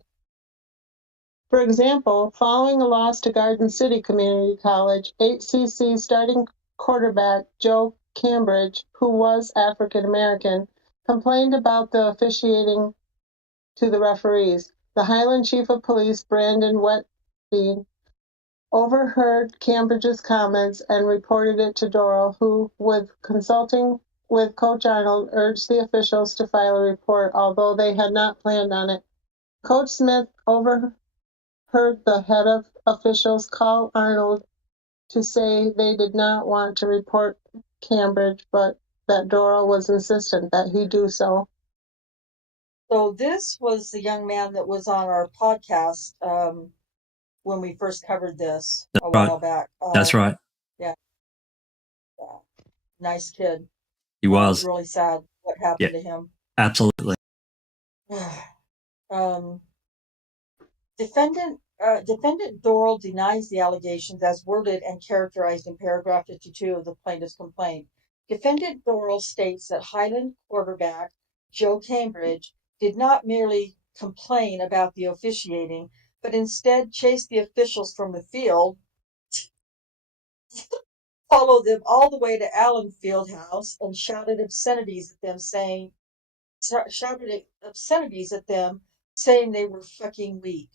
For example, following a loss to Garden City Community College, HCC starting quarterback Joe Cambridge, who was African American, complained about the officiating to the referees. The Highland Chief of Police, Brandon Wetbean, overheard Cambridge's comments and reported it to Dorrel, who, with consulting with Coach Arnold, urged the officials to file a report, although they had not planned on it. Coach Smith overheard the head of officials call Arnold to say they did not want to report Cambridge, but that Dorrel was insistent that he do so. So this was the young man that was on our podcast when we first covered this a while back. That's right. Yeah. Nice kid. He was. Really sad what happened to him. Absolutely. Defendant Dorrel denies the allegations as worded and characterized in paragraph 52 of the plaintiff's complaint. Defendant Dorrel states that Highland quarterback Joe Cambridge did not merely complain about the officiating, but instead chased the officials from the field, followed them all the way to Allen Fieldhouse, and shouted obscenities at them, saying they were fucking weak.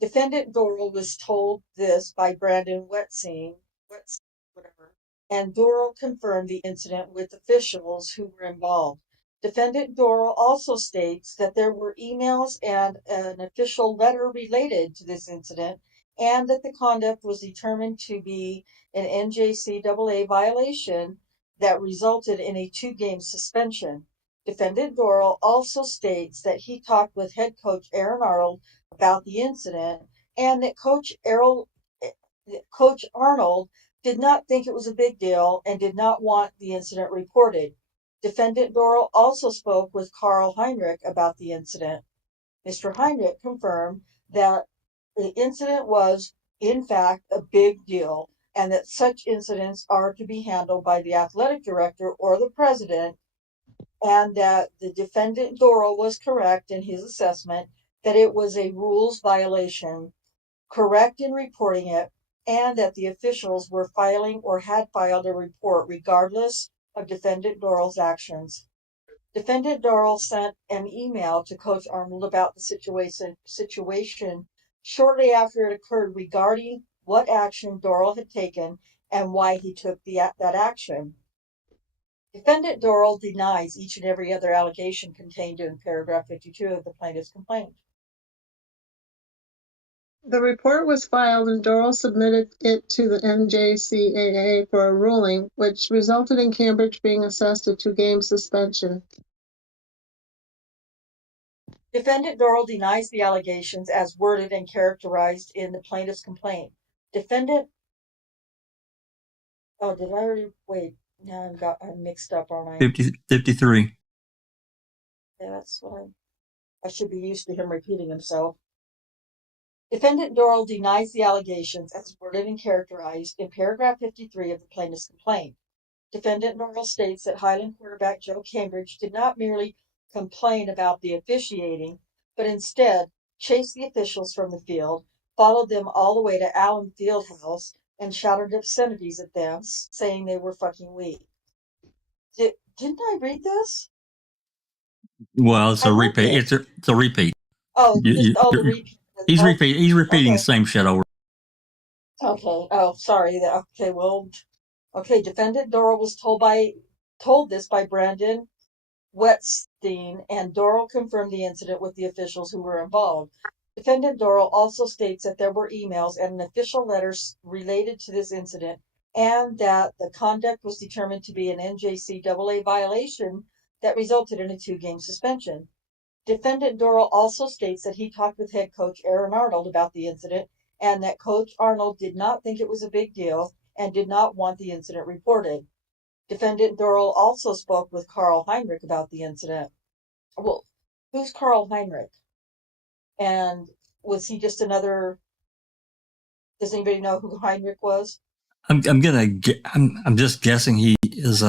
Defendant Dorrel was told this by Brandon Wetbean, and Dorrel confirmed the incident with officials who were involved. Defendant Dorrel also states that there were emails and an official letter related to this incident, and that the conduct was determined to be an NJCAA violation that resulted in a 2-game suspension. Defendant Dorrel also states that he talked with head coach Aaron Arnold about the incident, and that Coach Arnold did not think it was a big deal and did not want the incident reported. Defendant Dorrel also spoke with Carl Heinrich about the incident. Mr. Heinrich confirmed that the incident was, in fact, a big deal, and that such incidents are to be handled by the athletic director or the president, and that the defendant Dorrel was correct in his assessment that it was a rules violation, correct in reporting it, and that the officials were filing or had filed a report regardless of defendant Dorrel's actions. Defendant Dorrel sent an email to Coach Arnold about the situation shortly after it occurred regarding what action Dorrel had taken and why he took that action. Defendant Dorrel denies each and every other allegation contained in paragraph 52 of the plaintiff's complaint. The report was filed and Dorrel submitted it to the NJCAA for a ruling, which resulted in Cambridge being assessed a 2-game suspension. Defendant Dorrel denies the allegations as worded and characterized in the plaintiff's complaint. Defendant, oh, did I already, wait, now I'm mixed up, aren't I? 53. Yeah, that's what I should be used to him repeating himself. Defendant Dorrel denies the allegations as worded and characterized in paragraph 53 of the plaintiff's complaint. Defendant Dorrel states that Highland quarterback Joe Cambridge did not merely complain about the officiating, but instead chased the officials from the field, followed them all the way to Allen Fieldhouse, and shouted obscenities at them, saying they were fucking weak. Didn't I read this? Well, it's a repeat. It's a repeat. Oh, the repeat. He's repeating Okay. the same shit over. Okay. Oh, sorry. Okay. Well. Okay. Defendant Dorrel was told this by Brandon Wetstein, and Dorrel confirmed the incident with the officials who were involved. Defendant Dorrel also states that there were emails and an official letter related to this incident, and that the conduct was determined to be an NJCAA violation that resulted in a 2-game suspension. Defendant Dorrel also states that he talked with head coach Aaron Arnold about the incident, and that Coach Arnold did not think it was a big deal and did not want the incident reported. Defendant Dorrel also spoke with Carl Heinrich about the incident. Well, who's Carl Heinrich? And was he just another? Does anybody know who Heinrich was? I'm just guessing he is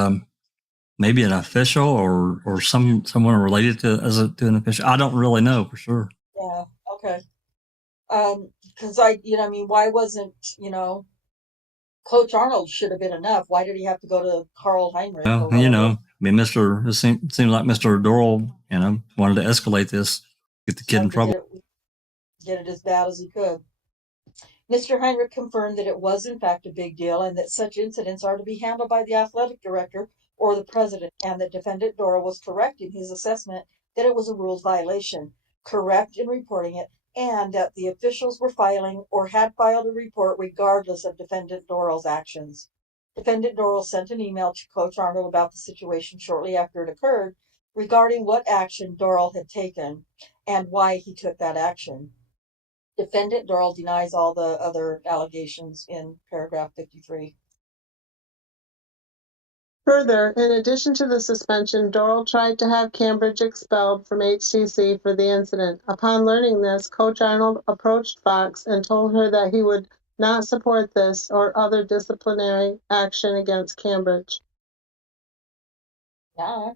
maybe an official or someone related to an official. I don't really know for sure. Yeah. Okay. Because why wasn't Coach Arnold should have been enough? Why did he have to go to Carl Heinrich? Well, it seems like Mr. Dorrel, wanted to escalate this, get the kid in trouble. Get it as bad as he could. Mr. Heinrich confirmed that it was in fact a big deal and that such incidents are to be handled by the athletic director or the president, and that Defendant Dorrel was correct in his assessment that it was a rules violation, correct in reporting it, and that the officials were filing or had filed a report regardless of Defendant Dorrel's actions. Defendant Dorrel sent an email to Coach Arnold about the situation shortly after it occurred, regarding what action Dorrel had taken and why he took that action. Defendant Dorrel denies all the other allegations in paragraph 53. Further, in addition to the suspension, Dorrel tried to have Cambridge expelled from HCC for the incident. Upon learning this, Coach Arnold approached Fox and told her that he would not support this or other disciplinary action against Cambridge. Yeah.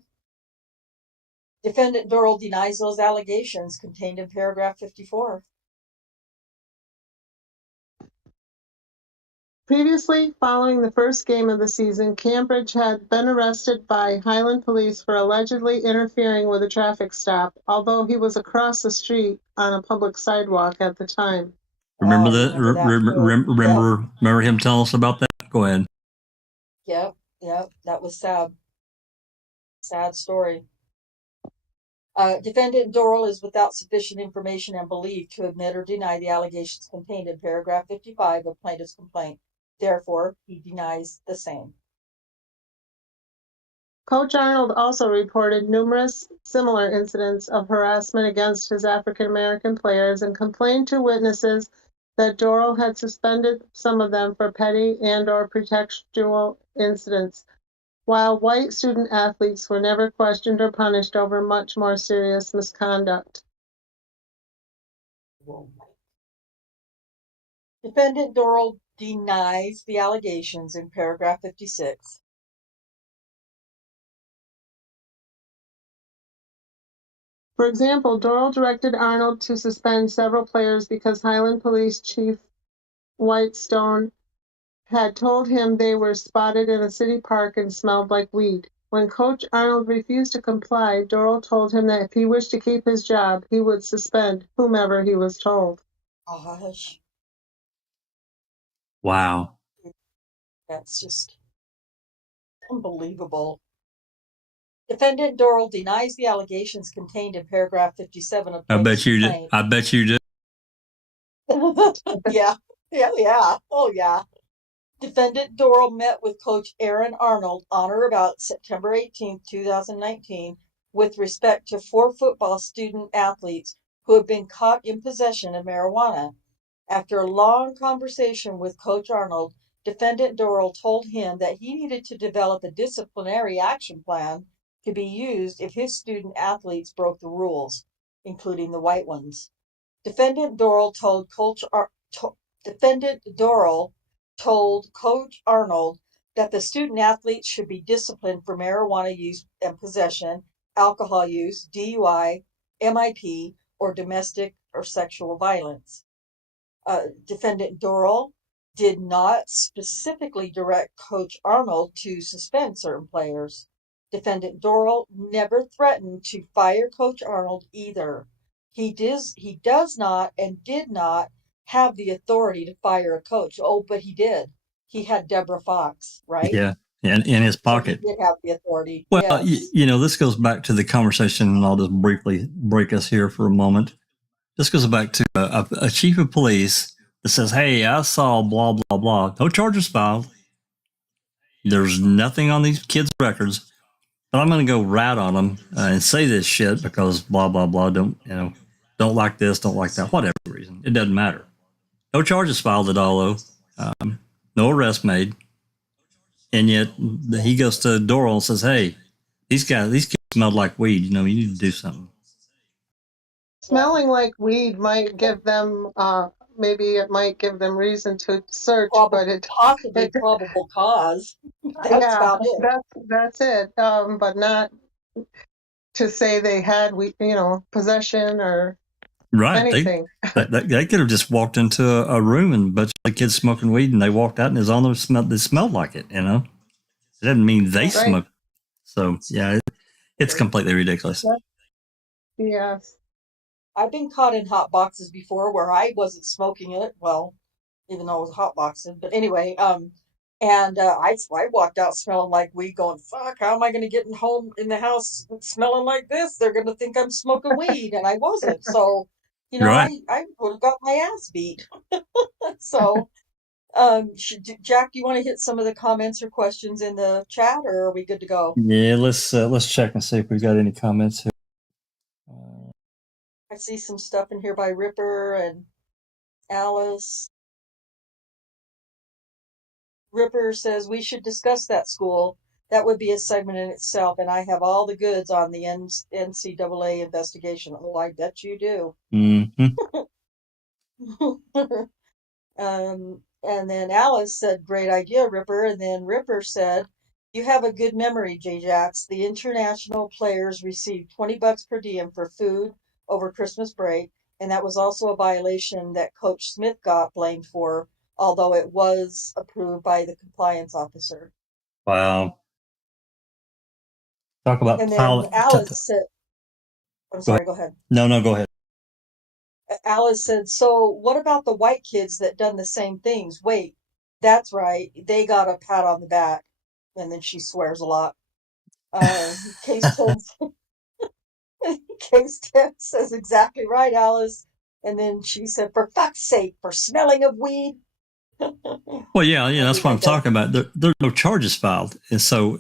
Defendant Dorrel denies those allegations contained in paragraph 54. Previously, following the first game of the season, Cambridge had been arrested by Highland police for allegedly interfering with a traffic stop, although he was across the street on a public sidewalk at the time. Remember that? Remember him telling us about that? Go ahead. Yep, that was sad. Sad story. Defendant Dorrel is without sufficient information and belief to admit or deny the allegations contained in paragraph 55 of plaintiff's complaint. Therefore, he denies the same. Coach Arnold also reported numerous similar incidents of harassment against his African American players and complained to witnesses that Dorrel had suspended some of them for petty and/or pretextual incidents, while white student athletes were never questioned or punished over much more serious misconduct. Defendant Dorrel denies the allegations in paragraph 56. For example, Dorrel directed Arnold to suspend several players because Highland Police Chief Whitestone had told him they were spotted in a city park and smelled like weed. When Coach Arnold refused to comply, Dorrel told him that if he wished to keep his job, he would suspend whomever he was told. Gosh. Wow. That's just unbelievable. Defendant Dorrel denies the allegations contained in paragraph 57 of plaintiff's complaint. I bet you did. Yeah. Oh, yeah. Defendant Dorrel met with Coach Aaron Arnold on or about September 18, 2019, with respect to 4 football student athletes who have been caught in possession of marijuana. After a long conversation with Coach Arnold, Defendant Dorrel told him that he needed to develop a disciplinary action plan to be used if his student athletes broke the rules, including the white ones. Defendant Dorrel told Coach Arnold that the student athletes should be disciplined for marijuana use and possession, alcohol use, DUI, MIP, or domestic or sexual violence. Defendant Dorrel did not specifically direct Coach Arnold to suspend certain players. Defendant Dorrel never threatened to fire Coach Arnold either. He does not and did not have the authority to fire a coach. Oh, but he did. He had Debra Fox, right? Yeah, in his So he pocket. did have the authority. Well, Yes. this goes back to the conversation, and I'll just briefly break us here for a moment. This goes back to a chief of police that says, "Hey, I saw blah blah blah. No charges filed. There's nothing on these kids' records, but I'm going to go rat on them and say this shit because blah blah blah. Don't like this, don't like that. Whatever reason, it doesn't matter. No charges filed at all, though. No arrest made, and yet he goes to Dorrel and says, "Hey, these kids smelled like weed. You need to do something." Smelling like weed might give them, maybe it might give them reason to search, but possibly probable cause. That's yeah, about it. that's it. But not to say they had, possession or Right. anything. They could have just walked into a room and a bunch of kids smoking weed, and they walked out and it was on them. They smelled like it. It doesn't mean they smoked. So yeah, it's completely ridiculous. Yes. I've been caught in hot boxes before where I wasn't smoking it. Well, even though it was hot boxing, but anyway, and I walked out smelling like weed, going, "Fuck! How am I going to get home in the house smelling like this? They're going to think I'm smoking weed," and I wasn't. So, Right. I would have got my ass beat. So, Jack, do you want to hit some of the comments or questions in the chat, or are we good to go? Yeah, let's check and see if we've got any comments here. I see some stuff in here by Ripper and Alice. Ripper says we should discuss that school. That would be a segment in itself, and I have all the goods on the NCAA investigation. Oh, I bet you do. Mm-hmm. And then Alice said, "Great idea, Ripper." And then Ripper said, "You have a good memory, J-Jax. The international players received $20 per diem for food over Christmas break, and that was also a violation that Coach Smith got blamed for, although it was approved by the compliance officer." Wow. Talk about And then Alice said, I'm sorry, go ahead. No, go ahead. Alice said, "So what about the white kids that done the same things? Wait, that's right. They got a pat on the back." And then she swears a lot. Case 10, Case 10 says, "Exactly right, Alice." And then she said, "For fuck's sake, for smelling of weed." Well, yeah, that's what I'm talking about. There's no charges filed, and so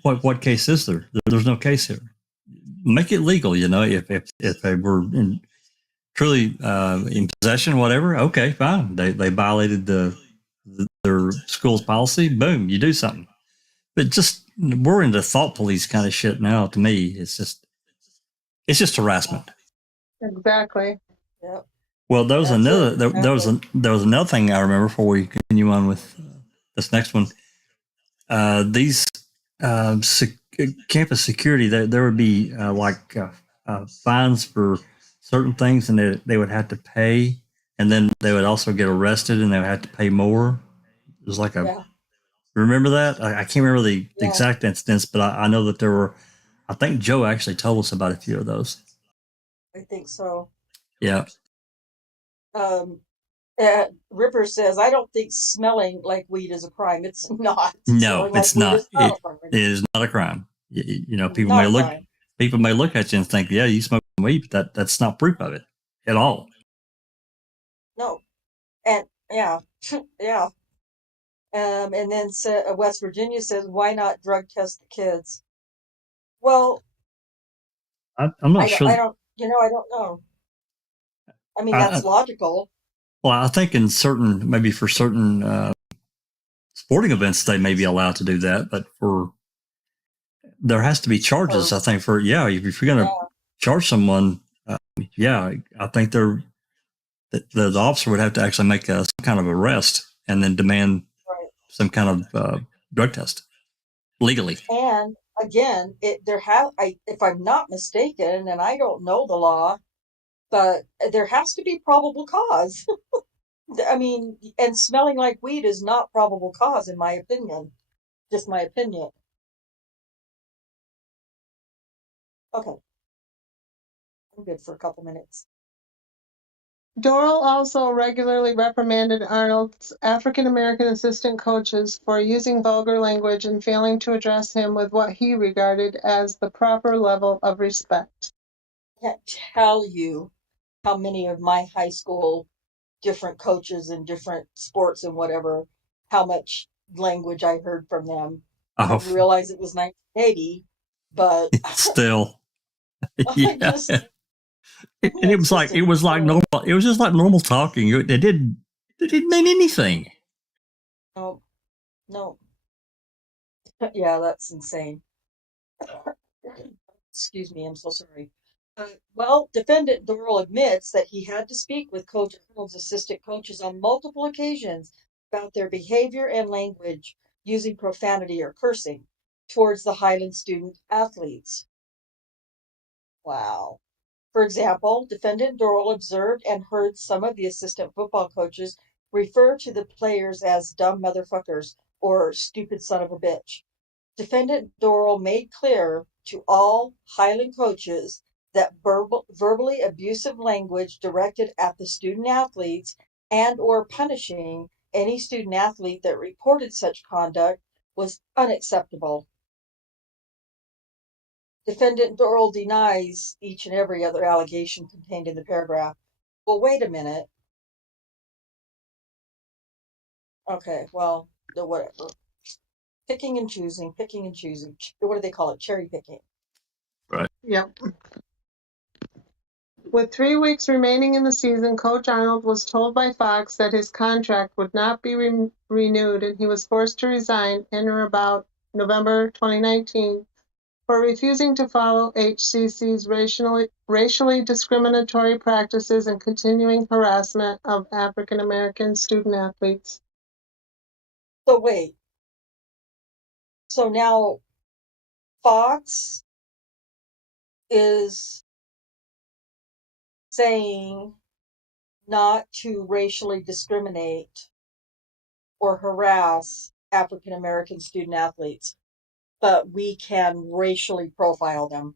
what case is there? There's no case here. Make it legal, if they were truly in possession, whatever. Okay, fine. They violated their school's policy. Boom, you do something. But just we're into thought police kind of shit now. To me, it's just harassment. Exactly. Yep. Well, there was another thing I remember before we continue on with this next one. These campus security, there would be fines for certain things, and they would have to pay, and then they would also get arrested, and they would have to pay more. It was like remember that? I can't remember the exact instance, but I know that there were. I think Joe actually told us about a few of those. I think so. Yeah. Ripper says, "I don't think smelling like weed is a crime." It's not. No, it's not. It is not a crime. People may look at you and think, "Yeah, you smoke weed," but that's not proof of it at all. No, and yeah. And then West Virginia says, "Why not drug test the kids?" Well, I'm not sure. I don't know. I mean, that's logical. Well, I think maybe for certain sporting events, they may be allowed to do that, but there has to be charges. I think if you're going to charge someone, I think the officer would have to actually make some kind of arrest and then demand some kind of drug test legally. And again, if I'm not mistaken, and I don't know the law, but there has to be probable cause. I mean, and smelling like weed is not probable cause, in my opinion. Just my opinion. Okay. I'm good for a couple minutes. Dorrel also regularly reprimanded Arnold's African-American assistant coaches for using vulgar language and failing to address him with what he regarded as the proper level of respect. I can't tell you how many of my high school different coaches in different sports and whatever, how much language I heard from them. I realize it was 1980, but still, I just, and it was like normal. It was just like normal talking. It didn't mean anything. No. Yeah, that's insane. Excuse me, I'm so sorry. Well, defendant Dorrel admits that he had to speak with Coach Arnold's assistant coaches on multiple occasions about their behavior and language using profanity or cursing towards the Highland student athletes. Wow. For example, defendant Dorrel observed and heard some of the assistant football coaches refer to the players as dumb motherfuckers or stupid son of a bitch. Defendant Dorrel made clear to all Highland coaches that verbally abusive language directed at the student athletes and or punishing any student athlete that reported such conduct was unacceptable. Defendant Dorrel denies each and every other allegation contained in the paragraph. Well, wait a minute. Okay, well, whatever. Picking and choosing. What do they call it? Cherry picking. Right. Yep. With 3 weeks remaining in the season, Coach Arnold was told by Fox that his contract would not be renewed, and he was forced to resign in or about November 2019 for refusing to follow HCC's racially discriminatory practices and continuing harassment of African American student athletes. So wait. So now Fox is saying not to racially discriminate or harass African American student athletes, but we can racially profile them,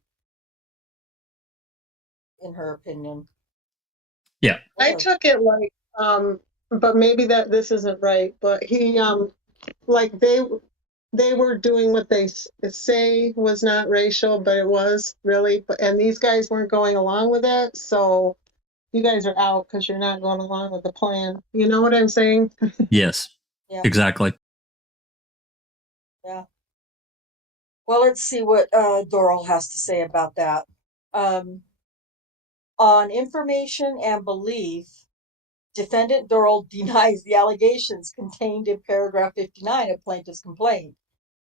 in her opinion. Yeah. I took it like, but maybe that this isn't right, but he, like they were doing what they say was not racial, but it was really, and these guys weren't going along with it, so you guys are out because you're not going along with the plan. You know what I'm saying? Yes. Yeah. Exactly. Yeah. Well, let's see what Dorrel has to say about that. On information and belief, defendant Dorrel denies the allegations contained in paragraph 59 of plaintiff's complaint.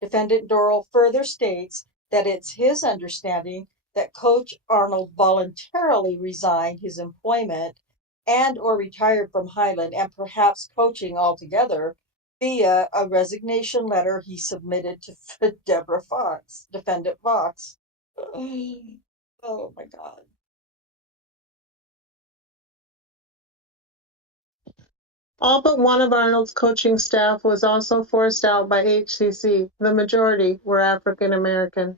Defendant Dorrel further states that it's his understanding that Coach Arnold voluntarily resigned his employment and or retired from Highland and perhaps coaching altogether via a resignation letter he submitted to Debra Fox, defendant Fox. Oh my God. All but one of Arnold's coaching staff was also forced out by HCC. The majority were African American.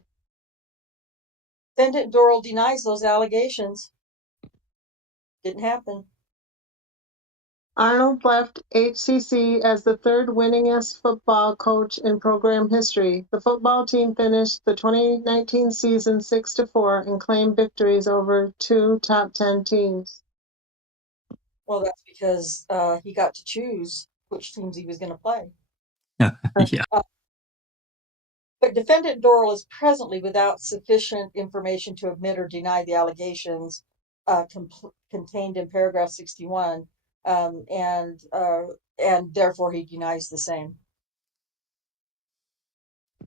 Defendant Dorrel denies those allegations. Didn't happen. Arnold left HCC as the third winningest football coach in program history. The football team finished the 2019 season 6-4 and claimed victories over 2 top 10 teams. Well, that's because he got to choose which teams he was going to play. Yeah. But defendant Dorrel is presently without sufficient information to admit or deny the allegations contained in paragraph 61, and therefore he denies the same.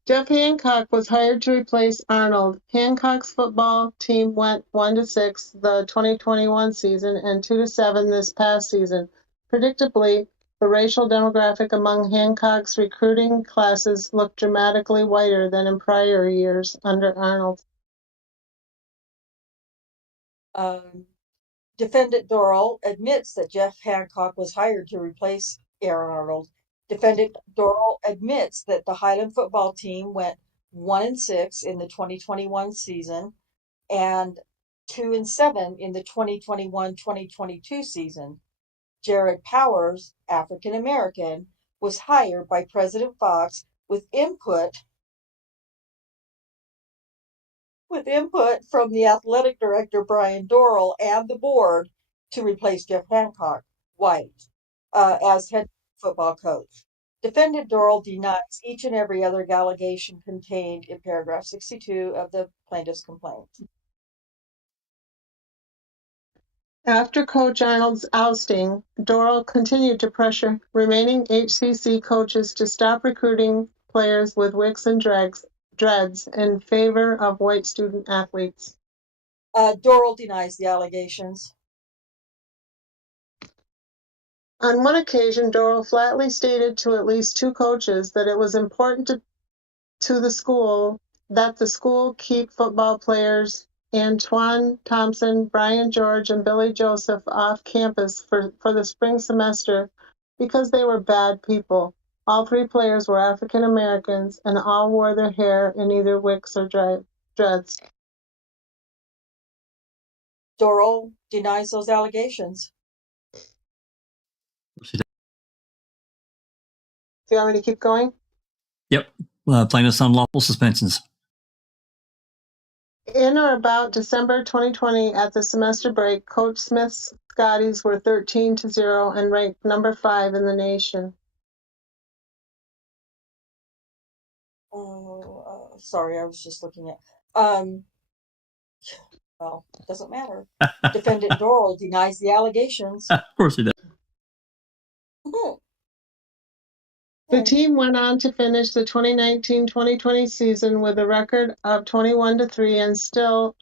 Jeff Hancock was hired to replace Arnold. Hancock's football team went 1-6 the 2021 season and 2-7 this past season. Predictably, the racial demographic among Hancock's recruiting classes looked dramatically whiter than in prior years under Arnold. Defendant Dorrel admits that Jeff Hancock was hired to replace Aaron Arnold. Defendant Dorrel admits that the Highland football team went 1-6 in the 2021 season and 2-7 in the 2021-2022 season. Jared Powers, African American, was hired by President Fox with input from the athletic director Bryan Dorrel and the board to replace Jeff Hancock, white, as head football coach. Defendant Dorrel denies each and every other allegation contained in paragraph 62 of the plaintiff's complaint. After Coach Arnold's ousting, Dorrel continued to pressure remaining HCC coaches to stop recruiting players with wigs and dreads in favor of white student athletes. Dorrel denies the allegations. On one occasion, Dorrel flatly stated to at least 2 coaches that it was important to the school that the school keep football players Antoine Thompson, Brian George, and Billy Joseph off campus for the spring semester because they were bad people. All 3 players were African Americans and all wore their hair in either wigs or dreads. Dorrel denies those allegations. Do you want me to keep going? Yep. Plaintiff's unlawful suspensions. In or about December 2020, at the semester break, Coach Smith's Scotties were 13-0 and ranked number 5 in the nation. Sorry, I was just looking at. Well, it doesn't matter. Defendant Dorrel denies the allegations. Of course he does. The team went on to finish the 2019-2020 season with a record of 21-3 and still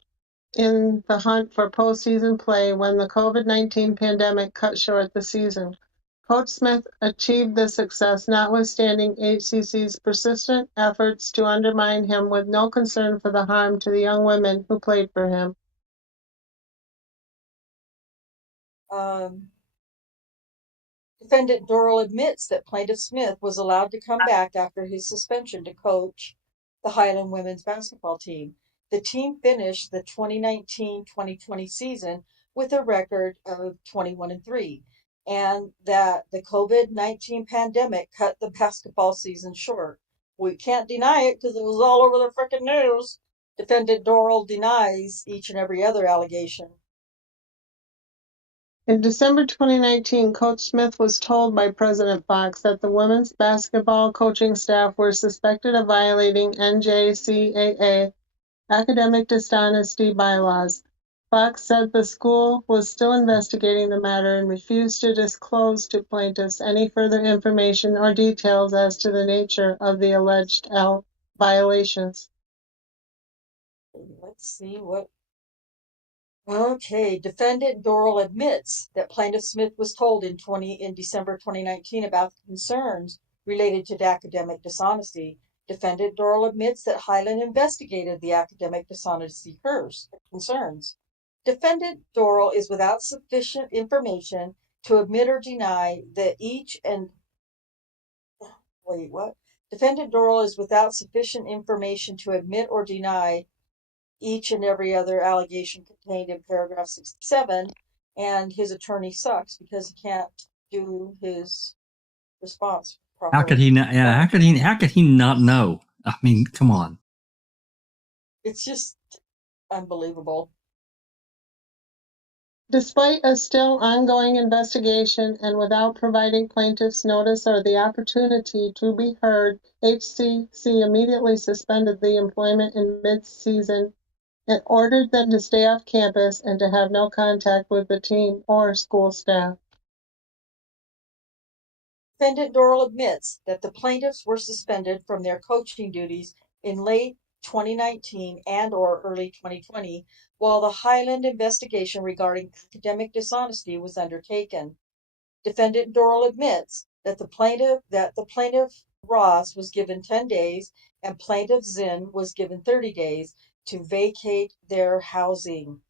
in the hunt for postseason play when the COVID-19 pandemic cut short the season. Coach Smith achieved this success notwithstanding HCC's persistent efforts to undermine him with no concern for the harm to the young women who played for him. Defendant Dorrel admits that Plaintiff Smith was allowed to come back after his suspension to coach the Highland women's basketball team. The team finished the 2019-2020 season with a record of 21-3, and that the COVID-19 pandemic cut the basketball season short. We can't deny it because it was all over the frickin' news. Defendant Dorrel denies each and every other allegation. In December 2019, Coach Smith was told by President Fox that the women's basketball coaching staff were suspected of violating NJCAA academic dishonesty bylaws. Fox said the school was still investigating the matter and refused to disclose to plaintiffs any further information or details as to the nature of the alleged violations. Let's see what. Okay, defendant Dorrel admits that Plaintiff Smith was told in December 2019 about concerns related to academic dishonesty. Defendant Dorrel admits that Highland investigated the academic dishonesty concerns. Defendant Dorrel is without sufficient information to admit or deny that Defendant Dorrel is without sufficient information to admit or deny each and every other allegation contained in paragraph 67, and his attorney sucks because he can't do his response properly. How could he not? Yeah, how could he not know? I mean, come on. It's just unbelievable. Despite a still ongoing investigation and without providing plaintiffs notice or the opportunity to be heard, HCC immediately suspended the employment in mid-season and ordered them to stay off campus and to have no contact with the team or school staff. Defendant Dorrel admits that the plaintiffs were suspended from their coaching duties in late 2019 and or early 2020, while the Highland investigation regarding academic dishonesty was undertaken. Defendant Dorrel admits that the plaintiff Ross was given 10 days and plaintiff Zinn was given 30 days to vacate their housing.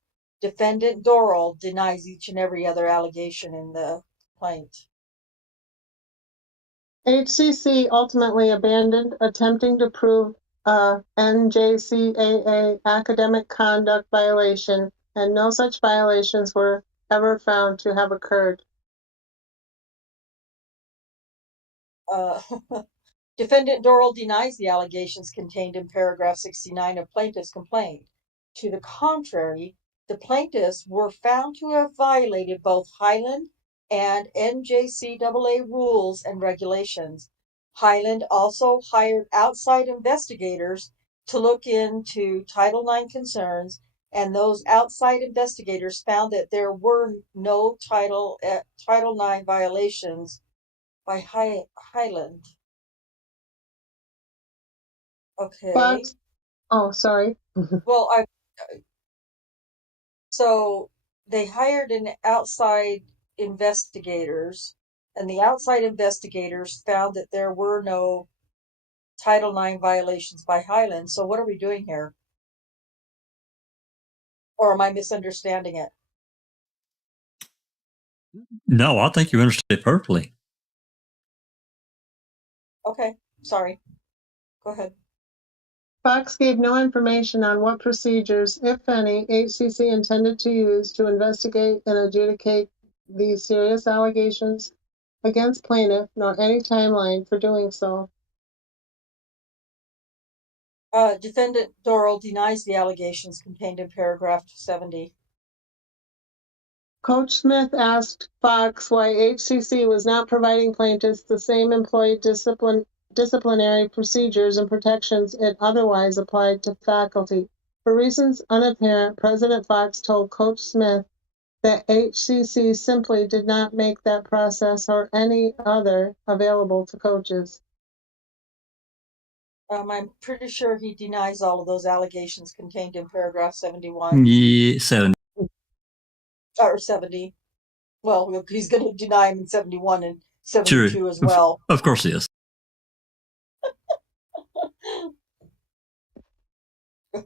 Defendant Dorrel denies each and every other allegation in the complaint. HCC ultimately abandoned attempting to prove a NJCAA academic conduct violation and no such violations were ever found to have occurred. Defendant Dorrel denies the allegations contained in paragraph 69 of plaintiff's complaint. To the contrary, the plaintiffs were found to have violated both Highland and NJCAA rules and regulations. Highland also hired outside investigators to look into Title IX concerns, and those outside investigators found that there were no Title IX violations by Highland. Okay. Fox, oh, sorry. Well, so they hired an outside investigators, and the outside investigators found that there were no Title IX violations by Highland. So what are we doing here? Or am I misunderstanding it? No, I think you understood it perfectly. Okay, sorry. Go ahead. Fox gave no information on what procedures, if any, HCC intended to use to investigate and adjudicate these serious allegations against plaintiff, nor any timeline for doing so. Defendant Dorrel denies the allegations contained in paragraph 70. Coach Smith asked Fox why HCC was not providing plaintiffs the same employee disciplinary procedures and protections it otherwise applied to faculty. For reasons unapparent, President Fox told Coach Smith that HCC simply did not make that process or any other available to coaches. I'm pretty sure he denies all of those allegations contained in paragraph 71. Yeah, 70. Or 70. Well, he's going to deny him in 71 and 72 Sure. as well. Of course he is.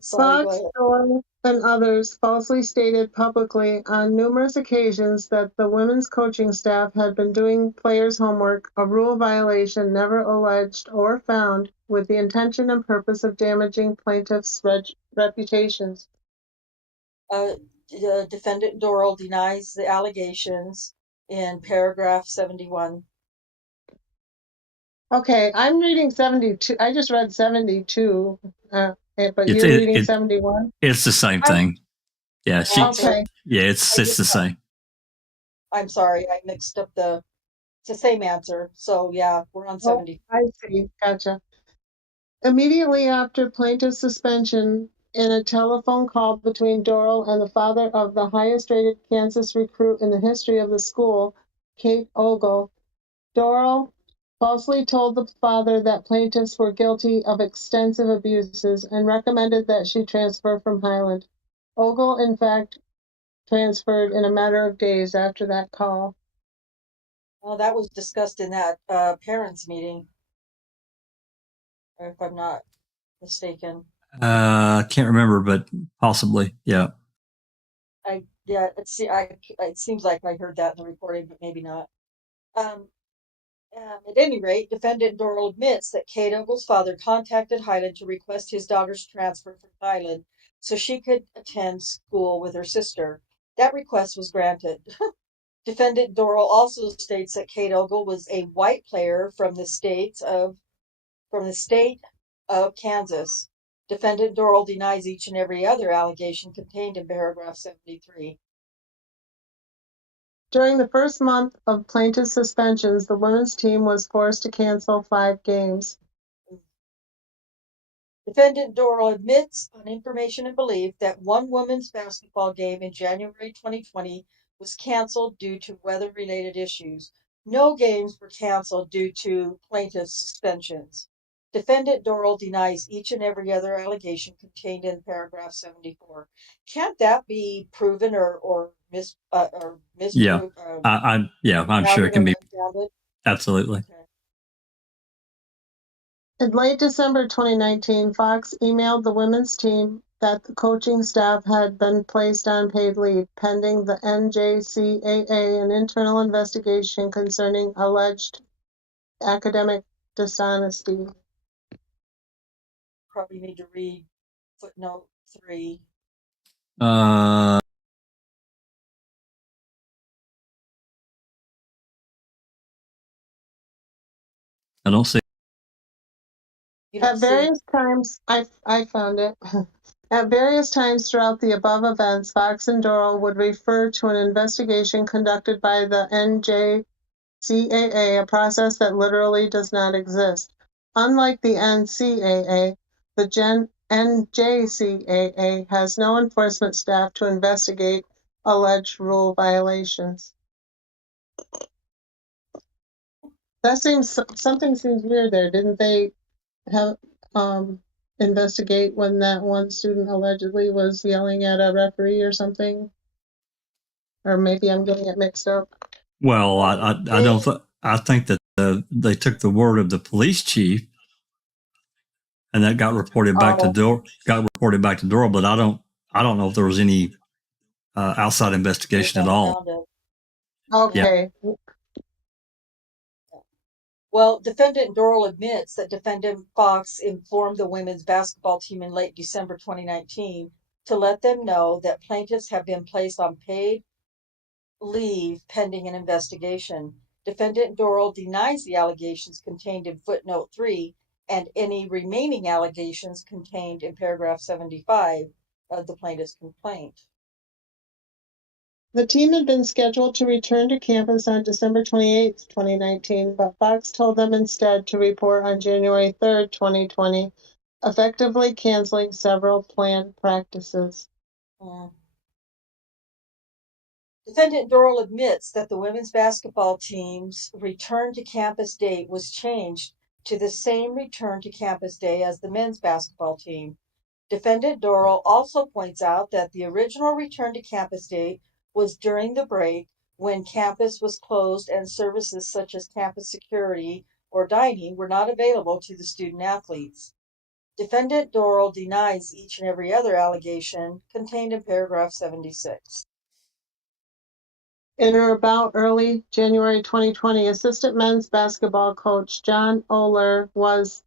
Sorry, Fox, Dorrel, and others falsely stated publicly on numerous occasions that the women's coaching staff had been doing players' homework, a rule violation never alleged or found, with the intention and purpose of damaging plaintiffs' reputations. Defendant Dorrel denies the allegations in paragraph 71. Okay, I'm reading 72. I just read 72, but It's- you're reading 71? It's the same thing. Yeah, Okay. yeah, it's the same. I'm sorry, I mixed up it's the same answer. So yeah, we're on 70. I see. Gotcha. Immediately after plaintiff's suspension, in a telephone call between Dorrel and the father of the highest-rated Kansas recruit in the history of the school, Kate Ogle, Dorrel falsely told the father that plaintiffs were guilty of extensive abuses and recommended that she transfer from Highland. Ogle, in fact, transferred in a matter of days after that call. Well, that was discussed in that parents' meeting, if I'm not mistaken. I can't remember, but possibly, yeah. It seems like I heard that in the recording, but maybe not. At any rate, defendant Dorrel admits that Kate Ogle's father contacted Highland to request his daughter's transfer from Highland so she could attend school with her sister. That request was granted. Defendant Dorrel also states that Kate Ogle was a white player from the state of Kansas. Defendant Dorrel denies each and every other allegation contained in paragraph 73. During the first month of plaintiff's suspensions, the women's team was forced to cancel 5 games. Defendant Dorrel admits on information and belief that one women's basketball game in January 2020 was canceled due to weather-related issues. No games were canceled due to plaintiff's suspensions. Defendant Dorrel denies each and every other allegation contained in paragraph 74. Can't that be proven or misproved? Yeah, I'm sure it can be. Absolutely. Okay. In late December 2019, Fox emailed the women's team that the coaching staff had been placed on paid leave pending the NJCAA, an internal investigation concerning alleged academic dishonesty. Probably need to read footnote 3. You don't At see. various times, I found it. At various times throughout the above events, Fox and Dorrel would refer to an investigation conducted by the NJCAA, a process that literally does not exist. Unlike the NCAA, the NJCAA has no enforcement staff to investigate alleged rule violations. Something seems weird there. Didn't they have investigate when that one student allegedly was yelling at a referee or something? Or maybe I'm getting it mixed up. Well, I don't. I think that they took the word of the police chief, and that got reported back to Dorrel. But I don't know if there was any outside investigation at all. Okay. Yeah. Well, Defendant Dorrel admits that Defendant Fox informed the women's basketball team in late December 2019 to let them know that plaintiffs have been placed on paid leave pending an investigation. Defendant Dorrel denies the allegations contained in footnote 3 and any remaining allegations contained in paragraph 75 of the plaintiff's complaint. The team had been scheduled to return to campus on December 28, 2019, but Fox told them instead to report on January 3, 2020, effectively canceling several planned practices. Defendant Dorrel admits that the women's basketball team's return to campus date was changed to the same return to campus day as the men's basketball team. Defendant Dorrel also points out that the original return to campus date was during the break when campus was closed and services such as campus security or dining were not available to the student athletes. Defendant Dorrel denies each and every other allegation contained in paragraph 76. In or about early January 2020, assistant men's basketball coach John Oler was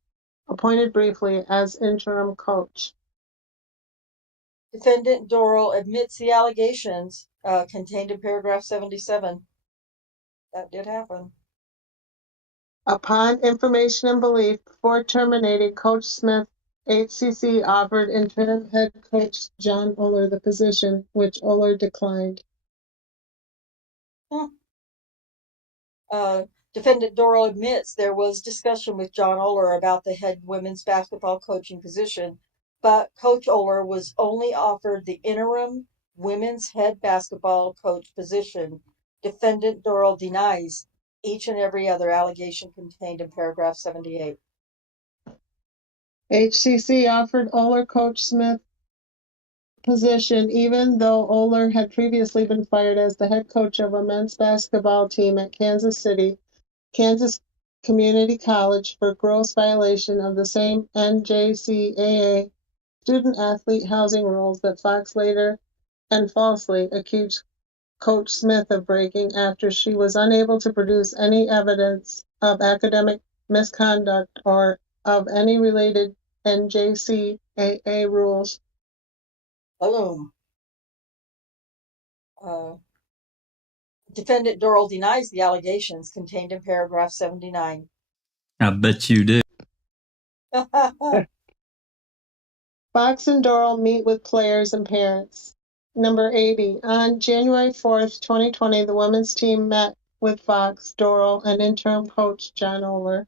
appointed briefly as interim coach. Defendant Dorrel admits the allegations contained in paragraph 77. That did happen. Upon information and belief, before terminating Coach Smith, HCC offered interim head coach John Oler the position, which Oler declined. Defendant Dorrel admits there was discussion with John Oler about the head women's basketball coaching position, but Coach Oler was only offered the interim women's head basketball coach position. Defendant Dorrel denies each and every other allegation contained in paragraph 78. HCC offered Oler Coach Smith position, even though Oler had previously been fired as the head coach of a men's basketball team at Kansas City, Kansas Community College for gross violation of the same NJCAA student-athlete housing rules that Fox later and falsely accused Coach Smith of breaking after she was unable to produce any evidence of academic misconduct or of any related NJCAA rules. Boom. Defendant Dorrel denies the allegations contained in paragraph 79. I bet you do. Fox and Dorrel meet with players and parents. Number 80. On January 4th, 2020, the women's team met with Fox, Dorrel, and interim coach John Oler.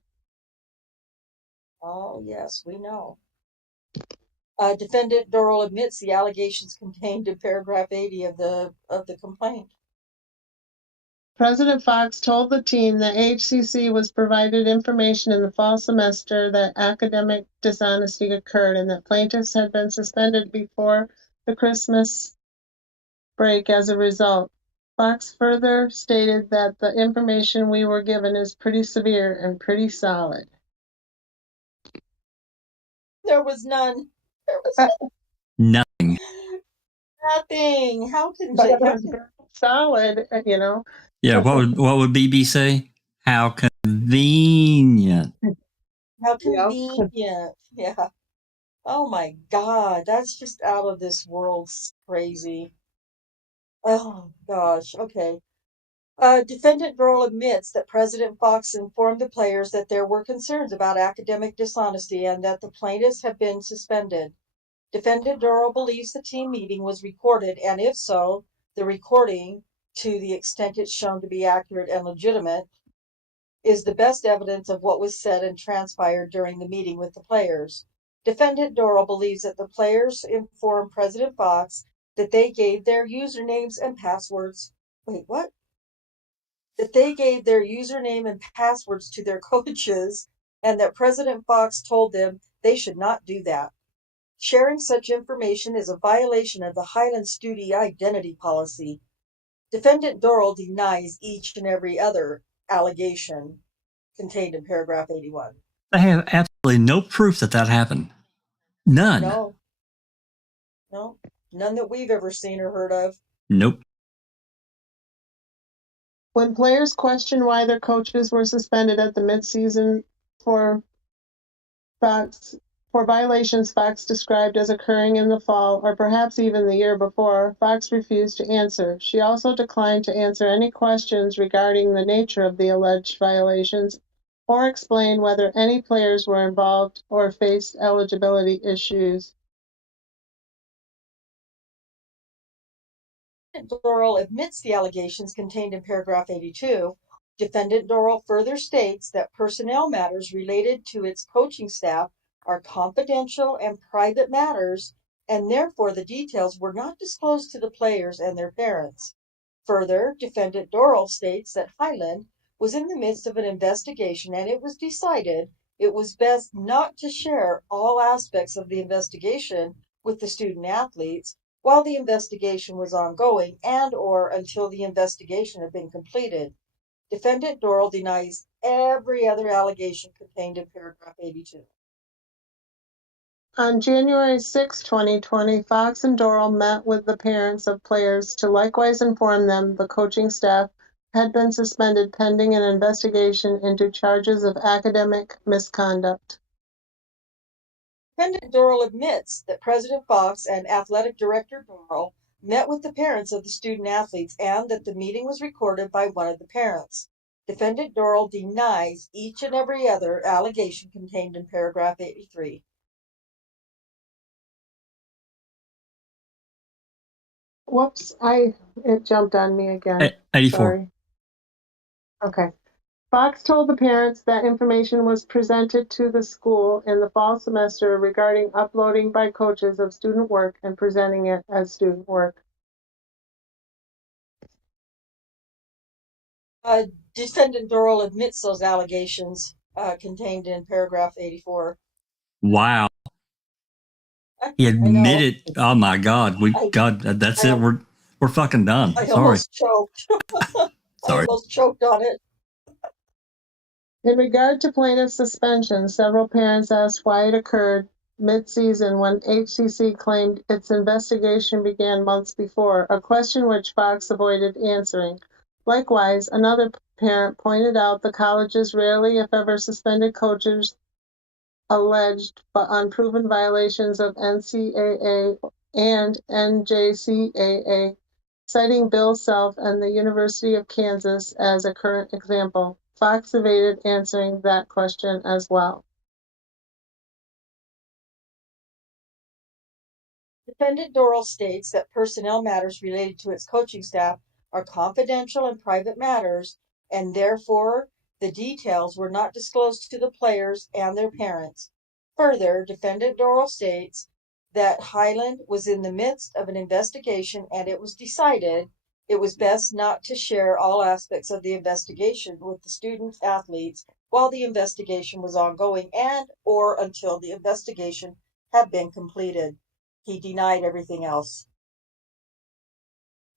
Oh, yes, we know. Defendant Dorrel admits the allegations contained in paragraph 80 of the complaint. President Fox told the team that HCC was provided information in the fall semester that academic dishonesty occurred and that plaintiffs had been suspended before the Christmas break as a result. Fox further stated that the information we were given is pretty severe and pretty solid. There was none. There was Nothing. nothing. How can But you? it was solid, you know. Yeah. What would BB say? How convenient. How convenient. Yeah. Oh my God, that's just out of this world crazy. Oh gosh. Okay. Defendant Dorrel admits that President Fox informed the players that there were concerns about academic dishonesty and that the plaintiffs have been suspended. Defendant Dorrel believes the team meeting was recorded, and if so, the recording, to the extent it's shown to be accurate and legitimate, is the best evidence of what was said and transpired during the meeting with the players. Defendant Dorrel believes that the players informed President Fox that they gave their usernames and passwords. Wait, what? That they gave their username and passwords to their coaches, and that President Fox told them they should not do that. Sharing such information is a violation of the Highland student identity policy. Defendant Dorrel denies each and every other allegation contained in paragraph 81. They have absolutely no proof that that happened. None. No, none that we've ever seen or heard of. Nope. When players question why their coaches were suspended at the midseason for violations Fox described as occurring in the fall or perhaps even the year before, Fox refused to answer. She also declined to answer any questions regarding the nature of the alleged violations or explain whether any players were involved or faced eligibility issues. Dorrel admits the allegations contained in paragraph 82. Defendant Dorrel further states that personnel matters related to its coaching staff are confidential and private matters, and therefore the details were not disclosed to the players and their parents. Further, Defendant Dorrel states that Highland was in the midst of an investigation and it was decided it was best not to share all aspects of the investigation with the student athletes while the investigation was ongoing and or until the investigation had been completed. Defendant Dorrel denies every other allegation contained in paragraph 82. On January 6, 2020, Fox and Dorrel met with the parents of players to likewise inform them the coaching staff had been suspended pending an investigation into charges of academic misconduct. Defendant Dorrel admits that President Fox and Athletic Director Dorrel met with the parents of the student athletes and that the meeting was recorded by one of the parents. Defendant Dorrel denies each and every other allegation contained in paragraph 83. Whoops, it jumped on me again. 84. Sorry. Okay. Fox told the parents that information was presented to the school in the fall semester regarding uploading by coaches of student work and presenting it as student work. Defendant Dorrel admits those allegations contained in paragraph 84. Wow. He admitted. Oh my God. That's it. We're fucking done. I Sorry. almost choked. Sorry. I almost choked on it. In regard to plaintiff's suspension, several parents asked why it occurred mid-season when HCC claimed its investigation began months before, a question which Fox avoided answering. Likewise, another parent pointed out the college's rarely, if ever, suspended coaches alleged but unproven violations of NCAA and NJCAA, citing Bill Self and the University of Kansas as a current example. Fox evaded answering that question as well. Defendant Dorrel states that personnel matters related to its coaching staff are confidential and private matters, and therefore the details were not disclosed to the players and their parents. Further, Defendant Dorrel states that Highland was in the midst of an investigation and it was decided it was best not to share all aspects of the investigation with the student athletes while the investigation was ongoing and or until the investigation had been completed. He denied everything else.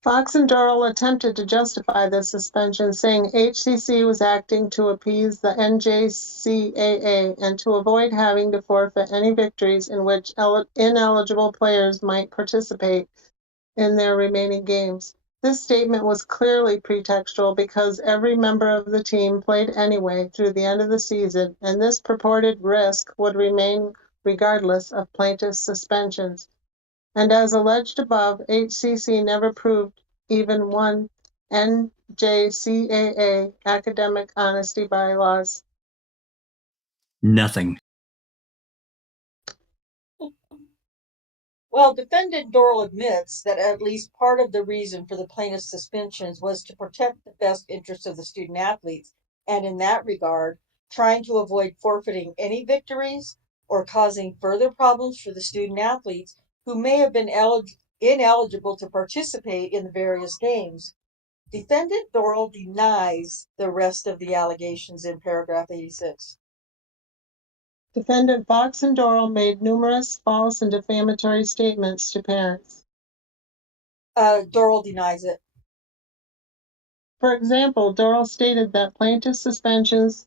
Fox and Dorrel attempted to justify the suspension, saying HCC was acting to appease the NJCAA and to avoid having to forfeit any victories in which ineligible players might participate in their remaining games. This statement was clearly pretextual because every member of the team played anyway through the end of the season, and this purported risk would remain regardless of plaintiff's suspensions. And as alleged above, HCC never proved even one NJCAA FJCAA academic honesty bylaws? Nothing. Well, defendant Dorrel admits that at least part of the reason for the plaintiff's suspensions was to protect the best interests of the student athletes, and in that regard, trying to avoid forfeiting any victories or causing further problems for the student athletes who may have been ineligible to participate in the various games. Defendant Dorrel denies the rest of the allegations in paragraph 86. Defendant Fox and Dorrel made numerous false and defamatory statements to parents. Dorrel denies it. For example, Dorrel stated that plaintiff's suspensions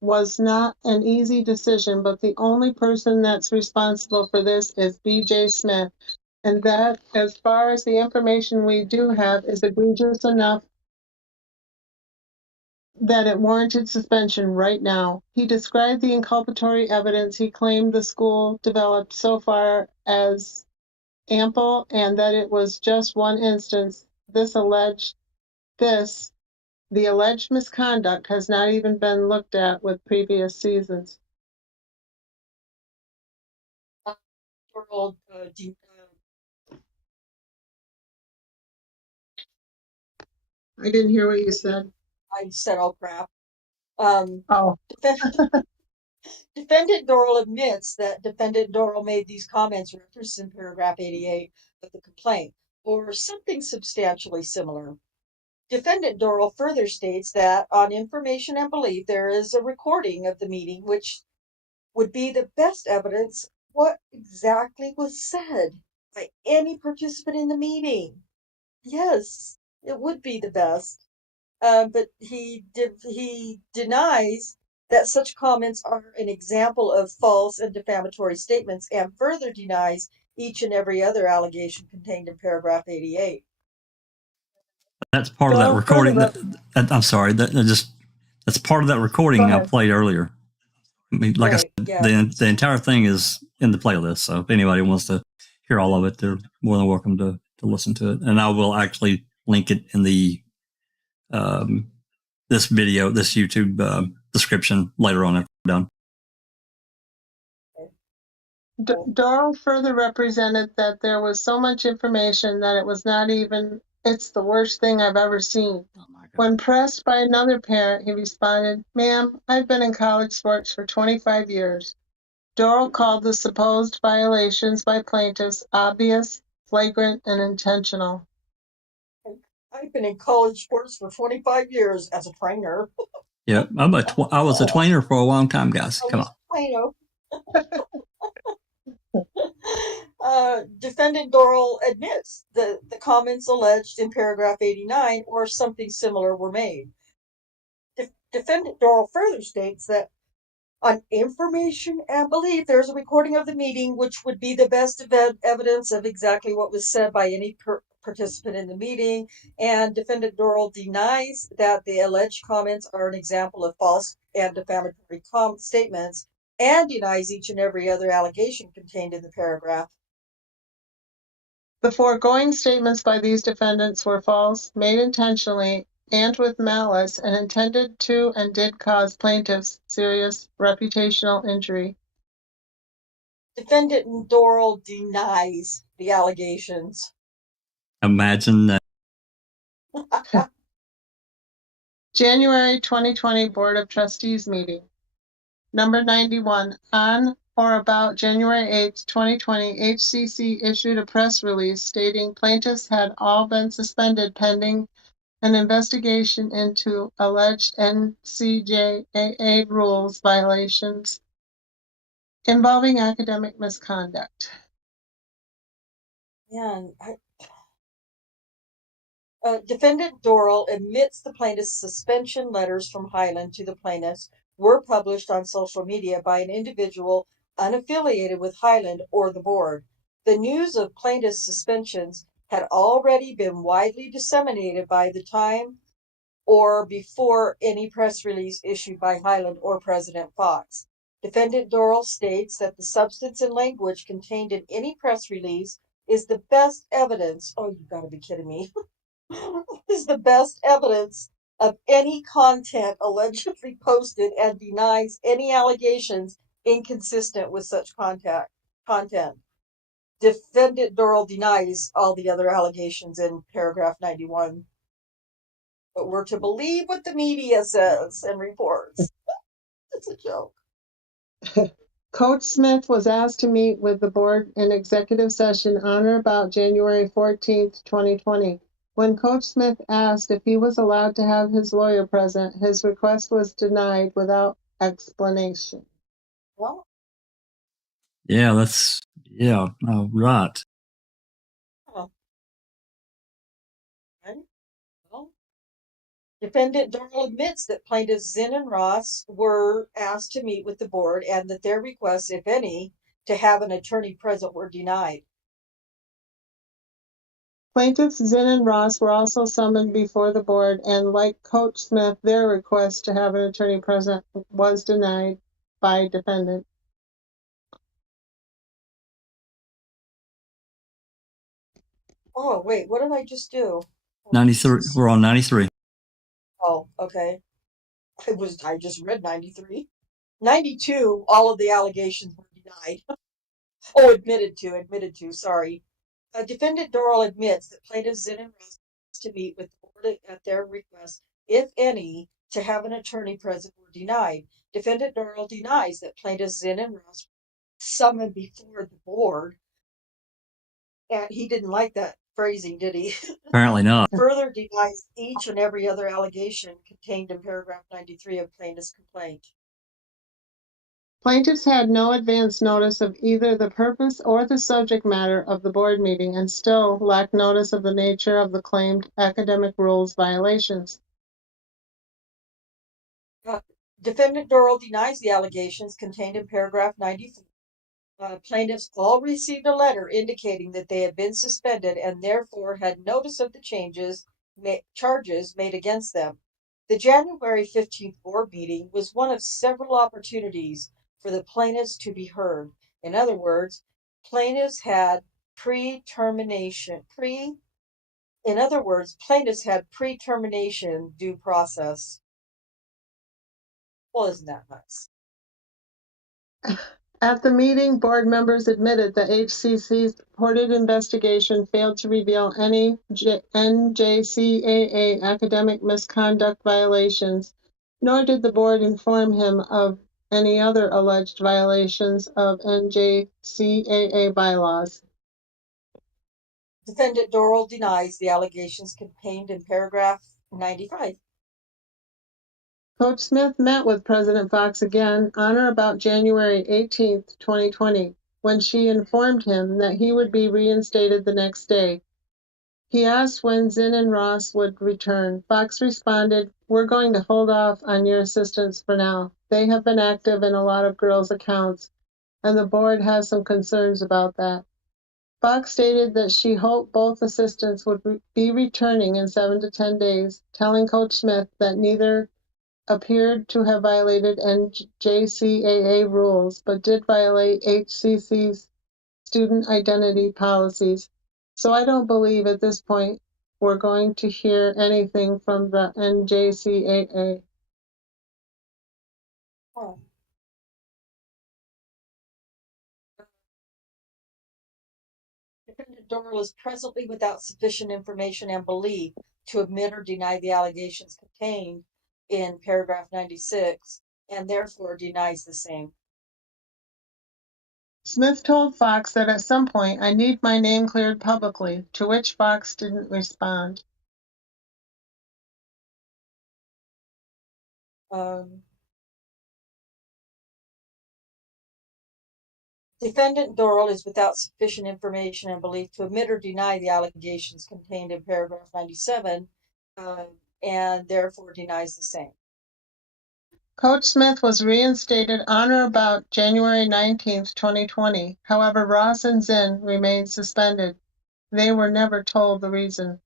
was not an easy decision, but the only person that's responsible for this is B.J. Smith, and that, as far as the information we do have, is egregious enough that it warranted suspension right now. He described the inculpatory evidence he claimed the school developed so far as ample, and that it was just one instance. The alleged misconduct has not even been looked at with previous seasons. Dorrel, I didn't hear what you said. I said, oh crap. Oh, Defendant Dorrel admits that Defendant Dorrel made these comments referenced in paragraph 88 of the complaint, or something substantially similar. Defendant Dorrel further states that, on information and belief, there is a recording of the meeting which would be the best evidence what exactly was said by any participant in the meeting. Yes, it would be the best. But he denies that such comments are an example of false and defamatory statements, and further denies each and every other allegation contained in paragraph 88. That's part of that recording. I'm sorry. That's part of that recording I played earlier. I mean, like Right, I said, yeah. the entire thing is in the playlist. So if anybody wants to hear all of it, they're more than welcome to listen to it. And I will actually link it in the this YouTube description later on after we're done. Dorrel further represented that there was so much information that it was not even, it's the worst thing I've ever seen. Oh my God. When pressed by another parent, he responded, "Ma'am, I've been in college sports for 25 years. Dorrel called the supposed violations by plaintiffs obvious, flagrant, and intentional. I've been in college sports for 25 years as a trainer. Yeah, I was a trainer for a long time, guys. Come on. I know. Defendant Dorrel admits that the comments alleged in paragraph 89 or something similar were made. Defendant Dorrel further states that, on information and belief, there's a recording of the meeting which would be the best evidence of exactly what was said by any participant in the meeting, and Defendant Dorrel denies that the alleged comments are an example of false and defamatory statements, and denies each and every other allegation contained in the paragraph. The foregoing statements by these defendants were false, made intentionally and with malice, and intended to and did cause plaintiffs serious reputational injury. Defendant Dorrel denies the allegations. Imagine that. January 2020 Board of Trustees meeting. Number 91, on or about January 8, 2020, HCC issued a press release stating plaintiffs had all been suspended pending an investigation into alleged NCJAA rules violations involving academic misconduct. Defendant Dorrel admits the plaintiff's suspension letters from Highland to the plaintiffs were published on social media by an individual unaffiliated with Highland or the board. The news of plaintiff's suspensions had already been widely disseminated by the time or before any press release issued by Highland or President Fox. Defendant Dorrel states that the substance and language contained in any press release is the best evidence. Oh, you gotta be kidding me. is the best evidence of any content allegedly posted and denies any allegations inconsistent with such content. Defendant Dorrel denies all the other allegations in paragraph 91. But we're to believe what the media says and reports. It's a joke. Coach Smith was asked to meet with the board in executive session on or about January 14th, 2020. When Coach Smith asked if he was allowed to have his lawyer present, his request was denied without explanation. Well, Yeah, right. oh, okay. Well, Defendant Dorrel admits that plaintiffs Zinn and Ross were asked to meet with the board and that their requests, if any, to have an attorney present were denied. Plaintiffs Zinn and Ross were also summoned before the board, and like Coach Smith, their request to have an attorney present was denied by defendant. Oh, wait, what did I just do? 93. We're on 93. Oh, okay. I just read 93. 92, all of the allegations were denied. Oh, admitted to, sorry. Defendant Dorrel admits that plaintiffs Zinn and Ross asked to meet with the board at their request, if any, to have an attorney present were denied. Defendant Dorrel denies that plaintiffs Zinn and Ross summoned before the board, and he didn't like that phrasing, did he? Apparently not. Further denies each and every other allegation contained in paragraph 93 of plaintiff's complaint. Plaintiffs had no advance notice of either the purpose or the subject matter of the board meeting and still lacked notice of the nature of the claimed academic rules violations. Defendant Dorrel denies the allegations contained in paragraph 94. Plaintiffs all received a letter indicating that they had been suspended and therefore had notice of the charges made against them. The January 15th board meeting was one of several opportunities for the plaintiffs to be heard. In other words, plaintiffs had pre-termination due process. Well, isn't that nice? At the meeting, board members admitted that HCC's purported investigation failed to reveal any NJCAA academic misconduct violations, nor did the board inform him of any other alleged violations of NJCAA bylaws. Defendant Dorrel denies the allegations contained in paragraph 95. Coach Smith met with President Fox again on or about January 18th, 2020, when she informed him that he would be reinstated the next day. He asked when Zinn and Ross would return. Fox responded, "We're going to hold off on your assistants for now. They have been active in a lot of girls' accounts, and the board has some concerns about that." Fox stated that she hoped both assistants would be returning in 7 to 10 days, telling Coach Smith that neither appeared to have violated NJCAA rules, but did violate HCC's student identity policies. So I don't believe at this point we're going to hear anything from the NJCAA. Oh. Defendant Dorrel is presently without sufficient information and belief to admit or deny the allegations contained in paragraph 96 and therefore denies the same. Smith told Fox that at some point I need my name cleared publicly, to which Fox didn't respond. Defendant Dorrel is without sufficient information and belief to admit or deny the allegations contained in paragraph 97 and therefore denies the same. Coach Smith was reinstated on or about January 19th, 2020. However, Ross and Zinn remained suspended. They were never told the reason.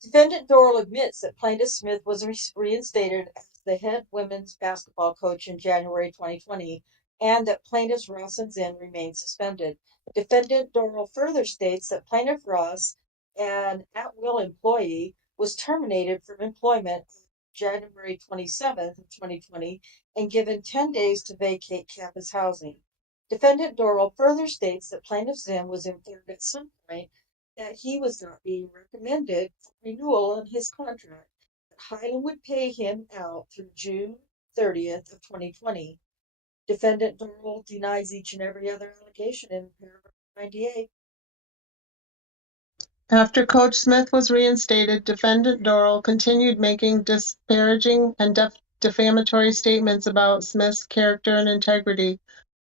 Defendant Dorrel admits that plaintiff Smith was reinstated as the head women's basketball coach in January 2020 and that plaintiffs Ross and Zinn remain suspended. Defendant Dorrel further states that plaintiff Ross, an at-will employee, was terminated from employment January 27th of 2020 and given 10 days to vacate campus housing. Defendant Dorrel further states that plaintiff Zinn was informed at some point that he was not being recommended for renewal on his contract, that Highland would pay him out through June 30th of 2020. Defendant Dorrel denies each and every other allegation in paragraph 98. After Coach Smith was reinstated, Defendant Dorrel continued making disparaging and defamatory statements about Smith's character and integrity,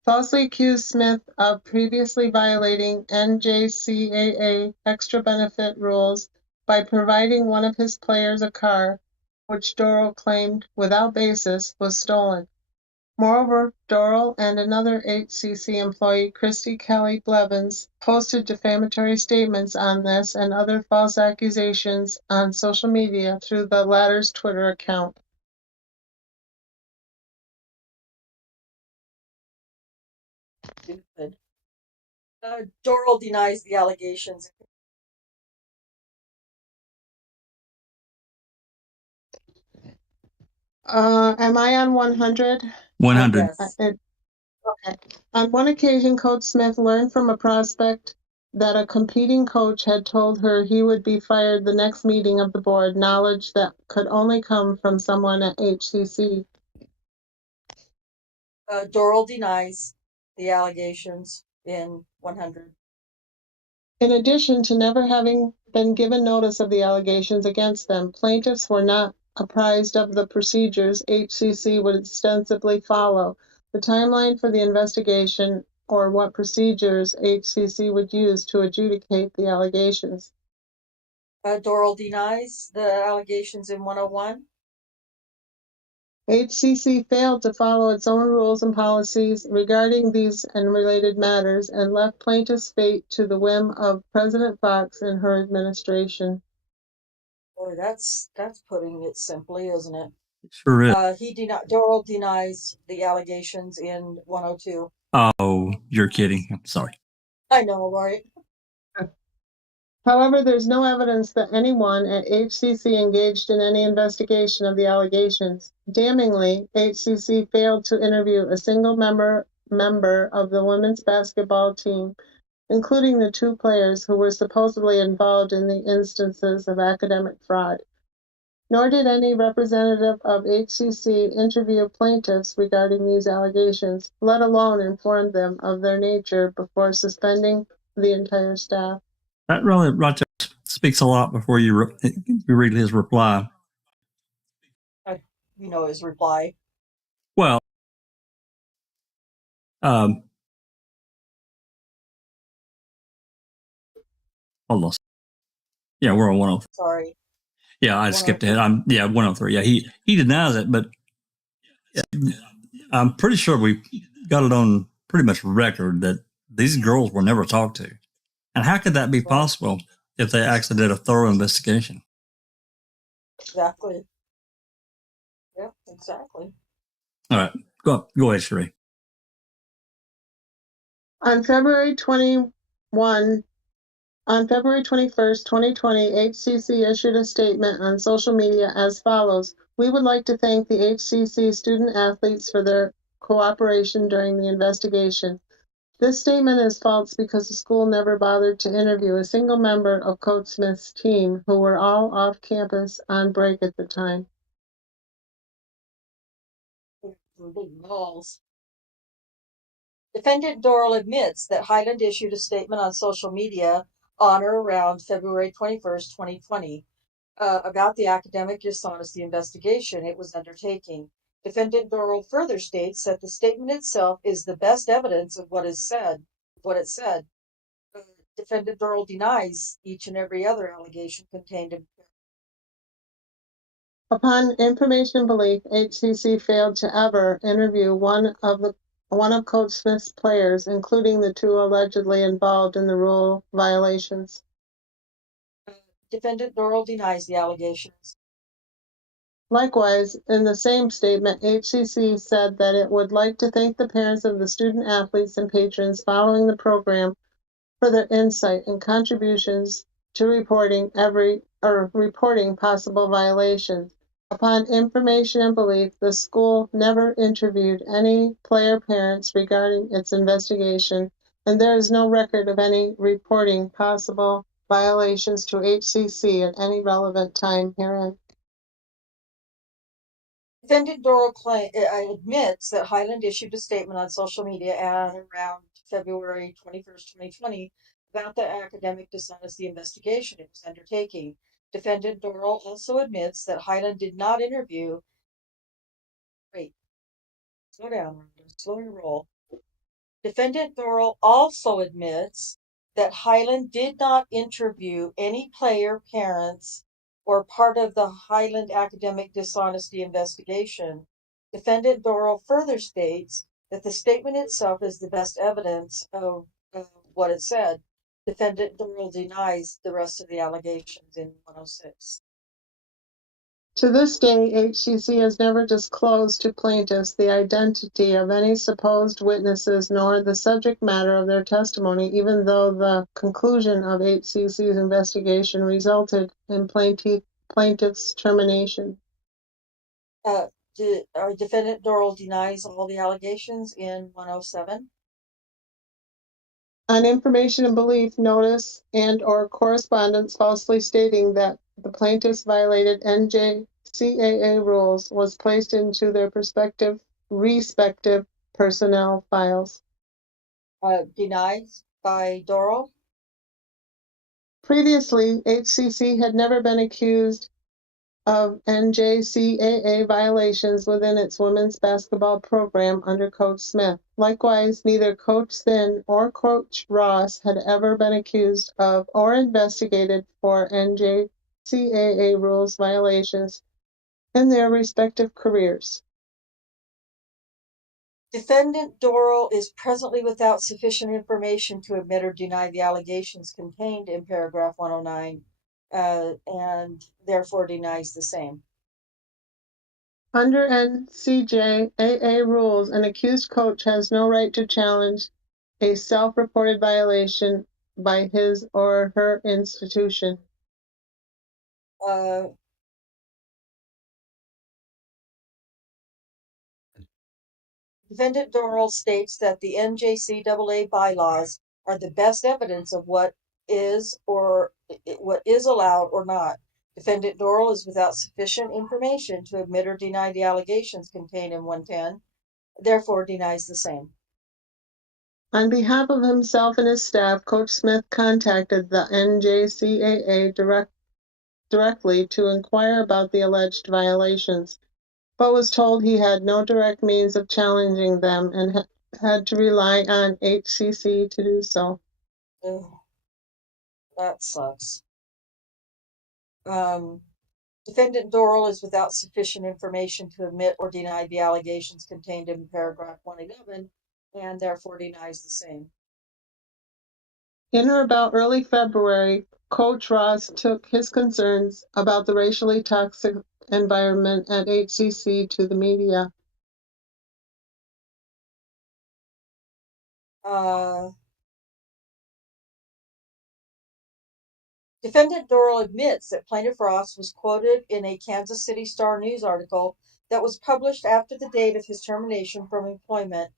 falsely accused Smith of previously violating NJCAA extra benefit rules by providing one of his players a car, which Dorrel claimed, without basis, was stolen. Moreover, Dorrel and another HCC employee, Christy Kelly Blevins, posted defamatory statements on this and other false accusations on social media through the latter's Twitter account. Dorrel denies the allegations. Am I on 100? 100. Yes. Okay. On one occasion, Coach Smith learned from a prospect that a competing coach had told her he would be fired the next meeting of the board, knowledge that could only come from someone at HCC. Dorrel denies the allegations in 100. In addition to never having been given notice of the allegations against them, plaintiffs were not apprised of the procedures HCC would ostensibly follow, the timeline for the investigation, or what procedures HCC would use to adjudicate the allegations. Dorrel denies the allegations in 101. HCC failed to follow its own rules and policies regarding these and related matters and left plaintiff's fate to the whim of President Fox and her administration. Boy, that's putting it simply, isn't it? Sure is. Dorrel denies the allegations in 102. Oh, you're kidding. I'm sorry. I know, right? However, there's no evidence that anyone at HCC engaged in any investigation of the allegations. Damningly, HCC failed to interview a single member of the women's basketball team, including the two players who were supposedly involved in the instances of academic fraud. Nor did any representative of HCC interview plaintiffs regarding these allegations, let alone inform them of their nature before suspending the entire staff. That really right there speaks a lot before you read his reply. You know his reply. Well, hold on. Yeah, we're on 103. Sorry. Yeah, I skipped ahead. 103. Yeah, he denies it, but I'm pretty sure we got it on pretty much record that these girls were never talked to. And how could that be possible if they actually did a thorough investigation? Exactly. Yeah, exactly. All right, go ahead, Sheree. On February 21st, 2020, HCC issued a statement on social media as follows. We would like to thank the HCC student athletes for their cooperation during the investigation. This statement is false because the school never bothered to interview a single member of Coach Smith's team, who were all off campus on break at the time. Big balls. Defendant Dorrel admits that Highland issued a statement on social media on or around February 21st, 2020, about the academic dishonesty investigation it was undertaking. Defendant Dorrel further states that the statement itself is the best evidence of what it said. Defendant Dorrel denies each and every other allegation contained in. Upon information belief, HCC failed to ever interview one of Coach Smith's players, including the two allegedly involved in the rule violations. Defendant Dorrel denies the allegations. Likewise, in the same statement, HCC said that it would like to thank the parents of the student athletes and patrons following the program for their insight and contributions to reporting possible violations. Upon information and belief, the school never interviewed any player parents regarding its investigation, and there is no record of any reporting possible violations to HCC at any relevant time herein. Defendant Dorrel admits that Highland issued a statement on social media at around February 21st, 2020, about the academic dishonesty investigation it was undertaking. Defendant Dorrel also admits that Highland did not interview. Wait, slow down, slow your roll. Defendant Dorrel also admits that Highland did not interview any player parents or part of the Highland academic dishonesty investigation. Defendant Dorrel further states that the statement itself is the best evidence of what it said. Defendant Dorrel denies the rest of the allegations in 106. To this day, HCC has never disclosed to plaintiffs the identity of any supposed witnesses nor the subject matter of their testimony, even though the conclusion of HCC's investigation resulted in plaintiff's termination. Defendant Dorrel denies all the allegations in 107. On information and belief, notice and or correspondence falsely stating that the plaintiffs violated NJCAA rules was placed into their respective personnel files. Denied by Dorrel. Previously, HCC had never been accused of NJCAA violations within its women's basketball program under Coach Smith. Likewise, neither Coach Thin or Coach Ross had ever been accused of or investigated for NJCAA rules violations in their respective careers. Defendant Dorrel is presently without sufficient information to admit or deny the allegations contained in paragraph 109, and therefore denies the same. Under NCJAA rules, an accused coach has no right to challenge a self-reported violation by his or her institution. Defendant Dorrel states that the NJCAA bylaws are the best evidence of what is allowed or not. Defendant Dorrel is without sufficient information to admit or deny the allegations contained in 110, therefore denies the same. On behalf of himself and his staff, Coach Smith contacted the NJCAA directly to inquire about the alleged violations, but was told he had no direct means of challenging them and had to rely on HCC to do so. Ugh, that sucks. Defendant Dorrel is without sufficient information to admit or deny the allegations contained in paragraph 111 and therefore denies the same. In or about early February, Coach Ross took his concerns about the racially toxic environment at HCC to the media. Defendant Dorrel admits that Plaintiff Ross was quoted in a Kansas City Star News article that was published after the date of his termination from employment,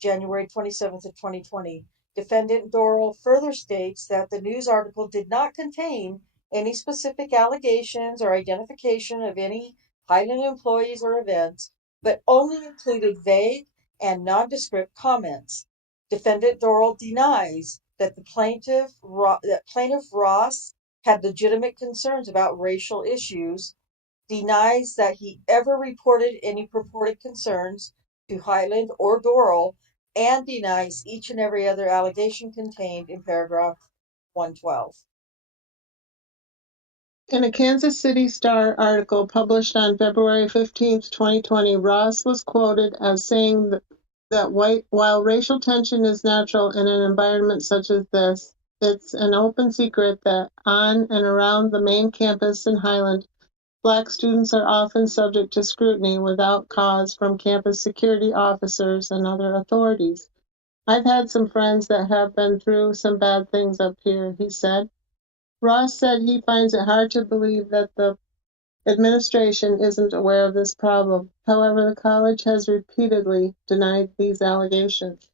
January 27th of 2020. Defendant Dorrel further states that the news article did not contain any specific allegations or identification of any Highland employees or events, but only included vague and nondescript comments. Defendant Dorrel denies that Plaintiff Ross had legitimate concerns about racial issues, denies that he ever reported any purported concerns to Highland or Dorrel, and denies each and every other allegation contained in paragraph 112. In a Kansas City Star article published on February 15th, 2020, Ross was quoted as saying that while racial tension is natural in an environment such as this, it's an open secret that on and around the main campus in Highland, Black students are often subject to scrutiny without cause from campus security officers and other authorities. I've had some friends that have been through some bad things up here, he said. Ross said he finds it hard to believe that the administration isn't aware of this problem. However, the college has repeatedly denied these allegations.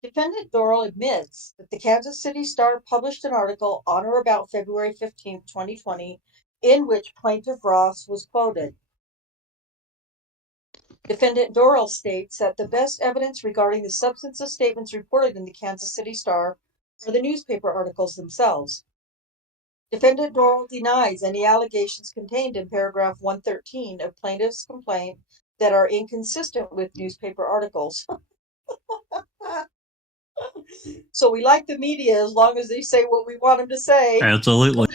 Defendant Dorrel admits that the Kansas City Star published an article on or about February 15, 2020, in which plaintiff Ross was quoted. Defendant Dorrel states that the best evidence regarding the substance of statements reported in the Kansas City Star are the newspaper articles themselves. Defendant Dorrel denies any allegations contained in paragraph 113 of plaintiff's complaint that are inconsistent with newspaper articles. So we like the media as long as they say what we want them to say. Absolutely.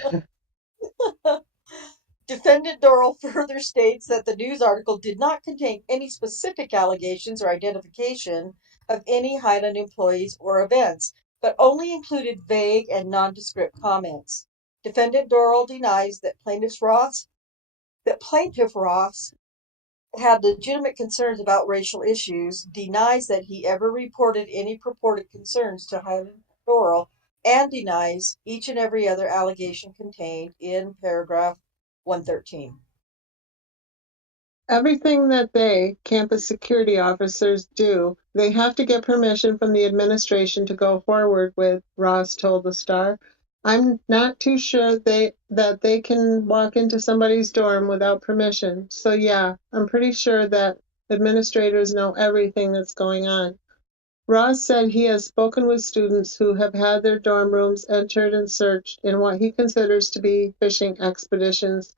Defendant Dorrel further states that the news article did not contain any specific allegations or identification of any Highland employees or events, but only included vague and nondescript comments. Defendant Dorrel denies that plaintiff Ross had legitimate concerns about racial issues, denies that he ever reported any purported concerns to Highland Dorrel, and denies each and every other allegation contained in paragraph 113. Everything that they, campus security officers, do, they have to get permission from the administration to go forward with, Ross told the Star. I'm not too sure that they can walk into somebody's dorm without permission. So yeah, I'm pretty sure that administrators know everything that's going on. Ross said he has spoken with students who have had their dorm rooms entered and searched in what he considers to be fishing expeditions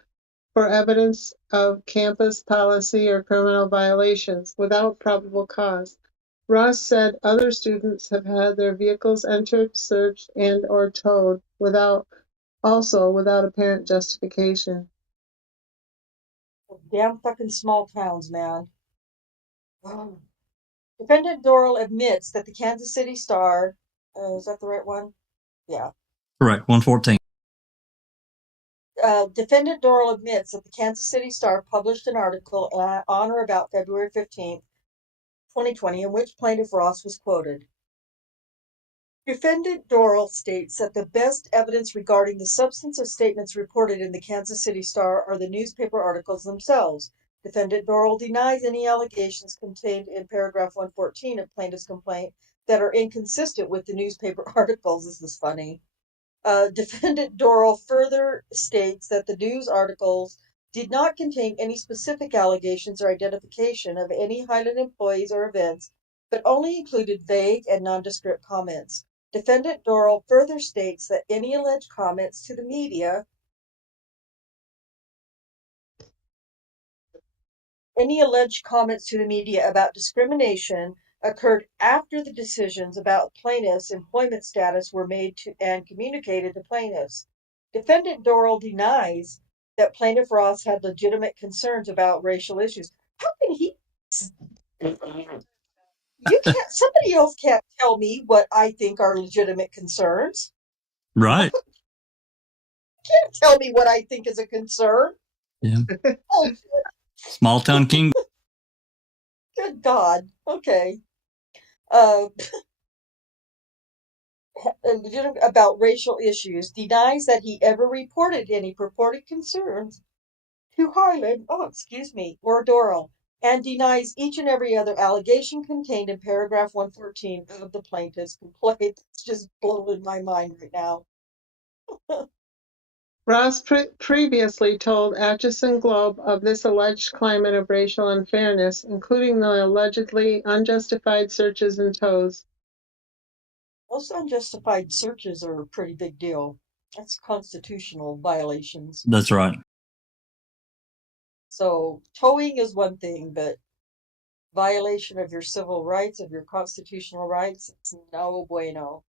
for evidence of campus policy or criminal violations without probable cause. Ross said other students have had their vehicles entered, searched, and or towed without apparent justification. Damn fucking small towns, man. Defendant Dorrel admits that the Kansas City Star, is that the right one? Yeah. Correct. 114. Defendant Dorrel admits that the Kansas City Star published an article on or about February 15th, 2020, in which plaintiff Ross was quoted. Defendant Dorrel states that the best evidence regarding the substance of statements reported in the Kansas City Star are the newspaper articles themselves. Defendant Dorrel denies any allegations contained in paragraph 114 of plaintiff's complaint that are inconsistent with the newspaper articles. This is funny. Defendant Dorrel further states that the news articles did not contain any specific allegations or identification of any Highland employees or events, but only included vague and nondescript comments. Defendant Dorrel further states that any alleged comments to the media about discrimination occurred after the decisions about plaintiffs' employment status were made to and communicated to plaintiffs. Defendant Dorrel denies that plaintiff Ross had legitimate concerns about racial issues. How can he? Somebody else can't tell me what I think are legitimate concerns. Right. Can't tell me what I think is a concern. Yeah. Oh, Small town king. good God. Okay. About racial issues, denies that he ever reported any purported concerns to Highland, or Dorrel, and denies each and every other allegation contained in paragraph 114 of the plaintiff's complaint. It's just blowing my mind right now. Ross previously told Atchison Globe of this alleged climate of racial unfairness, including the allegedly unjustified searches and tows. Most unjustified searches are a pretty big deal. That's constitutional violations. That's right. So towing is one thing, but violation of your civil rights, of your constitutional rights, it's no bueno.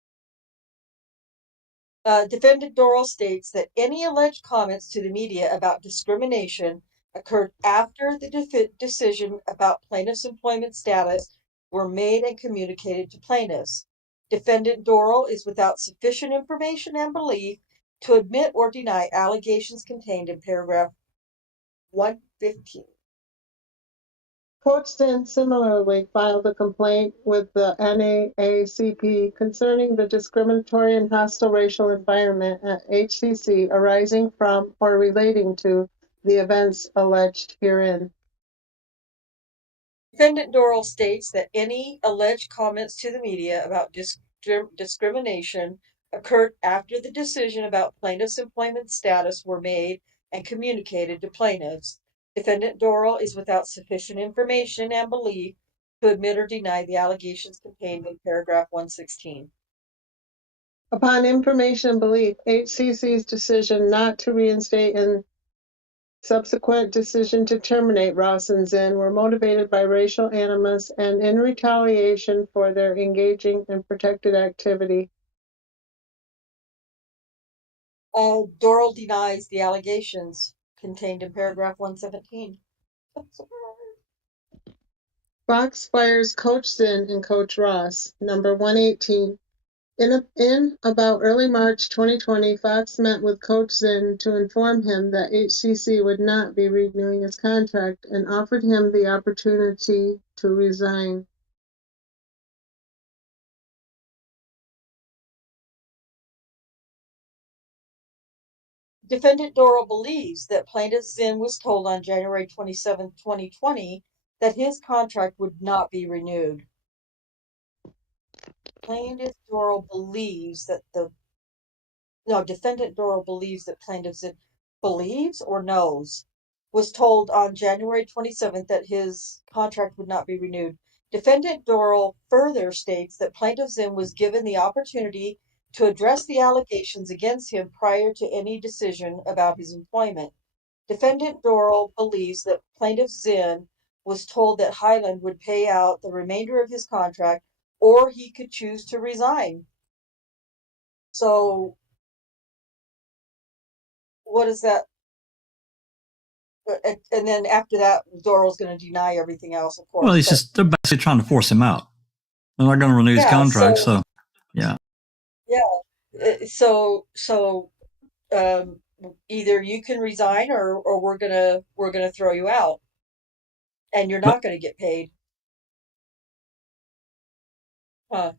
Defendant Dorrel states that any alleged comments to the media about discrimination occurred after the decision about plaintiff's employment status were made and communicated to plaintiffs. Defendant Dorrel is without sufficient information and belief to admit or deny allegations contained in paragraph 115. Coach Zinn similarly filed a complaint with the NAACP concerning the discriminatory and hostile racial environment at HCC arising from or relating to the events alleged herein. Defendant Dorrel states that any alleged comments to the media about discrimination occurred after the decision about plaintiff's employment status were made and communicated to plaintiffs. Defendant Dorrel is without sufficient information and belief to admit or deny the allegations contained in paragraph 116. Upon information and belief, HCC's decision not to reinstate and subsequent decision to terminate Ross and Zinn were motivated by racial animus and in retaliation for their engaging in protected activity. Dorrel denies the allegations contained in paragraph 117. Fox fires Coach Zinn and Coach Ross. Number 118. In about early March 2020, Fox met with Coach Zinn to inform him that HCC would not be renewing his contract and offered him the opportunity to resign. Defendant Dorrel believes that plaintiff Zinn was told on January 27, 2020, that his contract would not be renewed. Defendant Dorrel believes that plaintiff Zinn believes or knows was told on January 27th that his contract would not be renewed. Defendant Dorrel further states that plaintiff Zinn was given the opportunity to address the allegations against him prior to any decision about his employment. Defendant Dorrel believes that plaintiff Zinn was told that Highland would pay out the remainder of his contract or he could choose to resign. So, what is that? And then after that, Dorrel's going to deny everything else, of course. Well, they're basically trying to force him out. They're not going to renew his contract, so yeah. Yeah. Either you can resign or we're gonna throw you out, and you're not gonna get paid. Huh.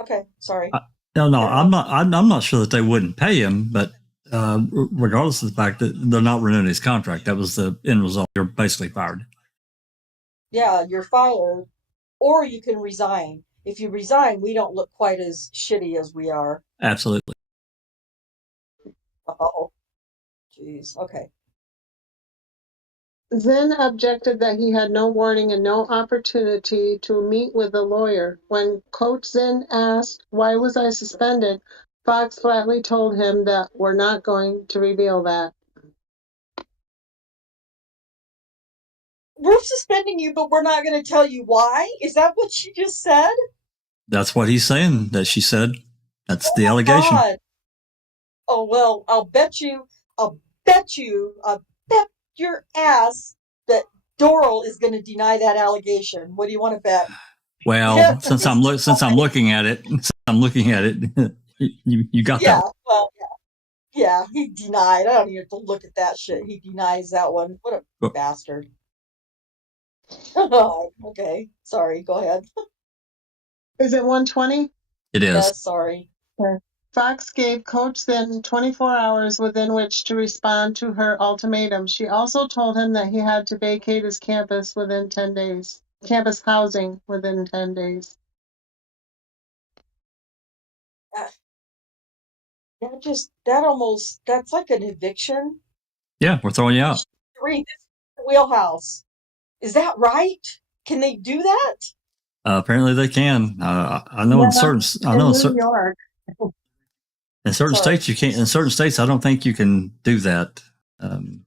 Okay, sorry. No, I'm not sure that they wouldn't pay him, but regardless of the fact that they're not renewing his contract, that was the end result. You're basically fired. Yeah, you're fired, or you can resign. If you resign, we don't look quite as shitty as we are. Absolutely. Oh, jeez. Okay. Zinn objected that he had no warning and no opportunity to meet with a lawyer. When Coach Zinn asked, "Why was I suspended?" Fox flatly told him that we're not going to reveal that. We're suspending you, but we're not going to tell you why? Is that what she just said? That's what he's saying, that she said. That's the allegation. God. Oh, well, I'll bet your ass that Dorrel is going to deny that allegation. What do you want to bet? Well, Yeah. since I'm looking at it, you got Yeah, that. well, yeah, he denied. I don't even have to look at that shit. He denies that one. What a bastard. Okay, sorry, go ahead. Is it 120? It is. Yes, sorry. Fox gave Coach Zinn 24 hours within which to respond to her ultimatum. She also told him that he had to vacate his campus within 10 days. Campus housing within 10 days. That's like an eviction. Yeah, we're throwing you out. This wheelhouse. Is that right? Can they do that? Apparently they can. I know in New York. In certain states you can't. In certain states, I don't think you can do that. In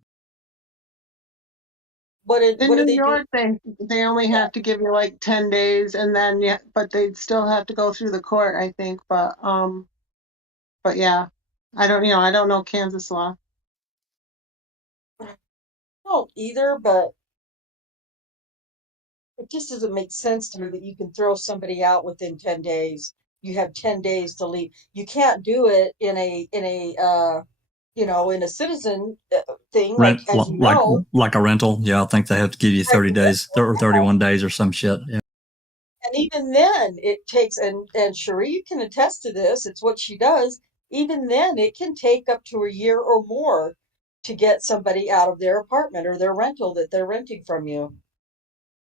New York, they only have to give you like 10 days, and then but they'd still have to go through the court, I think. But yeah, I don't know Kansas law. I don't either, but It just doesn't make sense to me that you can throw somebody out within 10 days. You have 10 days to leave. You can't do it in a citizen thing, like, Rent as you know. like a rental. Yeah, I think they have to give you Like 30 a days or rental, 31 days or some shit. Yeah. and even then it takes, and Cherie can attest to this, it's what she does. Even then it can take up to a year or more to get somebody out of their apartment or their rental that they're renting from you.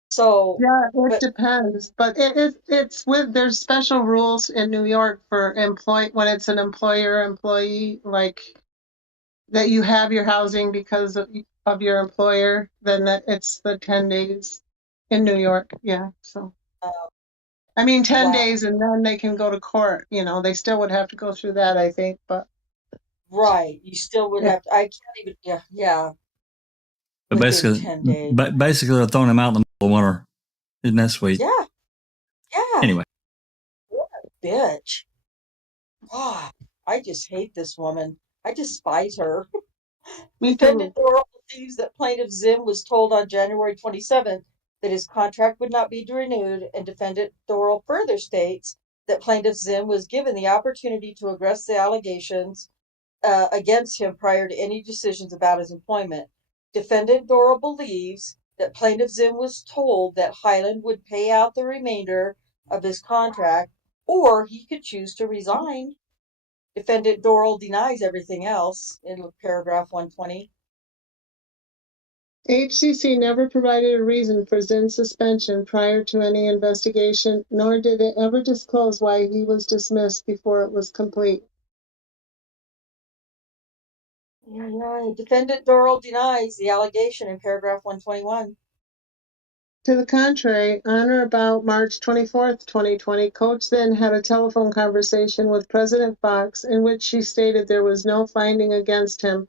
So, Yeah, it but depends, but it's there's special rules in New York for when it's an employer-employee, like that you have your housing because of your employer, then it's the 10 days in New York. Yeah, so. uh, I mean, 10 wow, days and then they can go to court, they still would have to go through that, I think, but right, you still would yeah. have to, I can't even, yeah, yeah, But within 10 days. basically, they're throwing them out in the middle of winter. Isn't that sweet? Yeah, yeah, Anyway, what a bitch. God, I just hate this woman. I despise her. Me Defendant too. Dorrel believes that plaintiff Zim was told on January 27th that his contract would not be renewed, and defendant Dorrel further states that plaintiff Zim was given the opportunity to address the allegations against him prior to any decisions about his employment. Defendant Dorrel believes that plaintiff Zim was told that Highland would pay out the remainder of his contract, or he could choose to resign. Defendant Dorrel denies everything else in paragraph 120. HCC never provided a reason for Zinn's suspension prior to any investigation, nor did it ever disclose why he was dismissed before it was complete. Defendant Dorrel denies the allegation in paragraph 121. To the contrary, on or about March 24th, 2020, Coach Zinn had a telephone conversation with President Fox in which she stated there was no finding against him,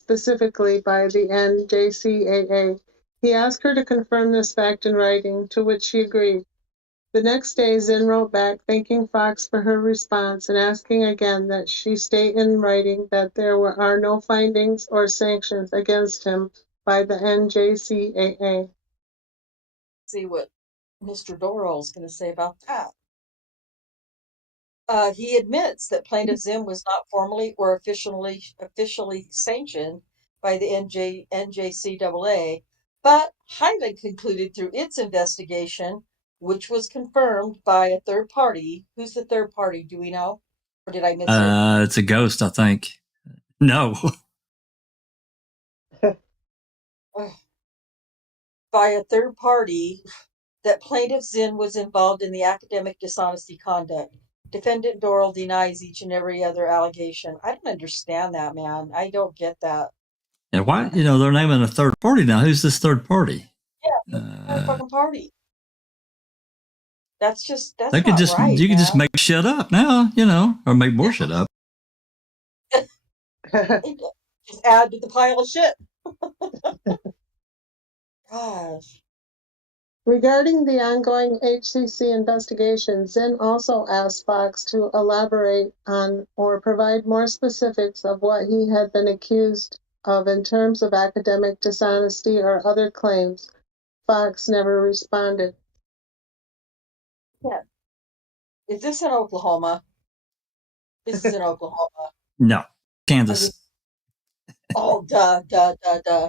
specifically by the NJCAA. He asked her to confirm this fact in writing, to which she agreed. The next day, Zinn wrote back thanking Fox for her response and asking again that she state in writing that there are no findings or sanctions against him by the NJCAA. See what Mr. Dorrel is going to say about that. He admits that plaintiff Zim was not formally or officially sanctioned by the NJCAA, but Highland concluded through its investigation, which was confirmed by a third party. Who's the third party? Do we know? Or did I miss it? it's a ghost, I think. No. By a third party that plaintiff Zinn was involved in the academic dishonesty conduct. Defendant Dorrel denies each and every other allegation. I don't understand that, man. I don't get that. And why? They're naming a third party now. Who's this third party? Yeah, third fucking party. That's They could not just right, you could just man. make shit up now, or make more shit up. Just add to the pile of shit. Gosh. Regarding the ongoing HCC investigation, Zinn also asked Fox to elaborate on or provide more specifics of what he had been accused of in terms of academic dishonesty or other claims. Fox never responded. Yeah. Is this in Oklahoma? This is in Oklahoma. No, Kansas.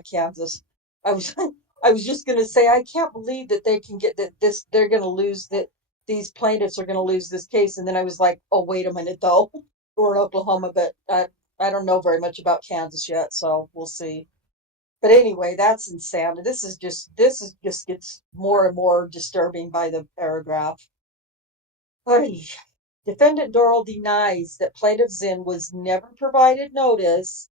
Kansas. I was I was just gonna say I can't believe that they can get that this they're gonna lose that these plaintiffs are gonna lose this case, and then I was like, oh wait a minute though, we're in Oklahoma, but I don't know very much about Kansas yet, so we'll see. But anyway, that's insanity. This is just gets more and more disturbing by the paragraph. Ay. Defendant Dorrel denies that plaintiff Zinn was never provided notice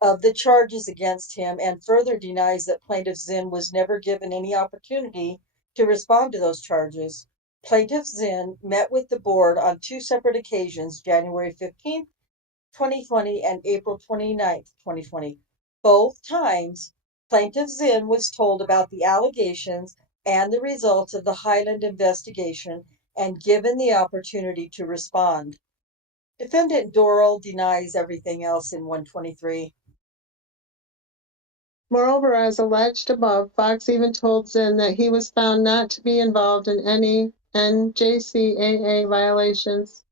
of the charges against him, and further denies that plaintiff Zinn was never given any opportunity to respond to those charges. Plaintiff Zinn met with the board on two separate occasions, January 15th, 2020 and April 29th, 2020. Both times, plaintiff Zinn was told about the allegations and the results of the Highland investigation and given the opportunity to respond. Defendant Dorrel denies everything else in 123. Moreover, as alleged above, Fox even told Zinn that he was found not to be involved in any NJCAA violations,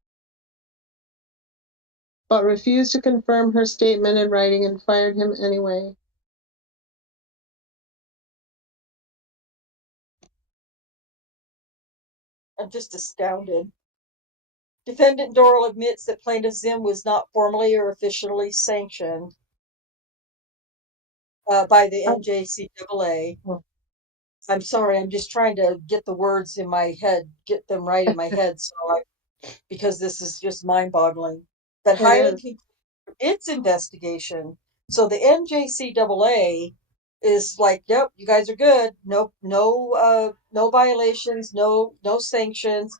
but refused to confirm her statement in writing and fired him anyway. I'm just astounded. Defendant Dorrel admits that plaintiff Zinn was not formally or officially sanctioned by the NJCAA. I'm sorry, I'm just trying to get the words in my head, get them right in my head, because this is just mind-boggling. But It Highland is. concluded its investigation. So the NJCAA is like, yep, you guys are good. No violations, no sanctions.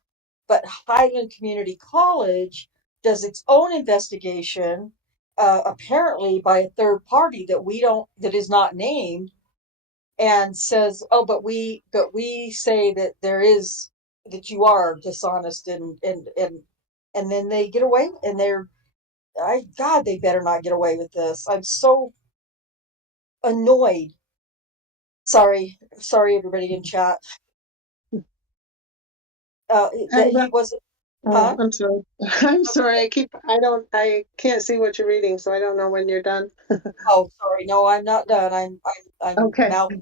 But Highland Community College does its own investigation, apparently by a third party that is not named, and says, "Oh, but we say that that you are dishonest," and then they get away, and God, they better not get away with this. I'm so annoyed. Sorry, everybody in chat. That he wasn't, Oh, huh? I'm sorry. I'm sorry. I can't see what you're reading, so I don't know when you're done. Oh, sorry. No, I'm not done. I'm Okay. mouth.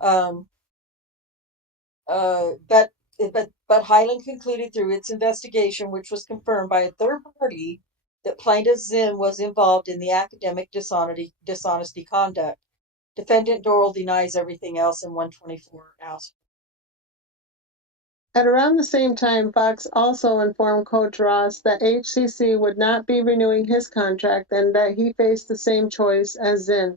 Um, Uh, but but Highland concluded through its investigation, which was confirmed by a third party, that plaintiff Zinn was involved in the academic dishonesty conduct. Defendant Dorrel denies everything else in 124 asks. At around the same time, Fox also informed Coach Ross that HCC would not be renewing his contract and that he faced the same choice as Zinn.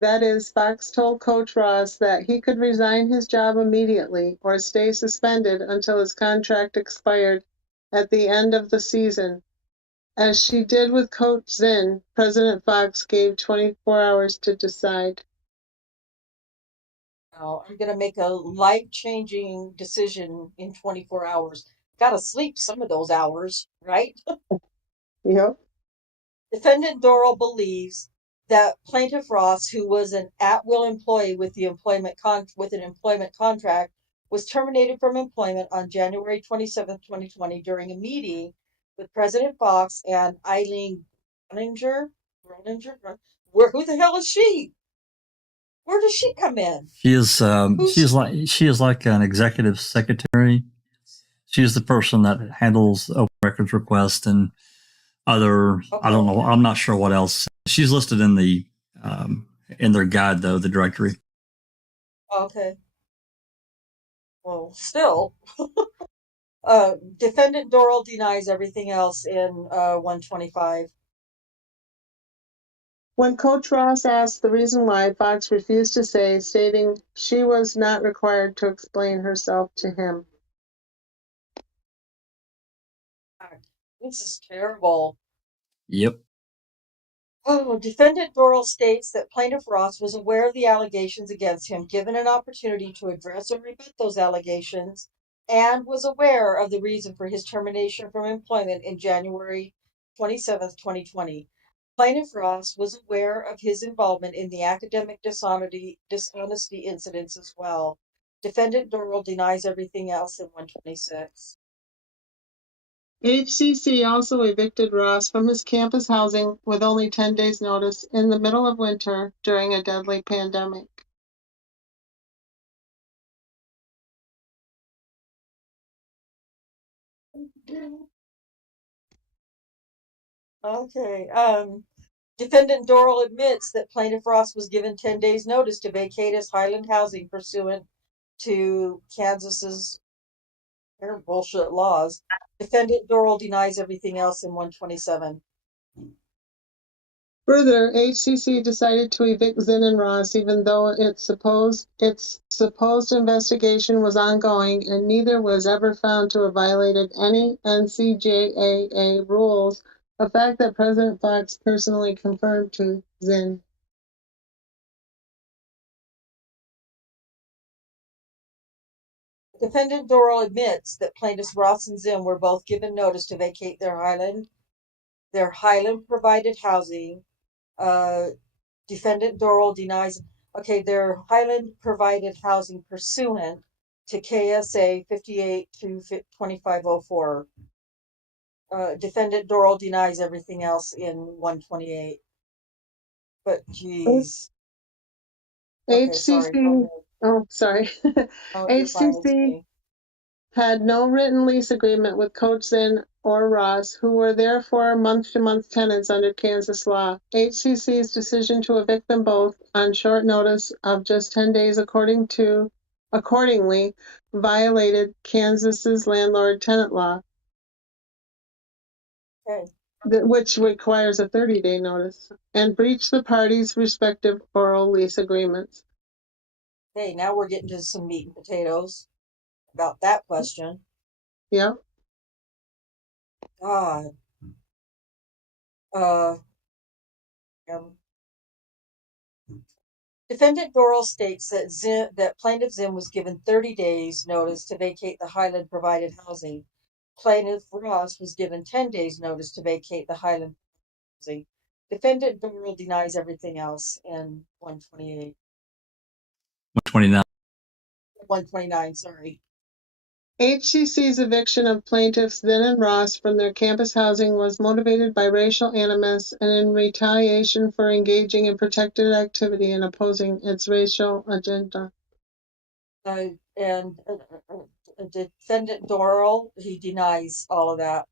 That is, Fox told Coach Ross that he could resign his job immediately or stay suspended until his contract expired at the end of the season. As she did with Coach Zinn, President Fox gave 24 hours to decide. Now, I'm going to make a life-changing decision in 24 hours. Got to sleep some of those hours, right? Yep. Defendant Dorrel believes that plaintiff Ross, who was an at-will employee with an employment contract, was terminated from employment on January 27, 2020, during a meeting with President Fox and Eileen Groninger. Who the hell is she? Where does she come in? She is like an executive secretary. She is the person that handles open records requests and other. I don't know. I'm not sure what else. She's listed in their guide though, the directory. Okay. Well, still. Defendant Dorrel denies everything else in 125. When Coach Ross asked the reason why, Fox refused to say, stating she was not required to explain herself to him. This is terrible. Yep. Oh, Defendant Dorrel states that plaintiff Ross was aware of the allegations against him, given an opportunity to address or rebut those allegations, and was aware of the reason for his termination from employment in January 27th, 2020. Plaintiff Ross was aware of his involvement in the academic dishonesty incidents as well. Defendant Dorrel denies everything else in 126. HCC also evicted Ross from his campus housing with only 10 days' notice in the middle of winter during a deadly pandemic. Okay. Defendant Dorrel admits that plaintiff Ross was given 10 days' notice to vacate his Highland housing pursuant to Kansas's bullshit laws. Defendant Dorrel denies everything else in 127. Further, HCC decided to evict Zinn and Ross even though its supposed investigation was ongoing and neither was ever found to have violated any NCJAA rules, a fact that President Fox personally confirmed to Zinn. Defendant Dorrel admits that plaintiffs Ross and Zinn were both given notice to vacate their Highland provided housing Defendant Dorrel denies, okay, their Highland provided housing pursuant to KSA 58-2504. Defendant Dorrel denies everything else in 128. But geez. Okay, sorry. Go HCC, ahead. oh, sorry. Oh, you're fine. It's HCC me. had no written lease agreement with Coach Zinn or Ross, who were therefore month-to-month tenants under Kansas law. HCC's decision to evict them both on short notice of just 10 days accordingly violated Kansas's landlord-tenant law, Okay. which requires a 30-day notice, and breached the parties' respective oral lease agreements. Okay, now we're getting to some meat and potatoes about that question. Yep. God. Um, Defendant Dorrel states that plaintiff Zim was given 30 days notice to vacate the Highland provided housing. Plaintiff Ross was given 10 days notice to vacate the Highland housing. Defendant Dorrel denies everything else in 128. 29. 129, sorry. HCC's eviction of plaintiffs Zinn and Ross from their campus housing was motivated by racial animus and in retaliation for engaging in protected activity and opposing its racial agenda. And Defendant Dorrel, he denies all of that.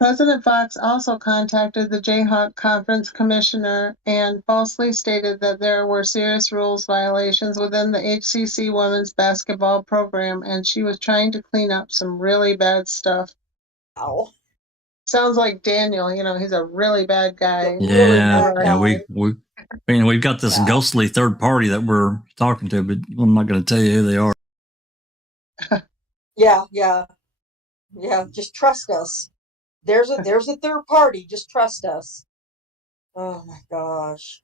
President Fox also contacted the Jayhawk Conference Commissioner and falsely stated that there were serious rules violations within the HCC women's basketball program, and she was trying to clean up some really bad stuff. Ow. Sounds like Daniel, he's a really bad guy. Really Yeah, bad yeah. guy. We've got this Yeah. ghostly third party that we're talking to, but I'm not going to tell you who they are. Yeah. Just trust us. There's a third party. Just trust us. Oh my gosh.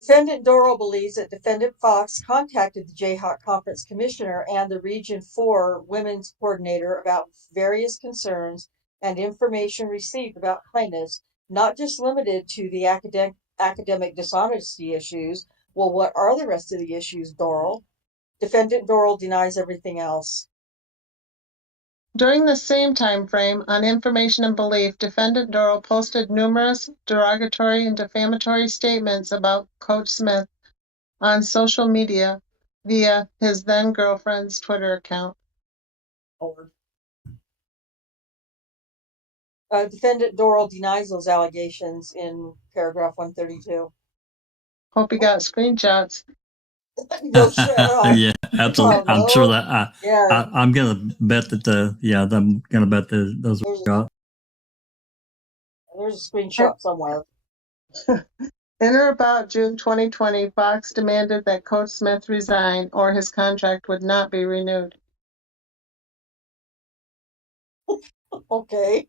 Defendant Dorrel believes that Defendant Fox contacted the Jayhawk Conference Commissioner and the Region 4 Women's Coordinator about various concerns and information received about plaintiffs, not just limited to the academic dishonesty issues. Well, what are the rest of the issues, Dorrel? Defendant Dorrel denies everything else. During the same time frame, on information and belief, Defendant Dorrel posted numerous derogatory and defamatory statements about Coach Smith on social media via his then-girlfriend's Twitter account. Defendant Dorrel denies those allegations in paragraph 132. Hope you got screenshots. No shit. Yeah, absolutely. I'm sure that I'm gonna bet that I'm gonna bet those were got. There's a screenshot somewhere. In or about June 2020, Fox demanded that Coach Smith resign or his contract would not be renewed. Okay.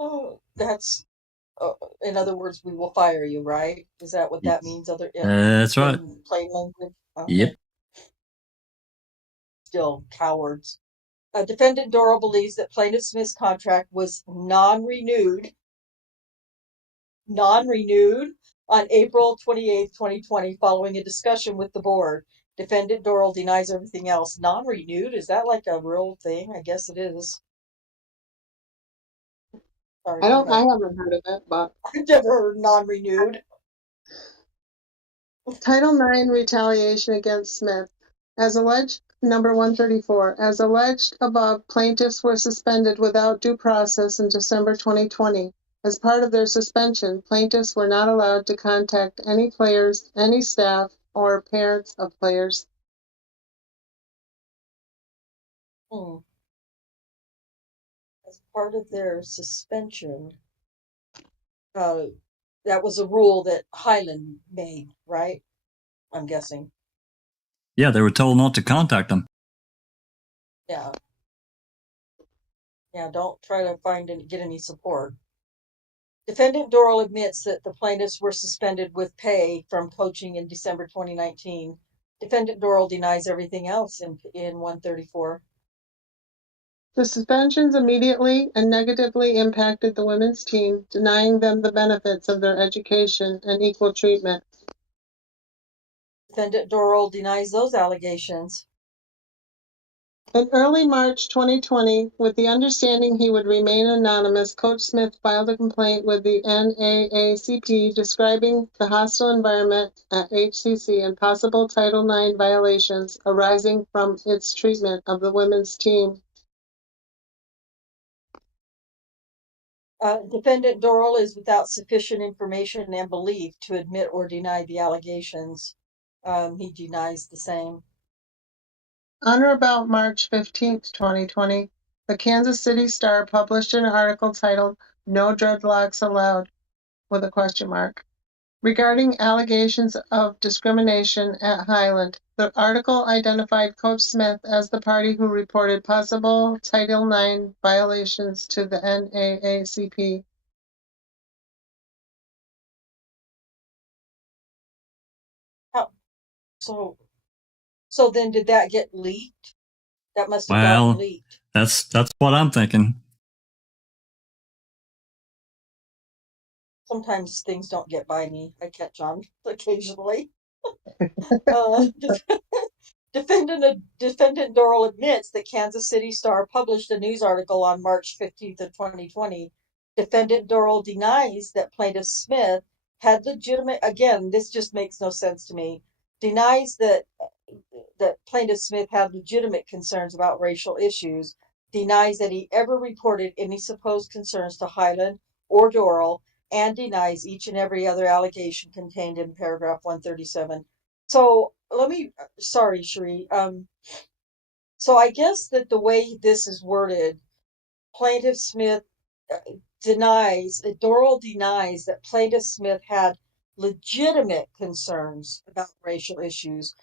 Oh, that's, in other words, we will fire you, right? Is that what that means? That's right. In plain language? Okay. Yep. Still cowards. Defendant Dorrel believes that plaintiff Smith's contract was non-renewed on April 28th, 2020, following a discussion with the board. Defendant Dorrel denies everything else. Non-renewed? Is that like a real thing? I guess it is. Sorry, I haven't heard of it, but I've never heard non-renewed. Title IX retaliation against Smith. As alleged, number 134, as alleged above, plaintiffs were suspended without due process in December 2020. As part of their suspension, plaintiffs were not allowed to contact any players, any staff, or parents of players. As part of their suspension, that was a rule that Highland made, right? I'm guessing. Yeah, they were told not to contact them. Yeah. Yeah, don't try to get any support. Defendant Dorrel admits that the plaintiffs were suspended with pay from coaching in December 2019. Defendant Dorrel denies everything else in 134. The suspensions immediately and negatively impacted the women's team, denying them the benefits of their education and equal treatment. Defendant Dorrel denies those allegations. In early March 2020, with the understanding he would remain anonymous, Coach Smith filed a complaint with the NAACP describing the hostile environment at HCC and possible Title IX violations arising from its treatment of the women's team. Defendant Dorrel is without sufficient information and belief to admit or deny the allegations. He denies the same. On or about March 15th, 2020, the Kansas City Star published an article titled "No Dreadlocks Allowed," with a question mark, regarding allegations of discrimination at Highland. The article identified Coach Smith as the party who reported possible Title IX violations to the NAACP. So then did that get leaked? That must have gotten Well, leaked. that's what I'm thinking. Sometimes things don't get by me. I catch on occasionally. Defendant Dorrel admits that Kansas City Star published a news article on March 15th of 2020. Defendant Dorrel denies that plaintiff Smith had legitimate, again, this just makes no sense to me, denies that plaintiff Smith had legitimate concerns about racial issues, denies that he ever reported any supposed concerns to Highland or Dorrel, and denies each and every other allegation contained in paragraph 137. So sorry, Cherie. So I guess that the way this is worded, plaintiff Smith Dorrel denies that plaintiff Smith had legitimate concerns about racial issues.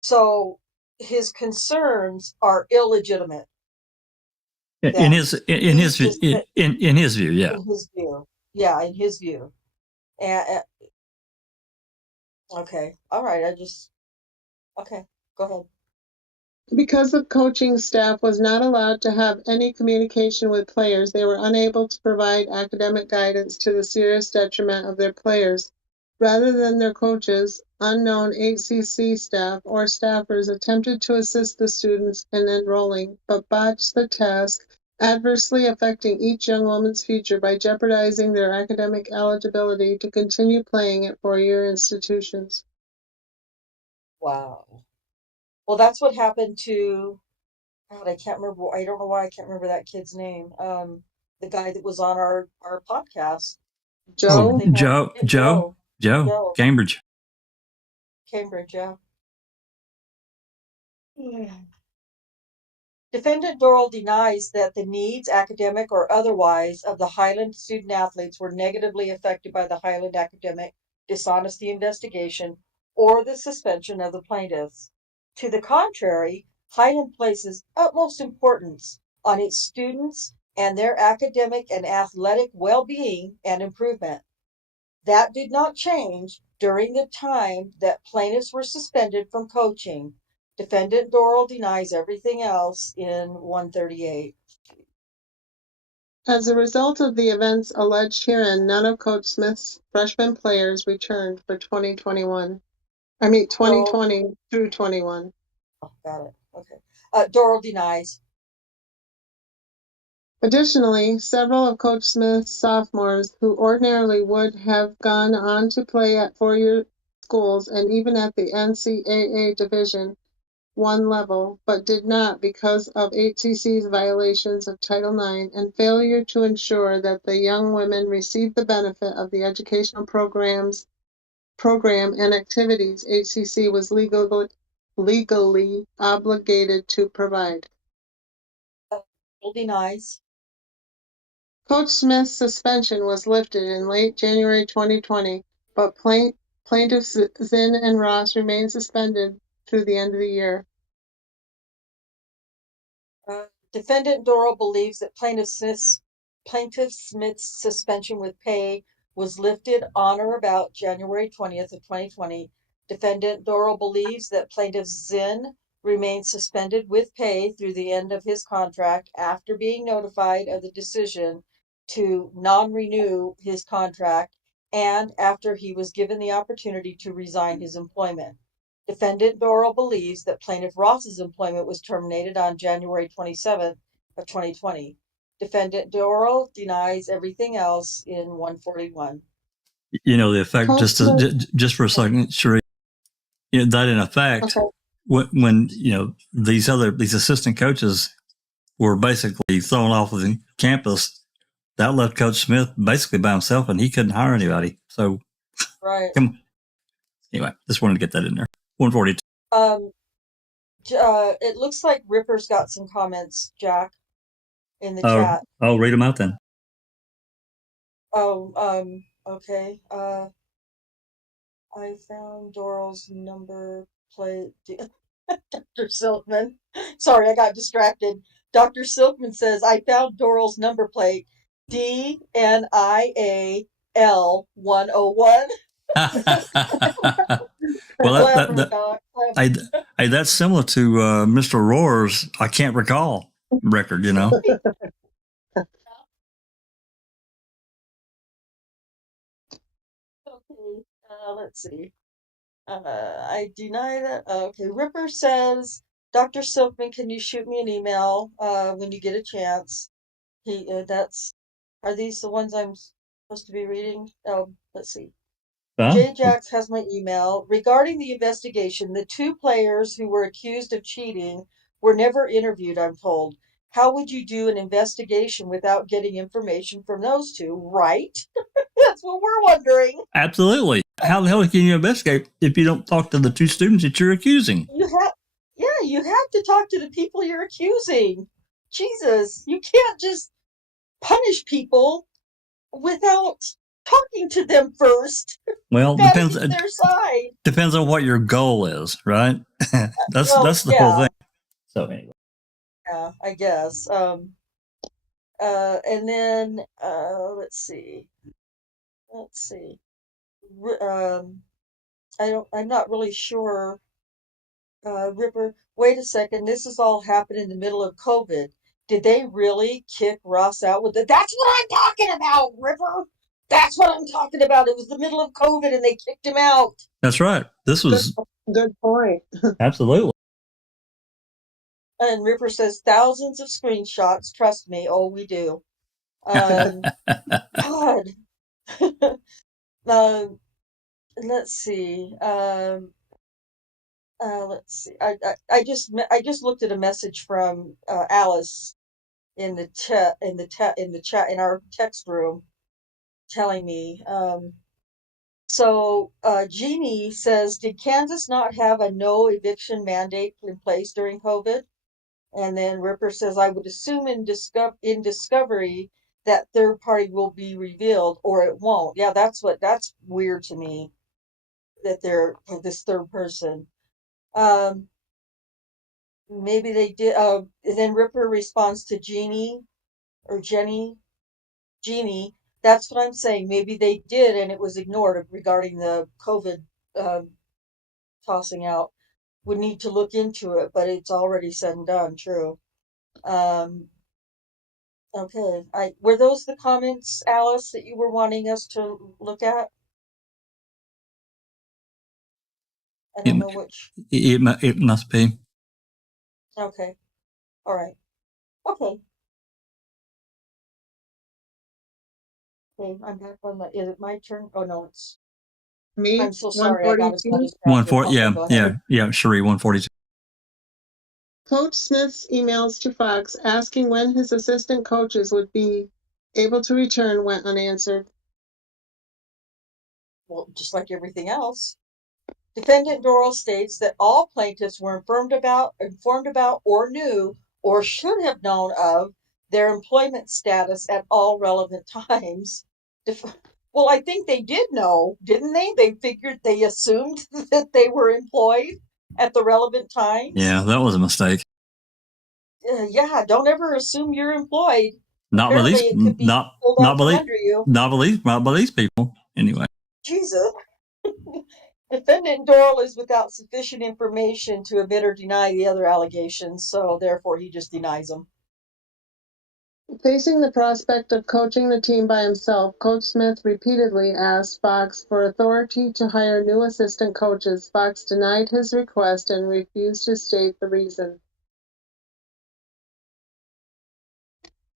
So his concerns are illegitimate. In his view, yeah. In his view, yeah, in his view. Okay, all right. Okay, go ahead. Because the coaching staff was not allowed to have any communication with players, they were unable to provide academic guidance to the serious detriment of their players. Rather than their coaches, unknown HCC staff or staffers attempted to assist the students in enrolling, but botched the task, adversely affecting each young woman's future by jeopardizing their academic eligibility to continue playing at four-year institutions. Wow. Well, that's what happened to, God, I can't remember. I don't know why I can't remember that kid's name. The guy that was on our podcast. Joe? Joe, Cambridge. Cambridge, yeah. Defendant Dorrel denies that the needs, academic or otherwise, of the Highland student athletes were negatively affected by the Highland academic dishonesty investigation or the suspension of the plaintiffs. To the contrary, Highland places utmost importance on its students and their academic and athletic well-being and improvement. That did not change during the time that plaintiffs were suspended from coaching. Defendant Dorrel denies everything else in 138. As a result of the events alleged herein, none of Coach Smith's freshman players returned for 2020 through 21. Oh, got it. Okay. Dorrel denies. Additionally, several of Coach Smith's sophomores who ordinarily would have gone on to play at four-year schools and even at the NCAA Division I level, but did not because of HCC's violations of Title IX and failure to ensure that the young women received the benefit of the educational program and activities HCC was legally obligated to provide. Dorrel denies. Coach Smith's suspension was lifted in late January 2020, but plaintiffs Zinn and Ross remain suspended through the end of the year. Defendant Dorrel believes that plaintiff Smith's suspension with pay was lifted on or about January 20th of 2020. Defendant Dorrel believes that plaintiffs Zinn, remains suspended with pay through the end of his contract after being notified of the decision to non-renew his contract and after he was given the opportunity to resign his employment. Defendant Dorrel believes that plaintiff Ross's employment was terminated on January 27th of 2020. Defendant Dorrel denies everything else in 141. You know, the effect, just for a second, Sheree, you know, that in effect, Okay. when you know, these assistant coaches were basically thrown off of the campus, that left Coach Smith basically by himself, and he couldn't hire anybody. So, Right. Anyway, just wanted to get that in there. 142. It looks like Ripper's got some comments, Jack, in the chat. I'll read them out then. Okay. I found Dorrel's number plate. Dr. Silkman. Sorry, I got distracted. Dr. Silkman says, I found Dorrel's number plate. DNIAL 101. Well, that's similar to Mr. Rohr's I can't recall record, you know. Okay, let's see. I deny that. Okay, Ripper says, Dr. Silkman, can you shoot me an email when you get a chance? Are these the ones I'm supposed to be reading? Let's see. Jay Jax has my email. Regarding the investigation, the two players who were accused of cheating were never interviewed, I'm told. How would you do an investigation without getting information from those two, right? That's what we're wondering. Absolutely. How the hell can you investigate if you don't talk to the two students that you're accusing? You have to talk to the people you're accusing. Jesus, you can't just punish people without talking to them first. Well, depends their side. Depends on what your goal is, right? That's the whole thing. So anyway. Yeah, I guess. And then let's see. I'm not really sure. Ripper, wait a second. This has all happened in the middle of COVID. Did they really kick Ross out with it? That's what I'm talking about, Ripper. That's what I'm talking about. It was the middle of COVID and they kicked him out. That's right. This was good point. Absolutely. And Ripper says thousands of screenshots. Trust me. Oh, we do. God. Let's see. Let's see. I just looked at a message from Alice in the chat in our text room, telling me. So Jeannie says, did Kansas not have a no eviction mandate in place during COVID? And then Ripper says, I would assume in discovery that third party will be revealed or it won't. Yeah, that's weird to me, that they're this third person. Maybe they did. And then Ripper responds to Jeannie. That's what I'm saying. Maybe they did and it was ignored regarding the COVID tossing out. Would need to look into it, but it's already said and done. True. Okay. Were those the comments, Alice, that you were wanting us to look at? I don't know which. It must be. Okay. All right. Okay. Okay, I'm back on the. Is it my turn? Oh no, it's me. I'm so sorry. I got 140. Yeah. Sheree, 142. Coach Smith's emails to Fox asking when his assistant coaches would be able to return went unanswered. Well, just like everything else. Defendant Dorrel states that all plaintiffs were informed about, or knew, or should have known of their employment status at all relevant times. Well, I think they did know, didn't they? They assumed that they were employed at the relevant times. Yeah, that was a mistake. Yeah, don't ever assume you're employed. Not by these people. Anyway. Jesus. Defendant Dorrel is without sufficient information to admit or deny the other allegations, so therefore he just denies them. Facing the prospect of coaching the team by himself, Coach Smith repeatedly asked Fox for authority to hire new assistant coaches. Fox denied his request and refused to state the reason.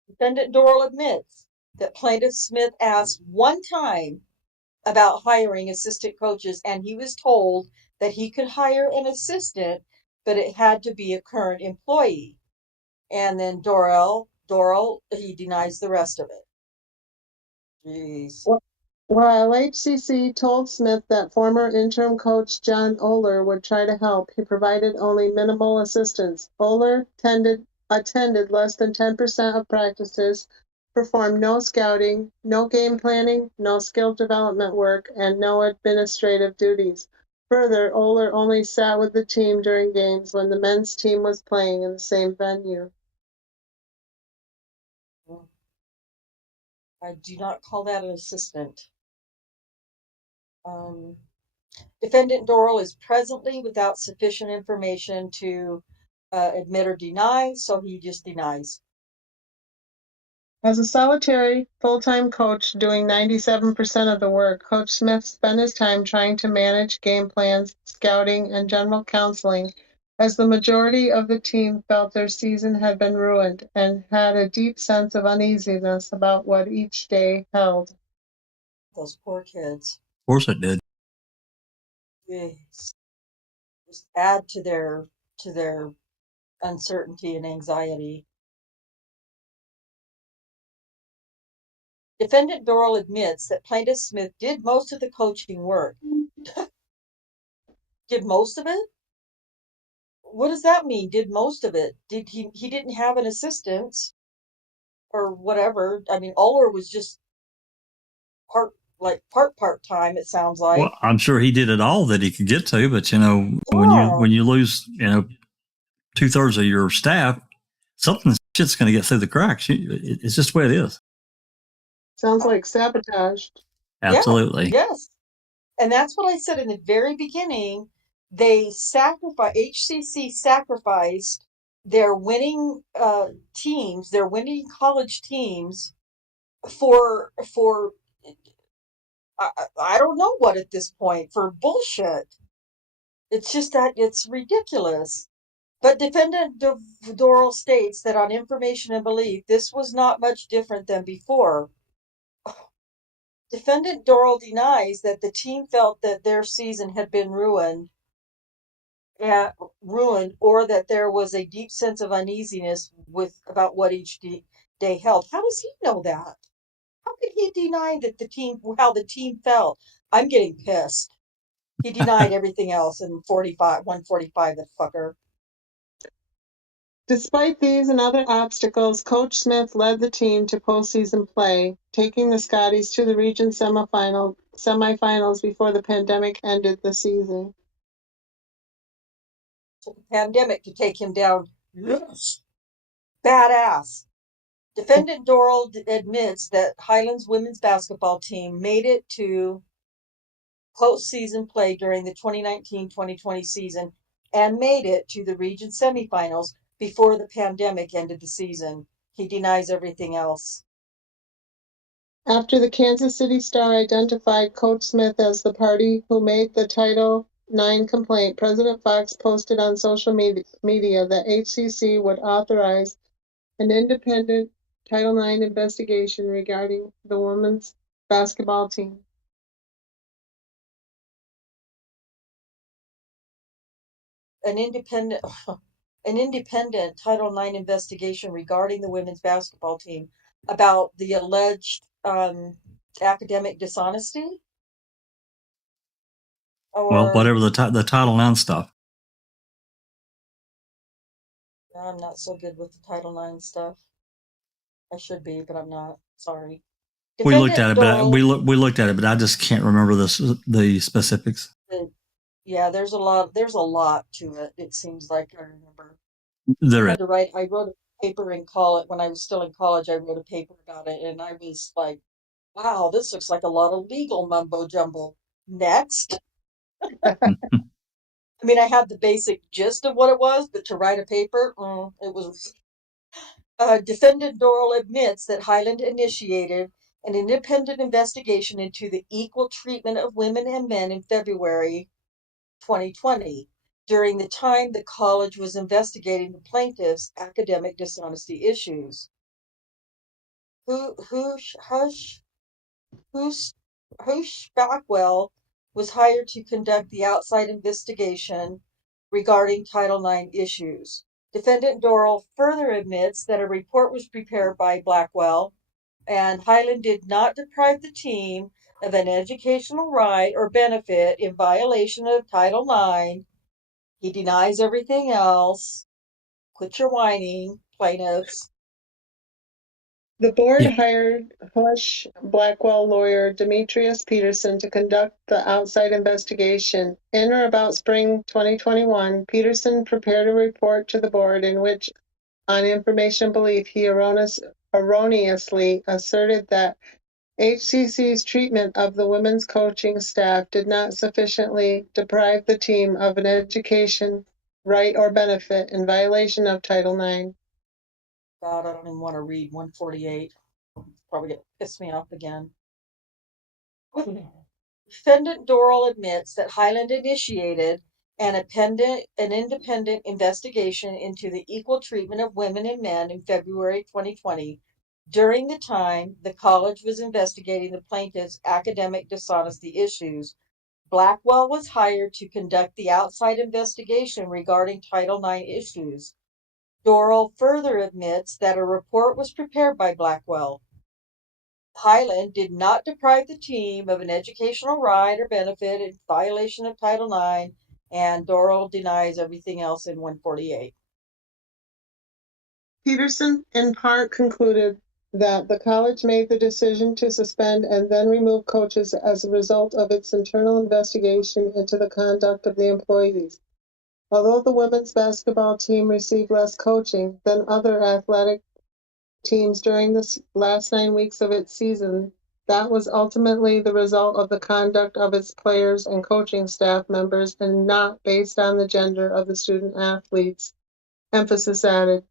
Defendant Dorrel admits that plaintiff Smith asked one time about hiring assistant coaches, and he was told that he could hire an assistant, but it had to be a current employee. And then Dorrel, he denies the rest of it. Jeez. While HCC told Smith that former interim coach John Oler would try to help, he provided only minimal assistance. Oler attended less than 10% of practices, performed no scouting, no game planning, no skill development work, and no administrative duties. Further, Oler only sat with the team during games when the men's team was playing in the same venue. I do not call that an assistant. Defendant Dorrel is presently without sufficient information to admit or deny, so he just denies. As a solitary, full-time coach doing 97% of the work, Coach Smith spent his time trying to manage game plans, scouting, and general counseling, as the majority of the team felt their season had been ruined and had a deep sense of uneasiness about what each day held. Those poor kids. Of course it did. Jeez. Just add to their uncertainty and anxiety. Defendant Dorrel admits that plaintiff Smith did most of the coaching work. Did most of it? What does that mean? Did most of it? Did he didn't have an assistant or whatever. I mean, Oler was just part time, it sounds like. Well, I'm sure he did it all that he could get to, but Yeah. when you lose 2/3 of your staff, shit's going to get through the cracks. It's just the way it is. Sounds like sabotage. Absolutely. Yeah, yes. And that's what I said in the very beginning. HCC sacrificed their winning teams, their winning college teams for I don't know what at this point, for bullshit. It's just that it's ridiculous. But defendant Dorrel states that on information and belief, this was not much different than before. Defendant Dorrel denies that the team felt that their season had been ruined, or that there was a deep sense of uneasiness about what each day held. How does he know that? How could he deny that how the team felt? I'm getting pissed. He denied everything else in 145, that fucker. Despite these and other obstacles, Coach Smith led the team to postseason play, taking the Scotties to the region semifinals before the pandemic ended the season. Took a pandemic to take him down. Yes. Badass. Defendant Dorrel admits that Highland's women's basketball team made it to postseason play during the 2019-2020 season and made it to the region semifinals before the pandemic ended the season. He denies everything else. After the Kansas City Star identified Coach Smith as the party who made the Title IX complaint, President Fox posted on social media that HCC would authorize an independent Title IX investigation regarding the women's basketball team. An independent Title IX investigation regarding the women's basketball team about the alleged academic dishonesty? Well, whatever the Title IX stuff. I'm not so good with the Title IX stuff. I should be, but I'm not. Sorry. We looked at it, but I just can't remember the specifics. Yeah, there's a lot to it. It seems like I remember. I wrote a paper in college when I was still in college. I wrote a paper about it, and I was like, "Wow, this looks like a lot of legal mumbo jumbo." Next. I mean, I had the basic gist of what it was, but to write a paper, it was. Defendant Dorrel admits that Highland initiated an independent investigation into the equal treatment of women and men in February 2020, during the time the college was investigating the plaintiff's academic dishonesty issues. Hush Backwell was hired to conduct the outside investigation regarding Title IX issues. Defendant Dorrel further admits that a report was prepared by Blackwell, and Highland did not deprive the team of an educational right or benefit in violation of Title IX. He denies everything else. Quit your whining, plaintiffs. The board Yeah. hired Hush Blackwell lawyer Demetrius Peterson to conduct the outside investigation. In or about spring 2021, Peterson prepared a report to the board in which, on information belief, he erroneously asserted that HCC's treatment of the women's coaching staff did not sufficiently deprive the team of an education right or benefit in violation of Title IX. God, I don't even want to read 148. Probably get piss me off again. Defendant Dorrel admits that Highland initiated an independent investigation into the equal treatment of women and men in February 2020, during the time the college was investigating the plaintiff's academic dishonesty issues. Blackwell was hired to conduct the outside investigation regarding Title IX issues. Dorrel further admits that a report was prepared by Blackwell. Highland did not deprive the team of an educational right or benefit in violation of Title IX, and Dorrel denies everything else in 148. Peterson, in part, concluded that the college made the decision to suspend and then remove coaches as a result of its internal investigation into the conduct of the employees. Although the women's basketball team received less coaching than other athletic teams during the last 9 weeks of its season, that was ultimately the result of the conduct of its players and coaching staff members and not based on the gender of the student athletes. Emphasis added.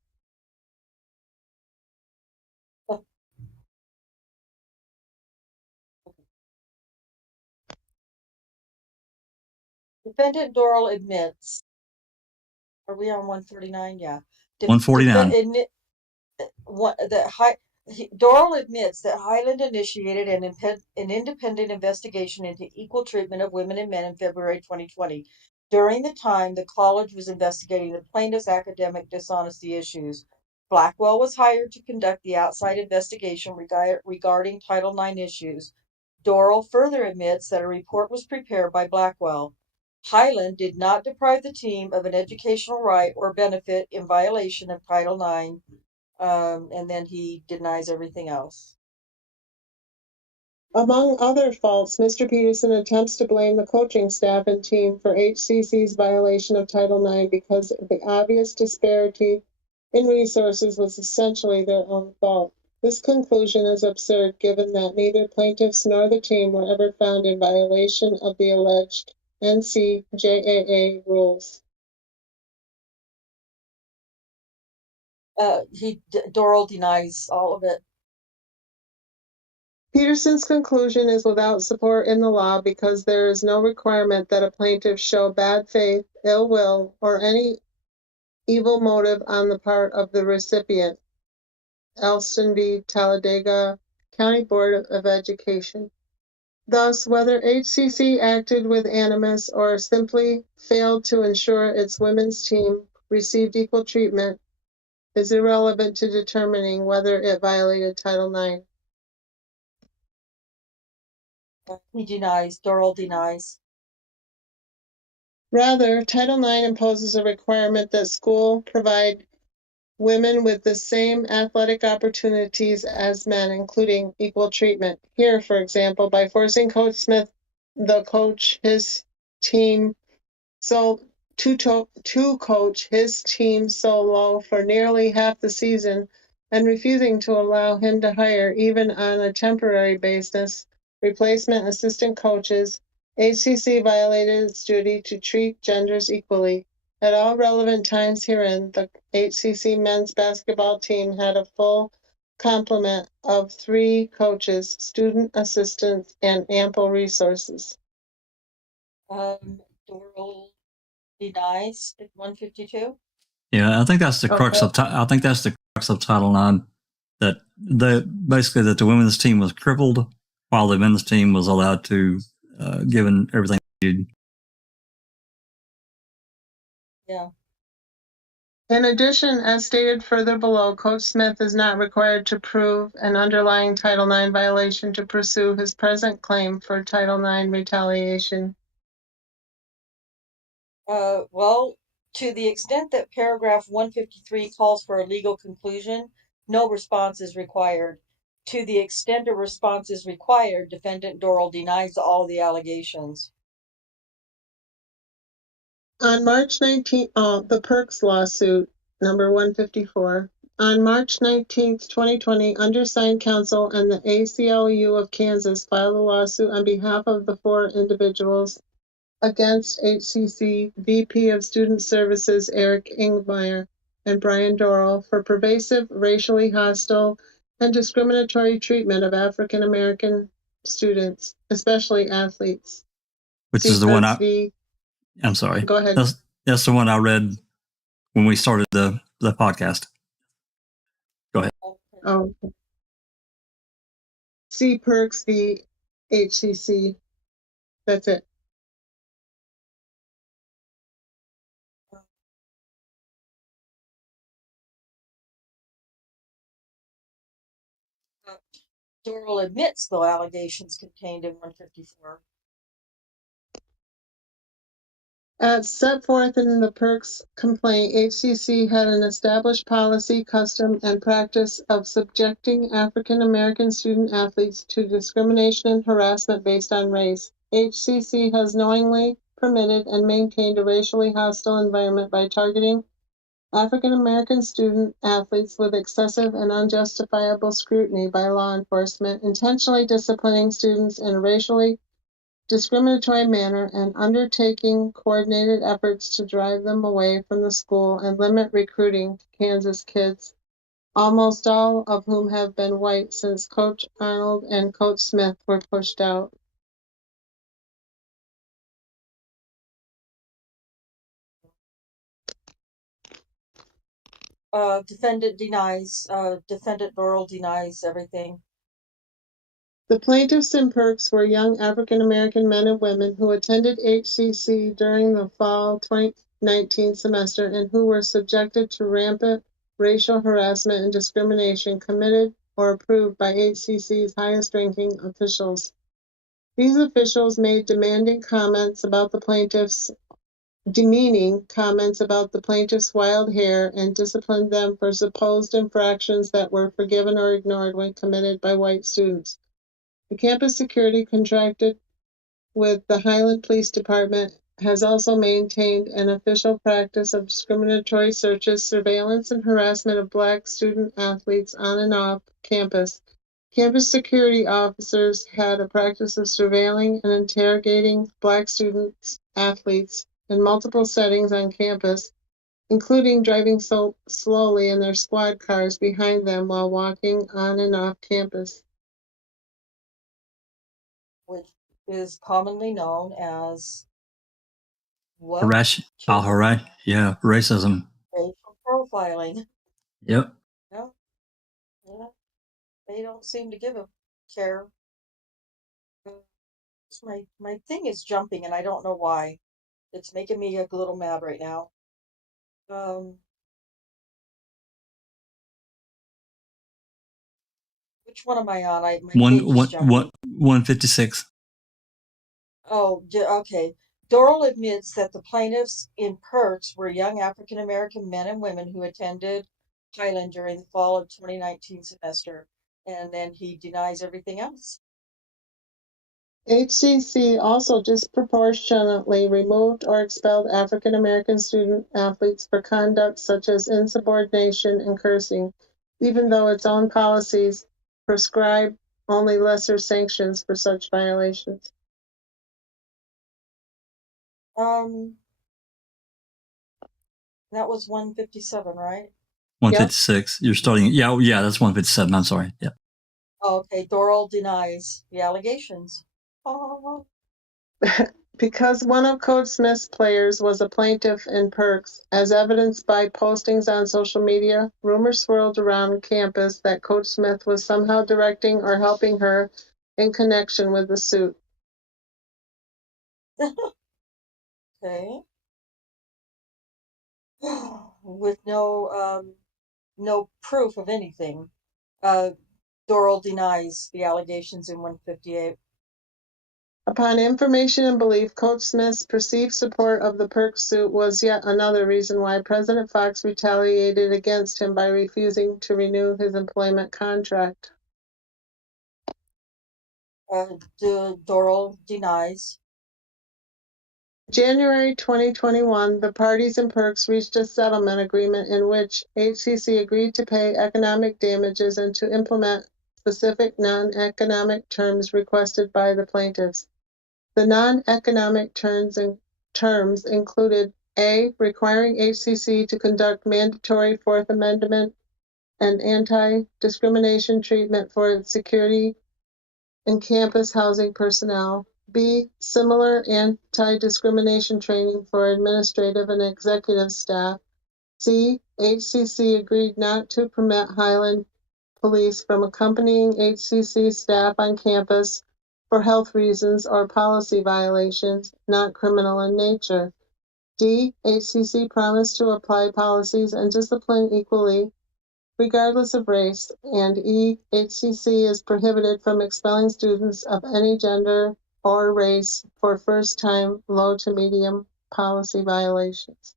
Defendant Dorrel admits. Are we on 149? Yeah. 149. Dorrel admits that Highland initiated an independent investigation into equal treatment of women and men in February 2020, during the time the college was investigating the plaintiff's academic dishonesty issues. Blackwell was hired to conduct the outside investigation regarding Title IX issues. Dorrel further admits that a report was prepared by Blackwell. Highland did not deprive the team of an educational right or benefit in violation of Title IX, and then he denies everything else. Among other faults, Mr. Peterson attempts to blame the coaching staff and team for HCC's violation of Title IX because the obvious disparity in resources was essentially their own fault. This conclusion is absurd given that neither plaintiffs nor the team were ever found in violation of the alleged NCJAA rules. Dorrel denies all of it. Peterson's conclusion is without support in the law because there is no requirement that a plaintiff show bad faith, ill will, or any evil motive on the part of the recipient. Elston v. Talladega County Board of Education. Thus, whether HCC acted with animus or simply failed to ensure its women's team received equal treatment is irrelevant to determining whether it violated Title IX. Dorrel denies. Rather, Title IX imposes a requirement that school provide women with the same athletic opportunities as men, including equal treatment. Here, for example, by forcing Coach Smith to coach his team so low for nearly half the season and refusing to allow him to hire, even on a temporary basis, replacement assistant coaches, HCC violated its duty to treat genders equally. At all relevant times herein, the HCC men's basketball team had a full complement of 3 coaches, student assistants, and ample resources. Dorrel denies 152. Yeah, I think that's the crux of. I think that's the crux of Title IX. That basically that the women's team was crippled, while the men's team was allowed to given everything they needed. Yeah. In addition, as stated further below, Coach Smith is not required to prove an underlying Title IX violation to pursue his present claim for Title IX retaliation. Well, to the extent that paragraph 153 calls for a legal conclusion, no response is required. To the extent a response is required, defendant Dorrel denies all the allegations. On March 19th, the Perks lawsuit, number 154. On March 19th, 2020, undersigned counsel and the ACLU of Kansas filed a lawsuit on behalf of the 4 individuals against HCC VP of Student Services Eric Ingmeyer and Bryan Dorrel for pervasive, racially hostile, and discriminatory treatment of African American students, especially athletes. Which is the one I'm sorry. Go ahead. That's the one I read when we started the podcast. Go ahead. Oh. C. Perks v. HCC. That's it. Dorrel admits the allegations contained in 154. As set forth in the Perks complaint, HCC had an established policy, custom, and practice of subjecting African American student athletes to discrimination and harassment based on race. HCC has knowingly permitted and maintained a racially hostile environment by targeting African American student athletes with excessive and unjustifiable scrutiny by law enforcement, intentionally disciplining students in a racially discriminatory manner, and undertaking coordinated efforts to drive them away from the school and limit recruiting to Kansas kids, almost all of whom have been white since Coach Arnold and Coach Smith were pushed out. Defendant Dorrel denies everything. The plaintiffs in Perks were young African American men and women who attended HCC during the fall 2019 semester and who were subjected to rampant racial harassment and discrimination committed or approved by HCC's highest-ranking officials. These officials made demeaning comments about the plaintiffs' wild hair and disciplined them for supposed infractions that were forgiven or ignored when committed by white students. The campus security contracted with the Highland Police Department has also maintained an official practice of discriminatory searches, surveillance, and harassment of Black student athletes on and off campus. Campus security officers had a practice of surveilling and interrogating Black student athletes in multiple settings on campus, including driving so slowly in their squad cars behind them while walking on and off campus. Which is commonly known as what? Yeah, racism. Racial profiling. Yep. Yeah. They don't seem to give a care. My thing is jumping and I don't know why. It's making me a little mad right now. Which one am I on? My page is jumping. 156. Oh, okay. Dorrel admits that the plaintiffs in Perks were young African American men and women who attended Highland during the fall of 2019 semester, and then he denies everything else. HCC also disproportionately removed or expelled African American student athletes for conduct such as insubordination and cursing, even though its own policies prescribe only lesser sanctions for such violations. That was 157, right? 156. You're starting. Yeah, that's 157. I'm sorry. Yeah. Oh, okay. Dorrel denies the allegations. Oh. Because one of Coach Smith's players was a plaintiff in Perks, as evidenced by postings on social media, rumors swirled around campus that Coach Smith was somehow directing or helping her in connection with the suit. Okay. With no proof of anything. Dorrel denies the allegations in 158. Upon information and belief, Coach Smith's perceived support of the Perks suit was yet another reason why President Fox retaliated against him by refusing to renew his employment contract. Dorrel denies. January 2021, the parties in Perks reached a settlement agreement in which HCC agreed to pay economic damages and to implement specific non-economic terms requested by the plaintiffs. The non-economic terms included A, requiring HCC to conduct mandatory Fourth Amendment and anti-discrimination treatment for its security and campus housing personnel. B, similar anti-discrimination training for administrative and executive staff. C, HCC agreed not to permit Highland police from accompanying HCC staff on campus for health reasons or policy violations, not criminal in nature. D, HCC promised to apply policies and discipline equally, regardless of race. And E, HCC is prohibited from expelling students of any gender or race for first-time low to medium policy violations.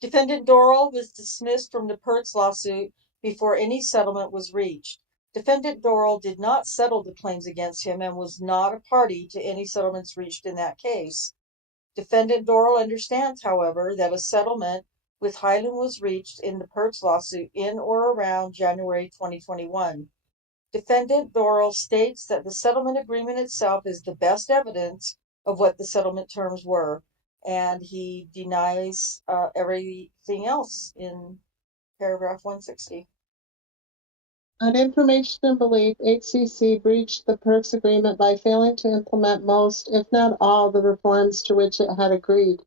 Defendant Dorrel was dismissed from the Perks lawsuit before any settlement was reached. Defendant Dorrel did not settle the claims against him and was not a party to any settlements reached in that case. Defendant Dorrel understands, however, that a settlement with Highland was reached in the Perks lawsuit in or around January 2021. Defendant Dorrel states that the settlement agreement itself is the best evidence of what the settlement terms were, and he denies everything else in paragraph 160. On information and belief, HCC breached the Perks agreement by failing to implement most, if not all, the reforms to which it had agreed.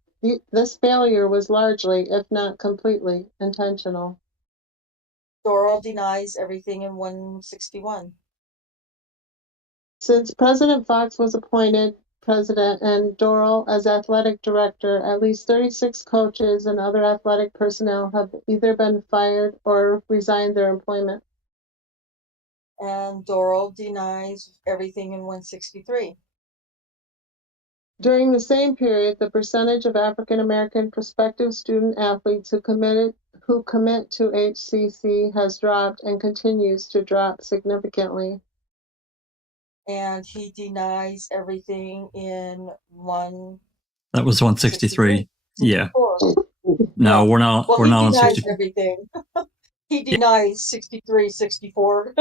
This failure was largely, if not completely, intentional. Dorrel denies everything in 161. Since President Fox was appointed president and Dorrel as athletic director, at least 36 coaches and other athletic personnel have either been fired or resigned their employment. And Dorrel denies everything in 163. During the same period, the percentage of African American prospective student athletes who commit to HCC has dropped and continues to drop significantly. And he denies everything in That was 163. Yeah. No, Yeah. we're not. Well, we're he not on denies 60. everything. He denies 63, 64.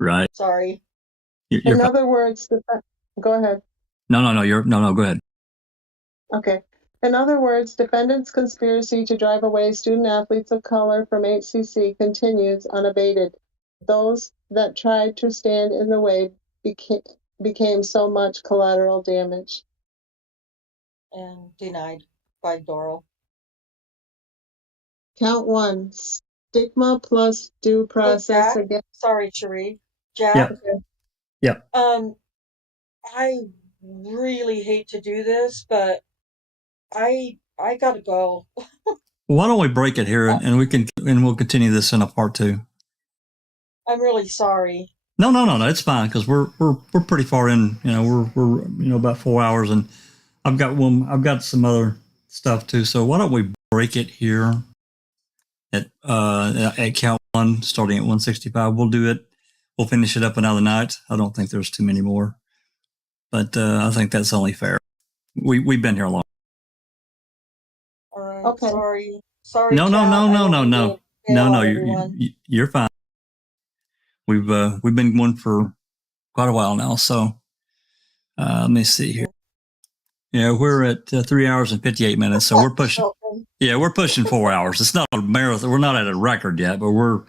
Right. Sorry. You're In fine. other words, go ahead. No. No. Go ahead. Okay. In other words, defendants' conspiracy to drive away student athletes of color from HCC continues unabated. Those that tried to stand in the way became so much collateral damage. And denied by Dorrel. Count 1, stigma plus due process Jack, against. sorry, Cherie. Jack. Yeah. I really hate to do this, but I gotta go. Why don't we break it here and we'll continue this in a part 2. I'm really sorry. No. It's fine because we're pretty far in. We're about 4 hours, and I've got some other stuff too. So why don't we break it here at count 1, starting at 165. We'll do it. We'll finish it up another night. I don't think there's too many more, but I think that's only fair. We've been here long. All right. Okay. Sorry. No. Chat. You're fine. We've been going for quite a while now. So let me see here. Yeah, we're at 3 hours and 58 minutes. So we're pushing. Yeah, we're pushing 4 hours. It's not a marathon. We're not at a record yet, but we're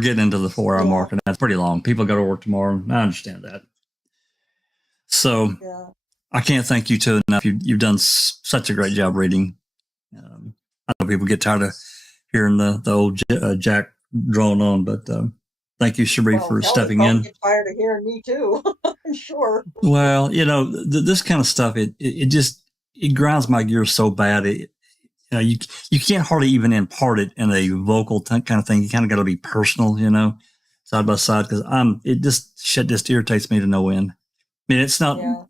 getting into the 4 hour mark, and that's pretty long. People go to work tomorrow. I understand that. So I can't thank you two enough. You've done such a great job reading. I know people get tired of hearing the old Jack drone on, but thank you, Cherie, for stepping in. Get tired of hearing me too. I'm sure. Well, this kind of stuff, it grinds my gears so bad. You can't hardly even impart it in a vocal kind of thing. You kind of got to be personal, side by side, because shit just irritates me to no end. I mean, it's not. Yeah.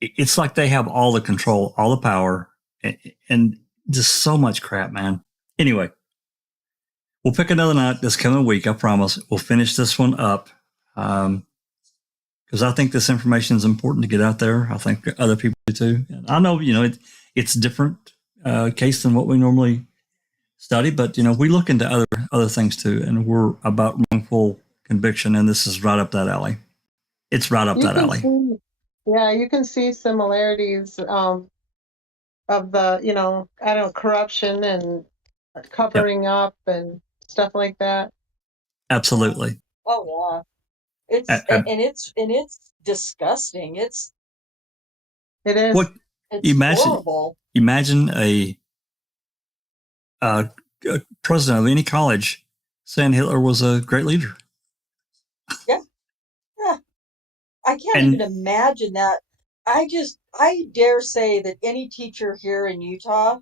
It's like they have all the control, all the power, and just so much crap, man. Anyway, we'll pick another night this coming week. I promise. We'll finish this one up because I think this information is important to get out there. I think other people do too. And I know, it's different case than what we normally study, but we look into other things too, and we're about wrongful conviction, and this is right up that alley. It's right up that alley. You can see similarities of the corruption and covering up and stuff like that. Absolutely. Oh yeah, it's disgusting. It is. What horrible. Imagine a president of any college saying Hitler was a great leader. Yeah. I can't even imagine that. I dare say that any teacher here in Utah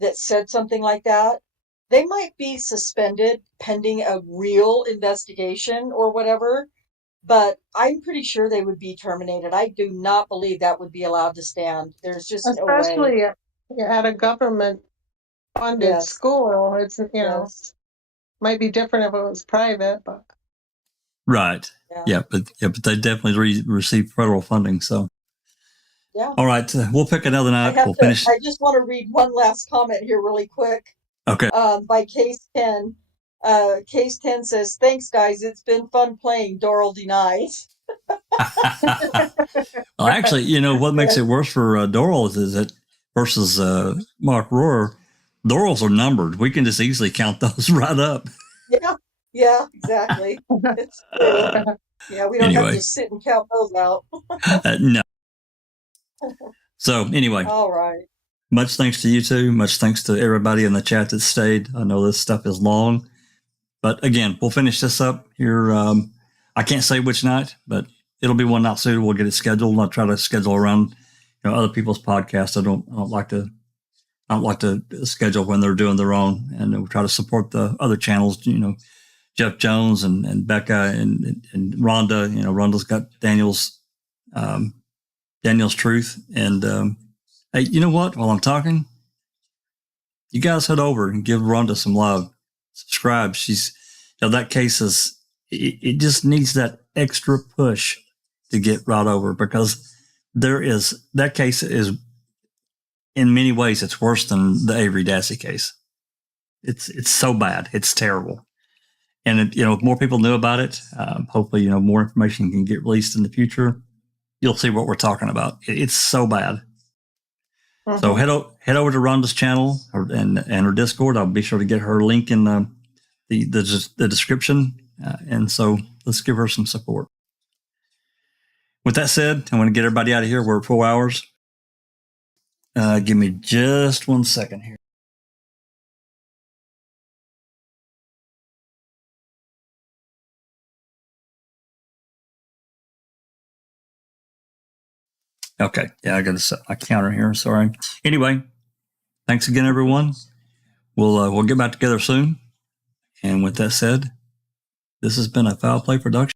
that said something like that, they might be suspended pending a real investigation or whatever, but I'm pretty sure they would be terminated. I do not believe that would be allowed to stand. There's just no way. Especially at a government-funded school. It's, might be different if it was private, but. Right. Yeah, but they definitely receive federal funding. So. Yeah. All right, we'll pick another night. We'll finish. I just want to read one last comment here really quick. Okay. By Case 10. Case 10 says, "Thanks, guys. It's been fun playing. Dorrel denies." Well, actually, what makes it worse for Dorrel is that versus Mark Rohrer, Dorrels are numbered. We can just easily count those right up. Yeah, exactly. It's true. Yeah, we don't have to sit and count those out. No. So anyway, all right. Much thanks to you two. Much thanks to everybody in the chat that stayed. I know this stuff is long, but again, we'll finish this up here. I can't say which night, but it'll be one night soon. We'll get it scheduled. I'll try to schedule around other people's podcasts. I don't like to schedule when they're doing their own, and we'll try to support the other channels. Jeff Jones and Becca and Rhonda. Rhonda's got Daniel's Truth. And hey, you know what? While I'm talking, you guys head over and give Rhonda some love. Subscribe. She's that case is it just needs that extra push to get right over, because that case is in many ways it's worse than the Avery Dassey case. It's so bad. It's terrible. And if more people knew about it, hopefully more information can get released in the future. You'll see what we're talking about. It's so bad. Mm-hmm. So head over to Rhonda's channel and her Discord. I'll be sure to get her link in the description. And so let's give her some support. With that said, I want to get everybody out of here. We're at 4 hours. Give me just 1 second here. Okay. Yeah, I got to set my counter here. Sorry. Anyway, thanks again, everyone. We'll get back together soon. And with that said, this has been a Foul Play production.